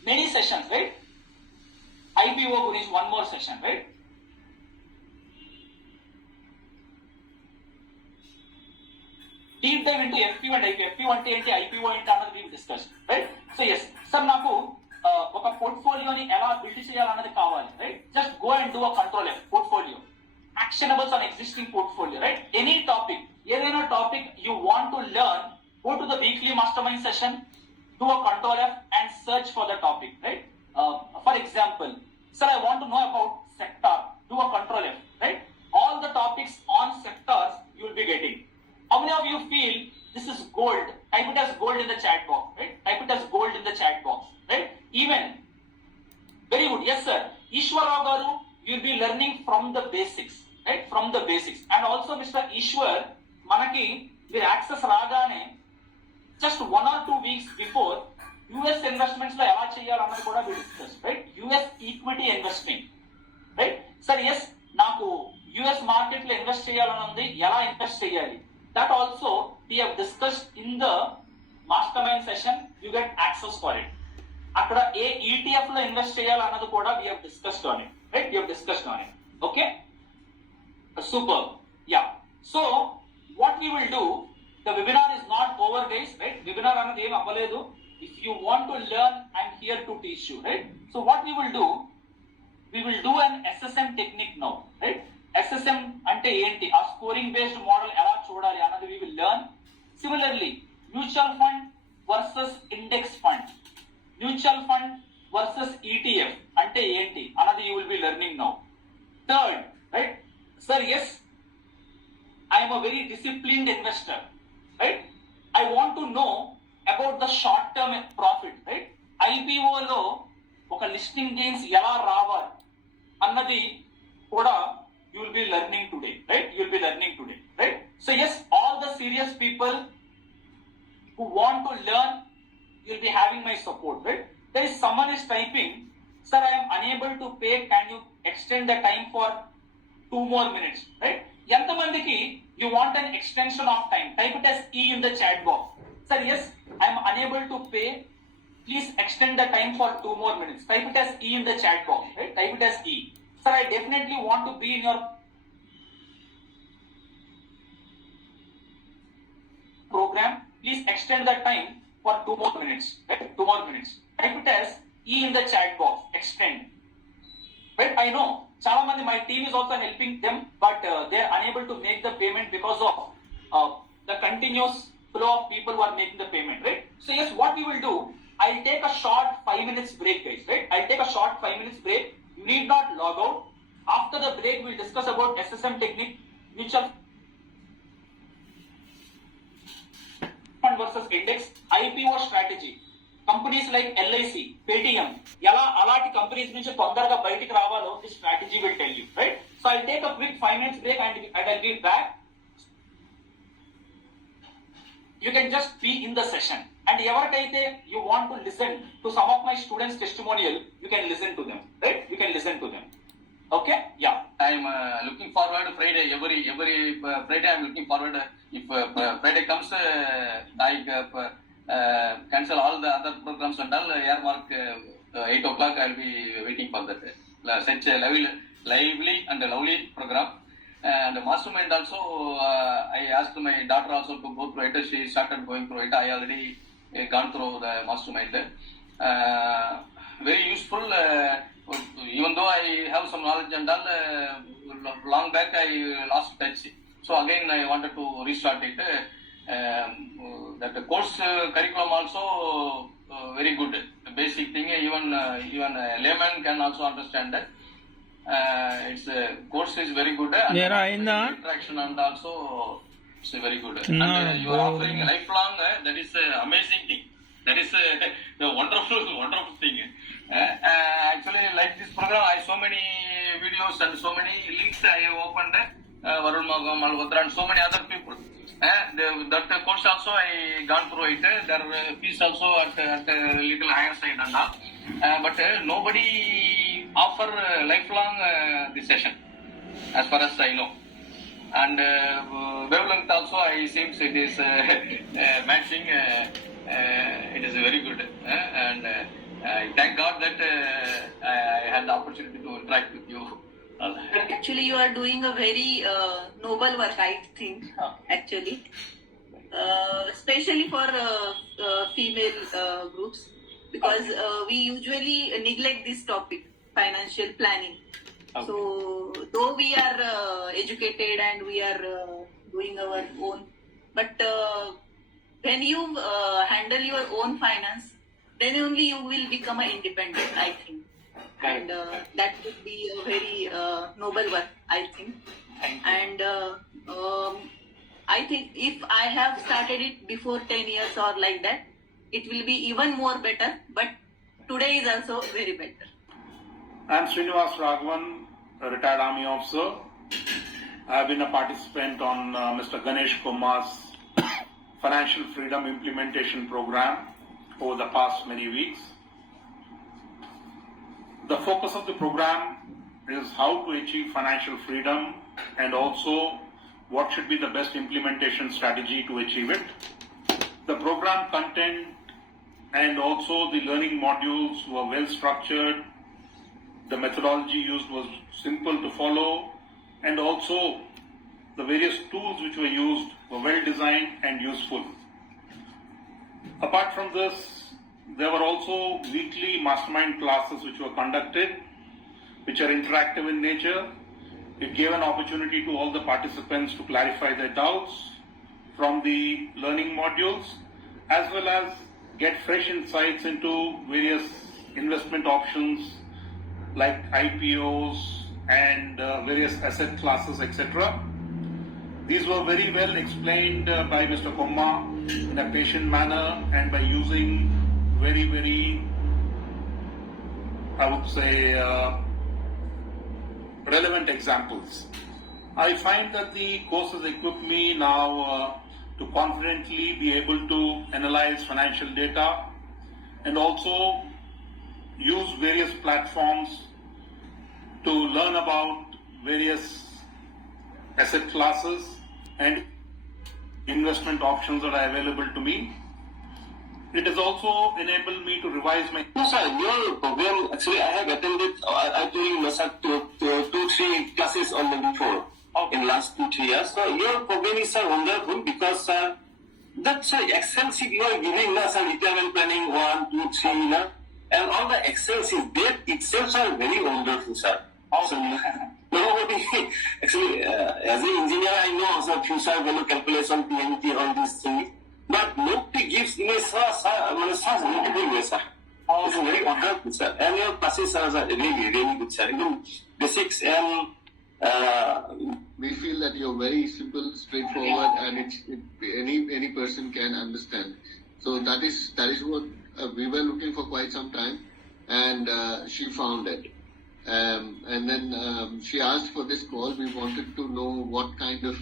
many sessions, right? IPO guరించి one more session, right? Deep dive into FPO and IPO. FPO అంటే ఏంటి, IPO ఏంటి అన్నది we discussed, right? So yes, sir, నాకు ఒక పోర్ట్ఫోలియోని ఎలా బిల్డ్ చేయాలన్నది కావాలి, right? Just go and do a Control F, portfolio. Actionables on existing portfolio, right? Any topic, ఏదైనా topic you want to learn, go to the weekly mastermind session, do a Control F and search for the topic, right? For example, sir, I want to know about sector, do a Control F, right? All the topics on sectors you will be getting. How many of you feel this is gold? Type it as gold in the chat box, right? Type it as gold in the chat box, right? Even, very good, yes sir. Ishwar garu, you will be learning from the basics, right? From the basics. And also Mr. Ishwar, manaki మీరు access రాగానే just 1 or 2 weeks before US investments లో ఎలా చేయాలన్నది కూడా we discuss, right? US equity investing, right? Sir yes, నాకు US market లో invest చేయాలని ఉంది, ఎలా ఇన్వెస్ట్ చేయాలి? That also we have discussed in the mastermind session. You get access for it. అక్కడ ఏ ఈటీఎఫ్ లో ఇన్వెస్ట్ చేయాలన్నది కూడా we have discussed on it, right? We have discussed on it. Okay, super. Yeah, so what we will do, the webinar is not over, guys, right? Webinar anadi em avvaledu. If you want to learn, I'm here to teach you, right? So what we will do an SSM technique now, right? SSM ante enti, a scoring based model ela chodali anadi we will learn. Similarly, mutual fund versus index fund, mutual fund versus ETF ante enti anadi you will be learning now. Third, right? Sir, yes, I am a very disciplined investor, right? I want to know about the short term profit, right? IPO లో ఒక listing gains ఎలా రావాలి అన్నది కూడా you will be learning today, right? You will be learning today, right? So yes, all the serious people who want to learn, you will be having my support, right? There is someone is typing, sir, I am unable to pay, can you extend the time for 2 more minutes, right? ఎంతమందికి you want an extension of time? Type it as E in the chat box. Sir, yes, I am unable to pay. Please extend the time for 2 more minutes. Type it as E in the chat box, right? Type it as E. Sir, I definitely want to be in your program. Please extend the time for 2 more minutes, right? 2 more minutes. Type it as E in the chat box. Extend. Right? I know చాలా మంది, my team is also helping them, but they are unable to make the payment because of the continuous flow of people who are making the payment, right? So yes, what we will do, I'll take a short 5 minutes break, guys, right? I'll take a short 5 minutes break. You need not log out. After the break, we'll discuss about SSM technique, mutual fund versus index, IPO strategy. Companies like LIC, Paytm, ఎలా అలాంటి కంపెనీస్ నుంచి తొందరగా బయటికి రావాలో this strategy will tell you, right? So I take a quick 5 minutes break and I'll be back. You can just be in the session, and ఎవరికైతే you want to listen to some of my students testimonial, you can listen to them, right? You can listen to them. Okay, yeah. I'm looking forward to Friday. Every Friday I'm looking forward. If Friday comes, I cancel all the other programs and all. Earmark 8 o'clock. I'll be waiting for that. Such a lively and lovely program. And mastermind also, I asked my daughter also to go through it. She started going through it. I already gone through the mastermind. Very useful. Even though I have some knowledge and all, long back I lost touch. So again I wanted to restart it. That course curriculum also very good. The basic thing, even a layman can also understand that. Its course is very good. And interaction and also it's very good. And you are offering lifelong. That is amazing thing. That is the wonderful thing. Actually, like this program, I so many videos and so many links I have opened. Varun Malhotra and so many other people. That course also I gone through it. Their fees also at little higher side and all. But nobody offer lifelong this session, as far as I know. And wavelength also I seems it is matching. It is very good. And I thank God that I had the opportunity to interact with you. Actually, you are doing a very noble work, I think, actually. Especially for female groups, because we usually neglect this topic, financial planning. Okay. So, though we are educated and we are doing our own, but when you handle your own finance, then only you will become an independent, I think. And that would be a very noble work, I think. And I think if I have started it before 10 years or like that, it will be even more better. But today is also very better. I am Srinivas Raghavan, a retired Army officer. I have been a participant on Mr. Ganesh Kumar's Financial Freedom Implementation Program. over the past many weeks. The focus of the program is how to achieve financial freedom and also what should be the best implementation strategy to achieve it. The program content and also the learning modules were well structured. The methodology used was simple to follow, and also the various tools which were used were well designed and useful. Apart from this, there were also weekly mastermind classes which were conducted, which are interactive in nature. It gave an opportunity to all the participants to clarify their doubts from the learning modules, as well as get fresh insights into various investment options like IPOs and various asset classes, etc. These were very well explained by Mr. Komma in a patient manner and by using very, I would say, relevant examples. I find that the course has equipped me now to confidently be able to analyze financial data and also use various platforms to learn about various asset classes and investment options that are available to me. It has also enabled me to revise my... No, sir, your program, actually, I have attended, I told you, 2-3 classes on the before in last 2-3 years. So your program is, sir, wonderful because, that's Excel sheet you are giving, sir, retirement planning 1, 2, 3, and all the Excel sheet, that itself are very wonderful, sir. So, nobody, actually, as an engineer, I know also future value calculation, PNT, all these things. But nobody gives in a such beautiful way, sir. It's very wonderful, sir. And your classes are really good, sir. Even basics and we feel that you're very simple, straightforward, and any person can understand. So that is what we were looking for quite some time, and she found it. And then she asked for this call. We wanted to know what kind of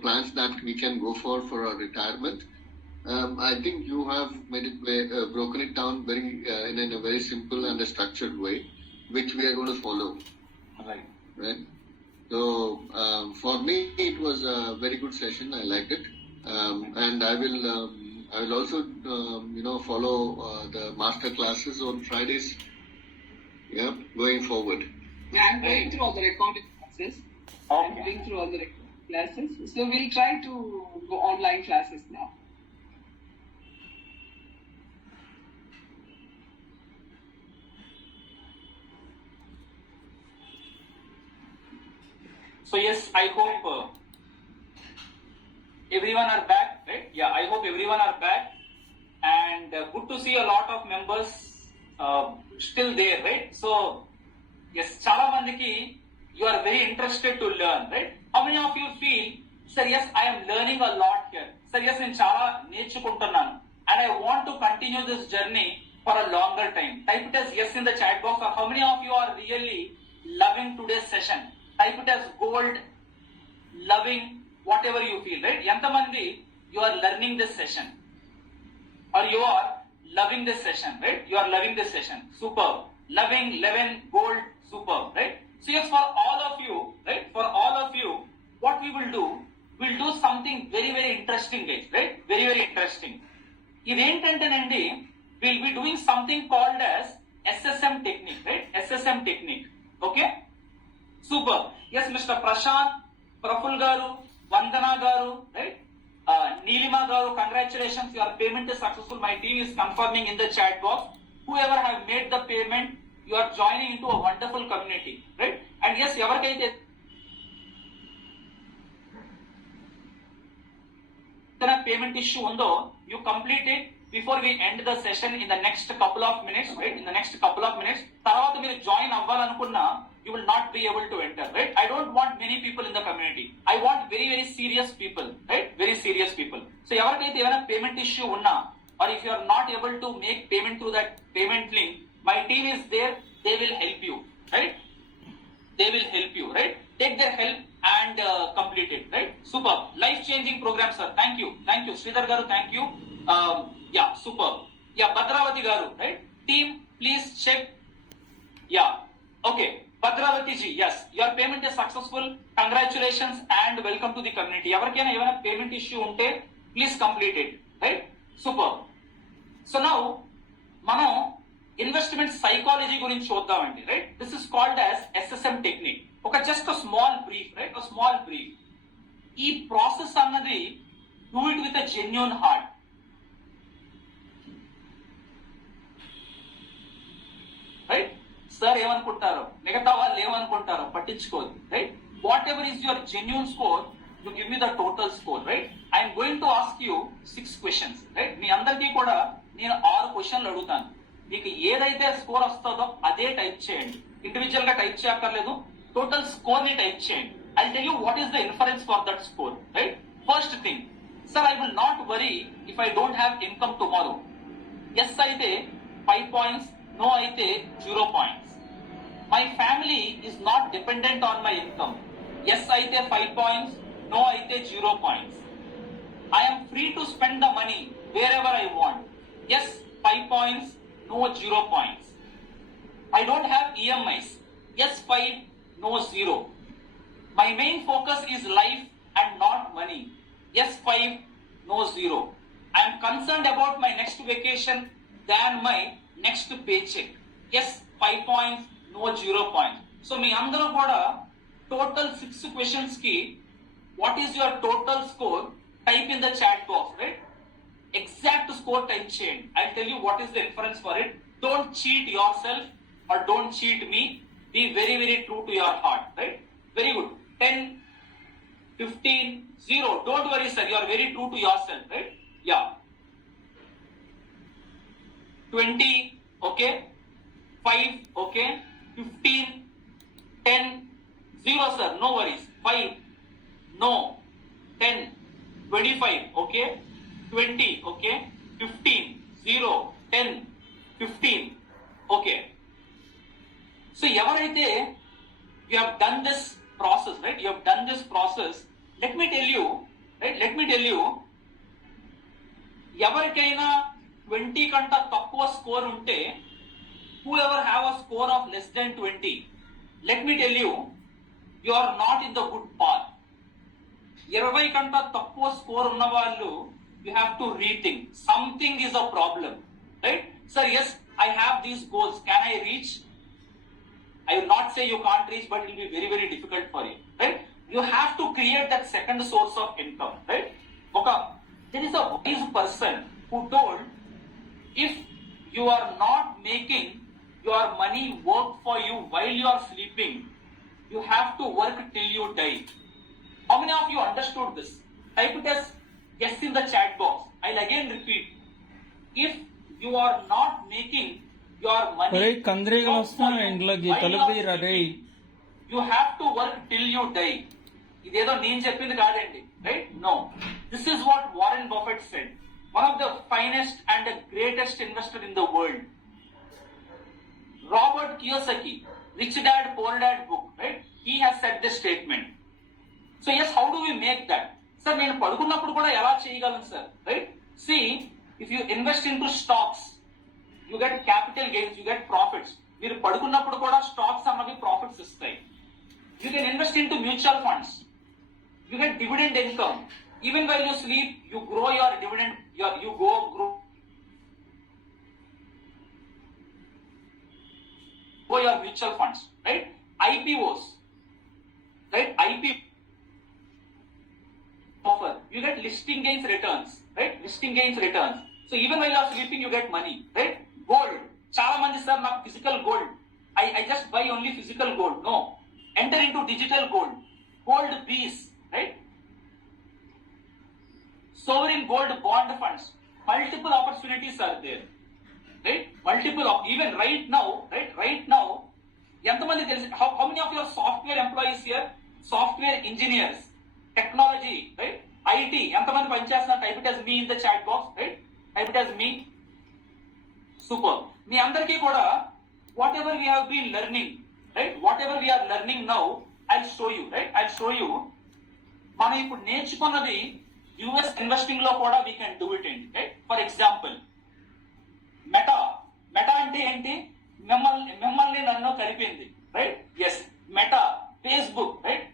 plans that we can go for our retirement. I think you have made it broken it down very in a very simple and a structured way, which we are going to follow. Right. So for me, it was a very good session. I liked it, and I will also follow the master classes on Fridays. Yeah, going forward. I'm going through all the recorded classes. I'm going through all the recorded classes. So we'll try to go online classes now. So yes, I hope everyone are back, right? Yeah, I hope everyone are back, and good to see a lot of members still there, right? So yes, chala mandiki you are very interested to learn, right? How many of you feel, sir, yes, I am learning a lot here. Sir, yes, నేను చాలా నేర్చుకుంటున్నాను, and I want to continue this journey for a longer time. Type it as yes in the chat box. Or how many of you are really loving today's session? Type it as gold, loving, whatever you feel, right? ఎంతమంది you are learning this session, or you are loving this session, right? You are loving this session. Superb. Loving, 11, gold, superb, right? So yes, for all of you, right? For all of you, what we will do, we'll do something very, very interesting, guys, right? Very, very interesting. ఇదేంటంటేనండి, we'll be doing something called as SSM technique, right? SSM technique. Okay? Super. Yes, Mr. Prashant, Praful Garu, Vandana Garu, right? Neelima Garu, congratulations, your payment is successful. My team is confirming in the chat box. Whoever have made the payment, you are joining into a wonderful community, right? And yes, ఎవరికైతే payment issue ఉందో, you complete it before we end the session in the next couple of minutes, right? In the next couple of minutes. తర్వాత మీరు జాయిన్ అవ్వాలనుకున్నా, you will not be able to enter, right? I don't want many people in the community. I want very, very serious people, right? Very serious people. So ఎవరికైతే ఏమైనా payment issue ఉన్నా, or if you are not able to make payment through that payment link, my team is there. They will help you, right? They will help you, right? Take their help and complete it, right? Super. Life-changing program, sir. Thank you. Thank you. Sridhar Garu, thank you. Yeah, superb. Yeah, Bhadravati garu, right? Team, please check. Yeah, okay. Bhadravati ji, yes, your payment is successful. Congratulations and welcome to the community. ఎవరికైనా ఏమైనా payment issue ఉంటే please complete it, right? Super. So now మనం investment psychology గురించి చూద్దామండి, right? This is called as SSM technique. ఒక just small brief, right? ఒక small brief. ఈ ప్రాసెస్ అన్నది do it with a genuine heart. Right? Sir ఏమనుకుంటారో, మిగతా వాళ్ళు ఏమనుకుంటారో పట్టించుకోదు, right? What ever is your genuine score, you give me the total score, right? I'm going to ask you 6 questions, right? మీ అందరికీ కూడా నేను 6 క్వశ్చన్లు అడుగుతాను. మీకు ఏదైతే స్కోర్ వస్తుందో అదే టైప్ చేయండి. ఇండివిజువల్ గా టైప్ చేయక్కర్లేదు, టోటల్ స్కోర్ ని టైప్ చేయండి. I tell you what is the inference for that score, right? First thing, sir I will not worry if I don't have income tomorrow. Yes అయితే 5 points, no అయితే 0 points. My family is not dependent on my income. Yes అయితే 5 points, no అయితే 0 points. I am free to spend the money wherever I want. Yes 5 points, no 0 points. I don't have EMIs. Yes 5, no 0. My main focus is life and not money. Yes 5, no 0. I am concerned about my next vacation than my next paycheck. Yes 5 points, no 0 points. So మీ అందరూ కూడా total 6 questions కి what is your total score type in the chat box, right? Exact score type చేయండి. I tell you what is the inference for it. Don't cheat yourself or don't cheat me. Be very very true to your heart, right? Very good. 10, 15, 0. Don't worry sir, you are very true to yourself, right? Yeah. 20, okay. 5, okay. 15, 10, 0 sir, no worries. 5, no. 10, 25, okay. 20, okay. 15, 0, 10, 15, okay. So ఎవరైతే you have done this process, right? You have done this process. Let me tell you, right? Let me tell you, ఎవరికైనా 20 కంటే తక్కువ స్కోర్ ఉంటే, whoever have a score of less than 20, let me tell you, you are not in the good path. 20 కంటే తక్కువ స్కోర్ ఉన్న వాళ్ళు, you have to rethink. Something is a problem, right? Sir, yes, I have these goals. Can I reach? I will not say you can't reach, but it will be very, very difficult for you, right? You have to create that second source of income, right? Okay. There is a wise person who told, if you are not making your money work for you while you are sleeping, you have to work till you die. How many of you understood this? Type it as yes in the chat box. I'll again repeat. If you are not making your money కంద్రీగా వస్తున్నా ఇంట్లోకి తలుపు రే. You have to work till you die. ఇదేదో నేను చెప్పింది కాదండి, right? No, this is what Warren Buffett said, one of the finest and the greatest investor in the world. Robert Kiyosaki, Rich Dad Poor Dad book, right? He has said this statement. So yes, how do we make that? Sir నేను పడుకున్నప్పుడు కూడా ఎలా చేయగలను sir, right? See, if you invest into stocks, you get capital gains, you get profits. మీరు పడుకున్నప్పుడు కూడా స్టాక్స్ అన్నవి ప్రాఫిట్స్ ఇస్తాయి. You can invest into mutual funds. You get dividend income. Even while you sleep, you grow your dividend, you grow your mutual funds, right? IPOs, right? Offer. You get listing gains returns, right? Listing gains returns. So even while you are sleeping, you get money, right? Gold. చాలా మంది సార్ నాకు physical gold, I just buy only physical gold. No. Enter into digital gold. Gold B's, right? Sovereign gold bond funds. Multiple opportunities are there, right? Even right now, right? Right now, ఎంతమంది తెలుసు? How many of your software employees here? Software engineers, technology, right? IT. ఎంతమంది పనిచేస్తున్నారు? Type it as me in the chat box, right? Type it as me. Super. మీ అందరికీ కూడా whatever we have been learning, right? Whatever we are learning now, I'll show you, right? I'll show you. మనం ఇప్పుడు నేర్చుకున్నది US investing లో కూడా we can do it అండి. Right? For example Meta అంటే ఏంటి? మిమ్మల్ని నన్ను కలిపింది. Right? Yes, Meta, Facebook. Right?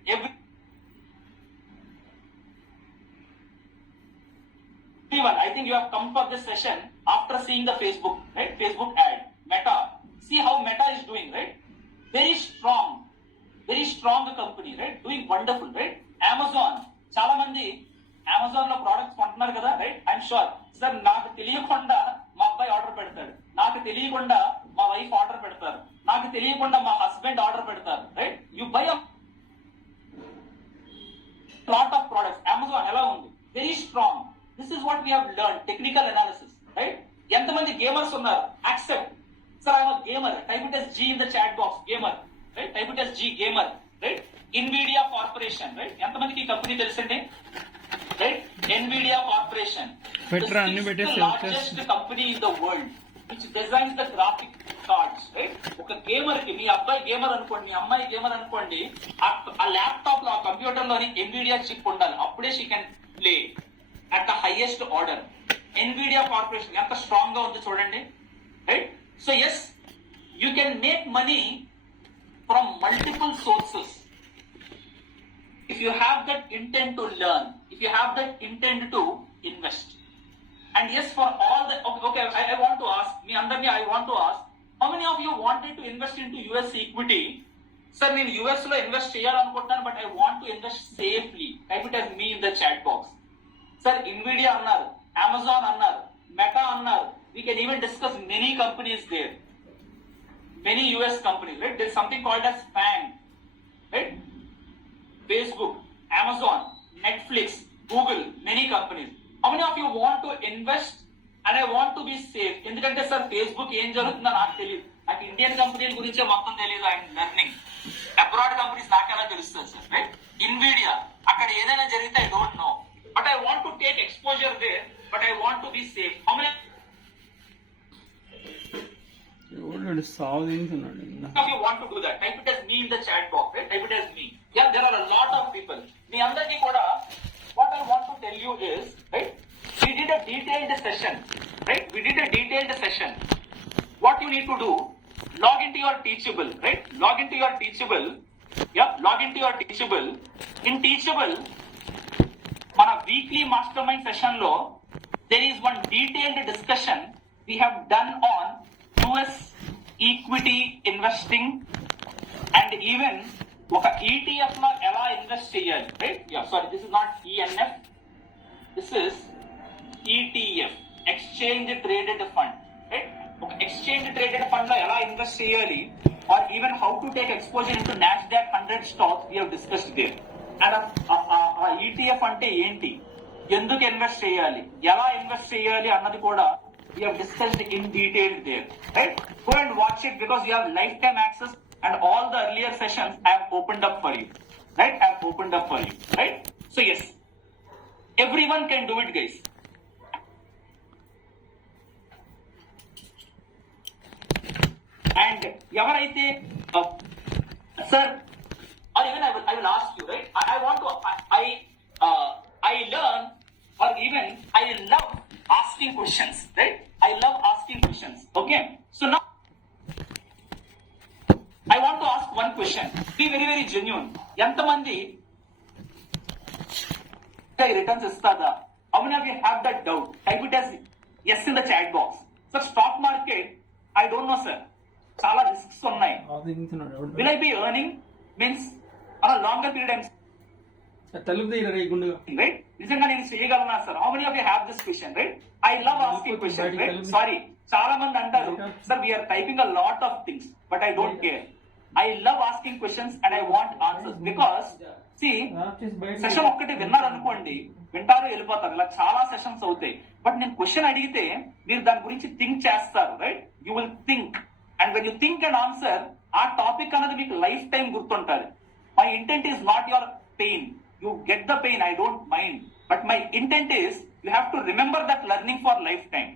everyone, I think you have come for this session after seeing the Facebook, right? Facebook ad, Meta. See how Meta is doing, right? Very strong company, right? Doing wonderful, right? Amazon, చాలా మంది అమెజాన్ లో ప్రొడక్ట్స్ కొంటున్నారు కదా, right? I'm sure sir, నాకు తెలియకుండా మా అబ్బాయి ఆర్డర్ పెడతాడు, నాకు తెలియకుండా మా వైఫ్ ఆర్డర్ పెడతారు, నాకు తెలియకుండా మా హస్బెండ్ ఆర్డర్ పెడతారు, right? You by a lot of products. Amazon ఎలా ఉంది? Very strong. This is what we have learned, technical analysis, right? ఎంతమంది గేమర్స్ ఉన్నారు? Accept. Sir, I am a gamer. Type it as G in the chat box. Gamer, right? Type it as G, gamer, right? Nvidia Corporation, right? ఎంతమందికి ఈ కంపెనీ తెలుసండి? Right? Nvidia Corporation, Petra, the sixth largest company in the world, which designs the graphic cards, right? ఒక గేమర్ కి, మీ అబ్బాయి గేమర్ అనుకోండి, మీ అమ్మాయి గేమర్ అనుకోండి, ఆ ల్యాప్టాప్ లో, ఆ కంప్యూటర్ లోని Nvidia చిప్ ఉండాలి, అప్పుడే she can play at the highest order. Nvidia Corporation ఎంత స్ట్రాంగ్ గా ఉంది చూడండి, right? So yes, you can make money from multiple sources if you have that intent to learn, if you have that intent to invest. And yes, for all the okay, I want to ask me andarni, I want to ask, how many of you wanted to invest into US equity? Sir, నేను US లో ఇన్వెస్ట్ చేయాలనుకుంటున్నాను, but I want to invest safely. Type it as me in the chat box. Sir, Nvidia annaru, Amazon annaru, Meta annaru. We can even discuss many companies there, many US companies, right? There's something called as FANG, right? Facebook, Amazon, Netflix, Google, many companies. How many of you want to invest and I want to be safe? ఎందుకంటే sir, Facebook ఏం జరుగుతుందో నాకు తెలియదు, నాకు ఇండియన్ కంపెనీల గురించే మొత్తం తెలియదు. I'm learning. అబ్రాడ్ కంపెనీస్ నాకెలా తెలుస్తుంది సార్, రైట్? ఇన్విడియా, అక్కడ ఏదైనా జరిగితే I don't know, but I want to take exposure there, but I want to be safe. How many ఎవడు సాధించున్నాడు? of you want to do that? Type it as me in the chat box, right? Type it as me. Yeah, there are a lot of people. మీ అందరికీ కూడా what I want to tell you is, right? We did a detailed session, right? We did a detailed session. What you need to do, log into your Teachable, right? Log into your Teachable. Yeah, log into your Teachable. In Teachable, మన weekly mastermind session లో there is one detailed discussion we have done on US equity investing and even ఒక ETF లో ఎలా invest చేయాలి, right? Yeah, sorry, this is not ENF, this is ETF, exchange traded fund, right? ఒక exchange traded fund లో ఎలా invest చేయాలి, or even how to take exposure into NASDAQ 100 stocks we have discussed there. And ఆ ETF అంటే ఏంటి, ఎందుకు ఇన్వెస్ట్ చేయాలి, ఎలా ఇన్వెస్ట్ చేయాలి అన్నది కూడా we have discussed in detail there, right? Go and watch it because you have lifetime access and all the earlier sessions I have opened up for you, right? I have opened up for you, right? So yes, everyone can do it, guys. And ఎవరైతే sir, or even I will ask you, right? I want to, I learn, or even I love asking questions, right? I love asking questions, okay? So now, I want to ask one question. Be very, very genuine. ఎంతమంది రిటర్న్స్ ఇస్తాదా? How many of you have that doubt? Type it as yes in the chat box. So stock market, I don't know, sir. చాలా రిస్క్స్ ఉన్నాయి. Will I be earning? Means on a longer period I'm right? నిజంగా నేను చేయగలనా sir? How many of you have this question, right? I love asking questions, right? Sorry, చాలా మంది అంటారు, sir, we are typing a lot of things, but I don't care. I love asking questions and I want answers because see, session ఒక్కటి విన్నారు అనుకోండి, వింటారు వెళ్ళిపోతారు, ఇలా చాలా సెషన్స్ అవుతాయి. బట్ నేను క్వశ్చన్ అడిగితే మీరు దాని గురించి థింక్ చేస్తారు, right? You will think, and when you think and answer, ఆ టాపిక్ అనేది మీకు లైఫ్ టైం గుర్తుంటుంది. My intent is not your pain. You get the pain, I don't mind. But my intent is, you have to remember that learning for lifetime.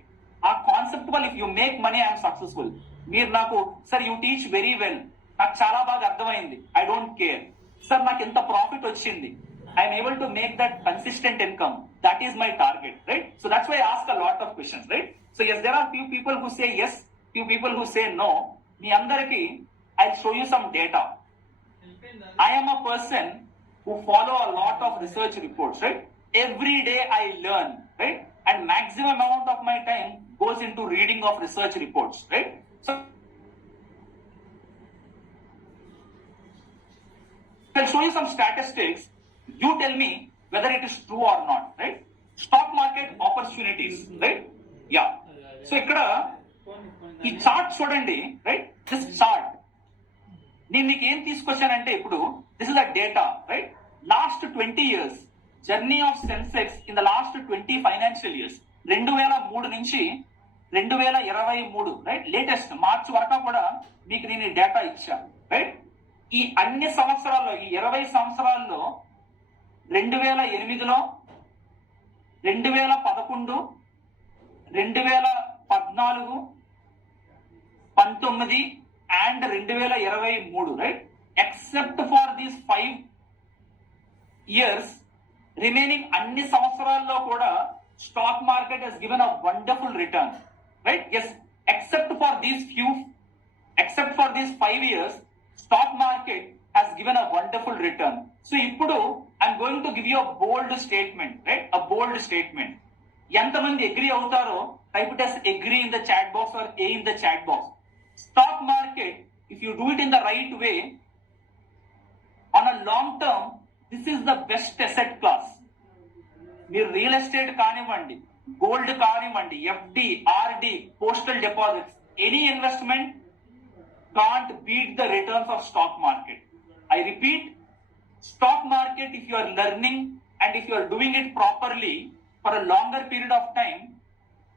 Our conceptual, if you make money, I am successful. Meer naku, sir, you teach very well. నాకు చాలా బాగా అర్థమైంది. I don't care. Sir, నాకు ఎంత ప్రాఫిట్ వచ్చింది. I'm able to make that consistent income. That is my target, right? So that's why I ask a lot of questions, right? So yes, there are few people who say yes, few people who say no. మీ అందరికి I'll show you some data. I am a person who follow a lot of research reports, right? Every day I learn, right? And maximum amount of my time goes into reading of research reports, right? So I'll show you some statistics. You tell me whether it is true or not, right? Stock market opportunities, right? Yeah. So ఇక్కడ ఈ చార్ట్ చూడండి, right? This chart నేను మీకు ఏం తీసుకొచ్చానంటే ఇప్పుడు this is the data, right? Last 20 years journey of Sensex in the last 20 financial years 2003 నుంచి 2023, right? Latest March వరకు కూడా మీకు నేను ఈ డేటా ఇచ్చాను, రైట్? ఈ అన్ని సంవత్సరాల్లో, ఈ 20 సంవత్సరాల్లో 2008లో 2011 2014 19 and 2023, right? Except for these 5 years, remaining అన్ని సంవత్సరాల్లో కూడా stock market has given a wonderful return, right? Yes, except for these 5 years, stock market has given a wonderful return. So ఇప్పుడు I'm going to give you a bold statement, right? A bold statement. ఎంతమంది అగ్రీ అవుతారో type it as agree in the chat box or A in the chat box. Stock market, if you do it in the right way, on a long term, this is the best asset class. మీరు real estate కానివ్వండి, గోల్డ్ కానివ్వండి, FD, RD, postal deposits, any investment can't beat the returns of stock market. I repeat, stock market, if you are learning and if you are doing it properly for a longer period of time,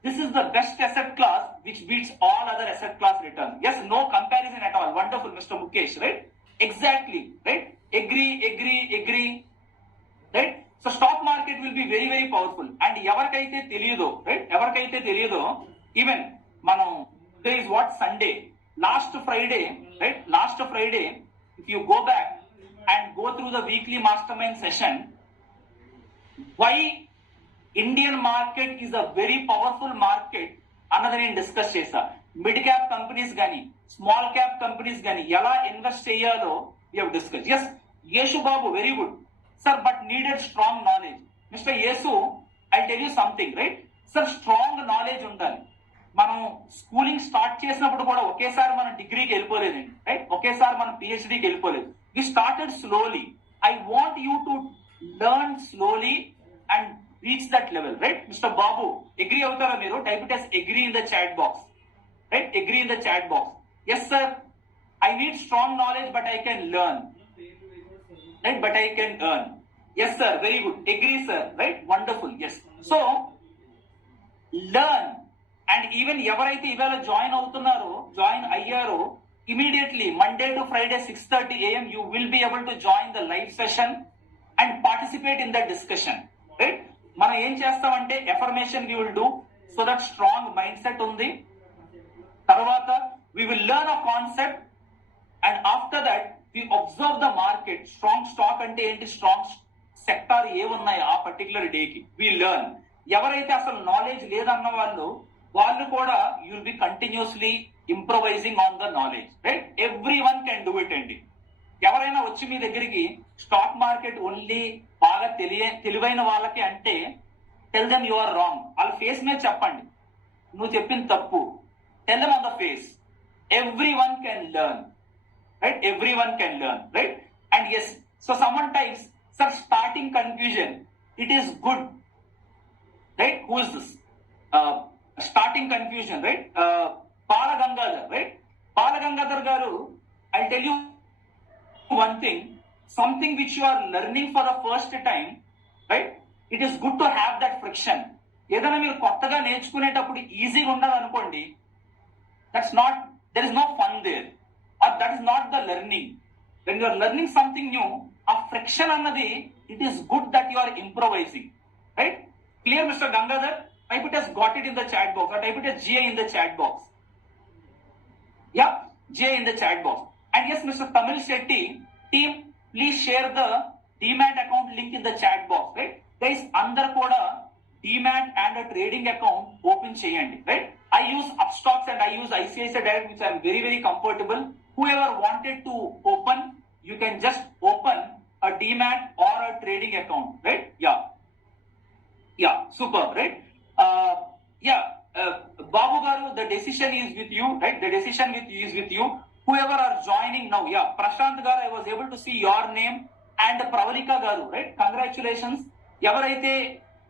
this is the best asset class which beats all other asset class returns. Yes, no comparison at all. Wonderful, Mr. Mukesh, right? Exactly, right? Agree, right? So stock market will be very, very powerful. And ఎవరికైతే తెలియదో, right? ఎవరికైతే తెలియదో, even మనం, there is what, Sunday, last Friday, right? Last Friday, if you go back and go through the weekly mastermind session, why Indian market is a very powerful market అన్నది నేను డిస్కస్ చేశా. Mid cap companies కానీ small cap companies కానీ ఎలా invest చేయాలో we have discuss. Yes, Yesu Babu very good sir, but needed strong knowledge. Mister Yesu, I tell you something, right? Sir, strong knowledge ఉండాలి. మనం స్కూలింగ్ స్టార్ట్ చేసినప్పుడు కూడా ఒకేసారి మనం డిగ్రీకి వెళ్ళిపోలేదండి, రైట్? ఒకేసారి మనం పిహెచ్డికి వెళ్ళిపోలేదు. We started slowly. I want you to learn slowly and reach that level, right? Mr. Babu, agree avutara meeru? Type it as agree in the chat box, right? Agree in the chat box. Yes sir, I need strong knowledge but I can learn, right? But I can earn. Yes sir, very good. Agree sir, right? Wonderful. Yes. So learn, and even ఎవరైతే ఇవాళ జాయిన్ అవుతున్నారో, జాయిన్ అయ్యారో, immediately Monday to Friday 6:30 AM you will be able to join the live session and participate in the discussion, right? మనం ఏం చేస్తామంటే affirmation we will do so that strong mindset ఉంది. తర్వాత we will learn a concept and after that we observe the market. Strong stock అంటే ఏంటి, strong sector ఏమున్నాయి ఆ పర్టికులర్ డేకి వి లెర్న్. ఎవరైతే అసలు నాలెడ్జ్ లేదన్న వాళ్ళు కూడా you will B continuously improvising on the knowledge, right? Every one can do it అండి. ఎవరైనా వచ్చి మీ దగ్గరికి స్టాక్ మార్కెట్ ఓన్లీ బాగా తెలివైన వాళ్ళకి అంటే tell them you are wrong. వాళ్ళ ఫేస్ మీద చెప్పండి నువ్వు చెప్పింది తప్పు. Tell them on the face. Every one can learn, right? Every one can learn, right? And yes, so sometimes sir starting confusion, it is good, right? Who is this starting confusion, right? Balagangadhar, right? Balagangadhar గారు, I tell you one thing, something which you are learning for the first time, right? It is good to have that friction. ఏదైనా మీరు కొత్తగా నేర్చుకునేటప్పుడు ఈజీగా ఉండదు అనుకోండి, that's not, there is no fun there, or that is not the learning. When you are learning something new, ఆ friction అన్నది it is good that you are improvising, right? Clear mister Gangadhar? Type it as got it in the chat box or type it as GA in the chat box. Yeah, GA in the chat box. And yes, Mr. Tamil Shetty, team, please share the DMAT account link in the chat box, right? Guys, అందరు కూడా DMAT and a trading account open చేయండి, right? I use Upstocks and I use ICICI Direct, which I am very, very comfortable. Whoever wanted to open, you can just open a DMAT or a trading account, right? Yeah, super, right? Babu Garu, the decision is with you, right? The decision is with you. Whoever are joining now, Prashant Garu, I was able to see your name, and Pravalika Garu, right? Congratulations. Evaraithe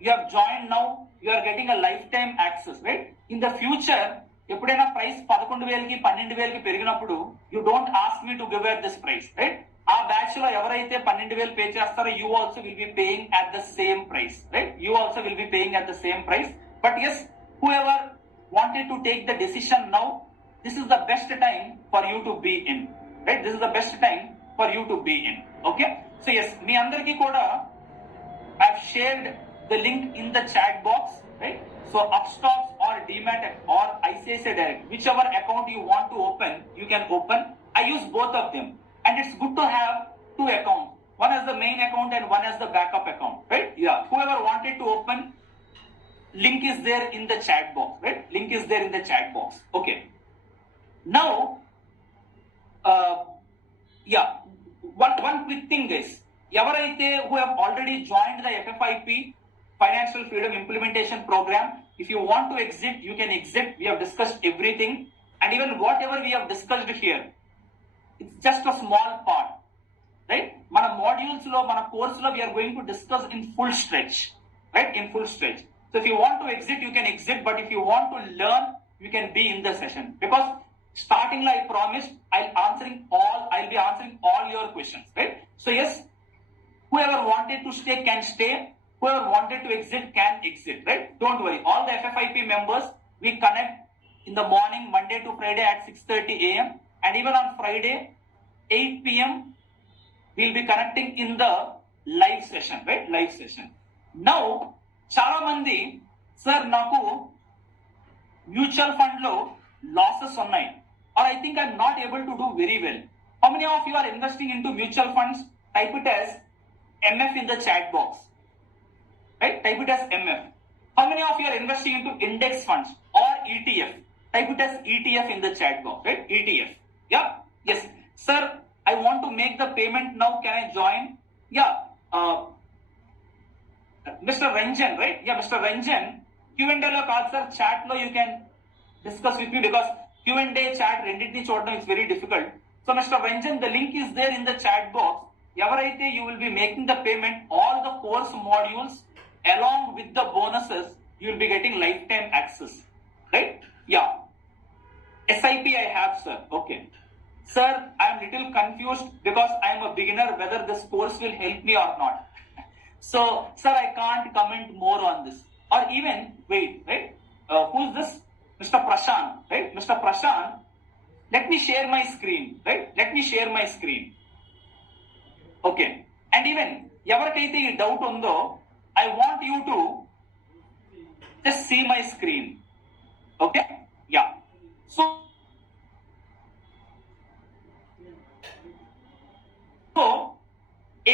you have joined now, you are getting a lifetime access, right? In the future, ఎప్పుడైనా price 11,000కి 12,000కి పెరిగినప్పుడు you don't ask me to give at this price, right? ఆ batch లో ఎవరైతే 12,000 pay చేస్తారో you also will be paying at the same price, right? You also will be paying at the same price. But yes, whoever wanted to take the decision now, this is the best time for you to be in, right? This is the best time for you to be in. Okay, so yes, మీ అందరికీ కూడా I've shared the link in the chat box, right? So Upstocks or DMAT or ICICI Direct, whichever account you want to open, you can open. I use both of them, and it's good to have two accounts. One as the main account and one as the backup account, right? Yeah, whoever wanted to open, link is there in the chat box, right? Link is there in the chat box. Okay. Now, one quick thing, guys. Evaraithe who have already joined the FFIP Financial Freedom Implementation Program, if you want to exit, you can exit. We have discussed everything, and even whatever we have discussed here, it's just a small part, right? Mana modules lo, mana course lo, we are going to discuss in full stretch, right? In full stretch. So if you want to exit, you can exit, but if you want to learn, you can be in the session, because starting like I promised, I'll be answering all your questions, right? So yes, whoever wanted to stay can stay. Whoever wanted to exit can exit, right? Don't worry. All the FFIP members, we connect in the morning, Monday to Friday at 6:30 a.m. And even on Friday, 8 p.m., we'll be connecting in the live session, right? Live session. Now, చాలా మంది, sir, నాకు mutual fund లో లాసెస్ ఉన్నాయి, or I think I'm not able to do very well. How many of you are investing into mutual funds? Type it as MF in the chat box. Right? Type it as MF. How many of you are investing into index funds or ETF? Type it as ETF in the chat box, right? ETF. Yeah? Yes. Sir, I want to make the payment now. Can I join? Yeah. Mr. Ranjan, right? Yeah, Mr. Ranjan. Q&A lo kaadu sir, chat lo you can discuss with me, because Q&A chat renditni chodam is very difficult. So Mr. Ranjan, the link is there in the chat box. Evaraithe you will be making the payment, all the course modules along with the bonuses, you will be getting lifetime access, right? Yeah. SIP I have, sir. Okay. Sir, I am little confused because I am a beginner whether this course will help me or not. So, sir, I can't comment more on this. Or even, wait, right? Who is this? Mr. Prashant, right? Mr. Prashant, let me share my screen, right? Let me share my screen. Okay. And even, ఎవరికైతే ఈ doubt ఉందో, I want you to just see my screen. Okay? Yeah. So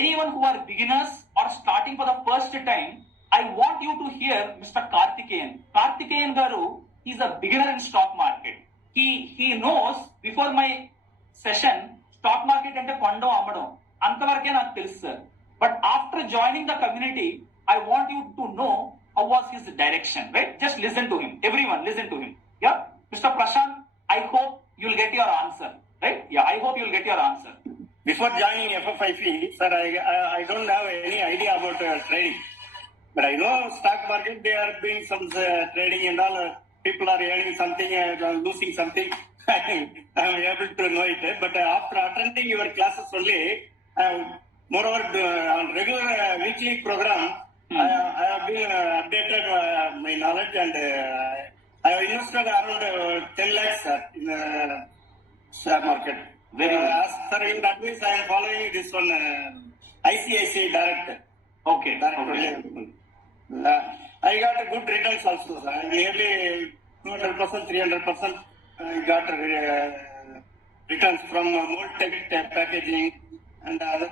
anyone who are beginners or starting for the first time, I want you to hear Mr. Karthikeyan. Karthikeyan Garu is a beginner in stock market. He knows before my session, stock market ante kondo ammado antavarke naaku telusu, sir. But after joining the community, I want you to know how was his direction, right? Just listen to him. Everyone, listen to him. Yeah? Mr. Prashant, I hope you'll get your answer, right? Yeah, I hope you'll get your answer. Before joining FFIP, sir, I don't have any idea about trading. But I know stock market, they are doing some trading and all. People are earning something and losing something. I am able to know it. But after attending your classes only, moreover, on regular weekly program, I have been updated my knowledge, and I have invested around 10 lakhs in share market. Very good. As per in that means, I am following this one ICICI Direct. Okay. I got a good returns also, sir. Nearly 200%, 300%. I got returns from mold tech packaging and other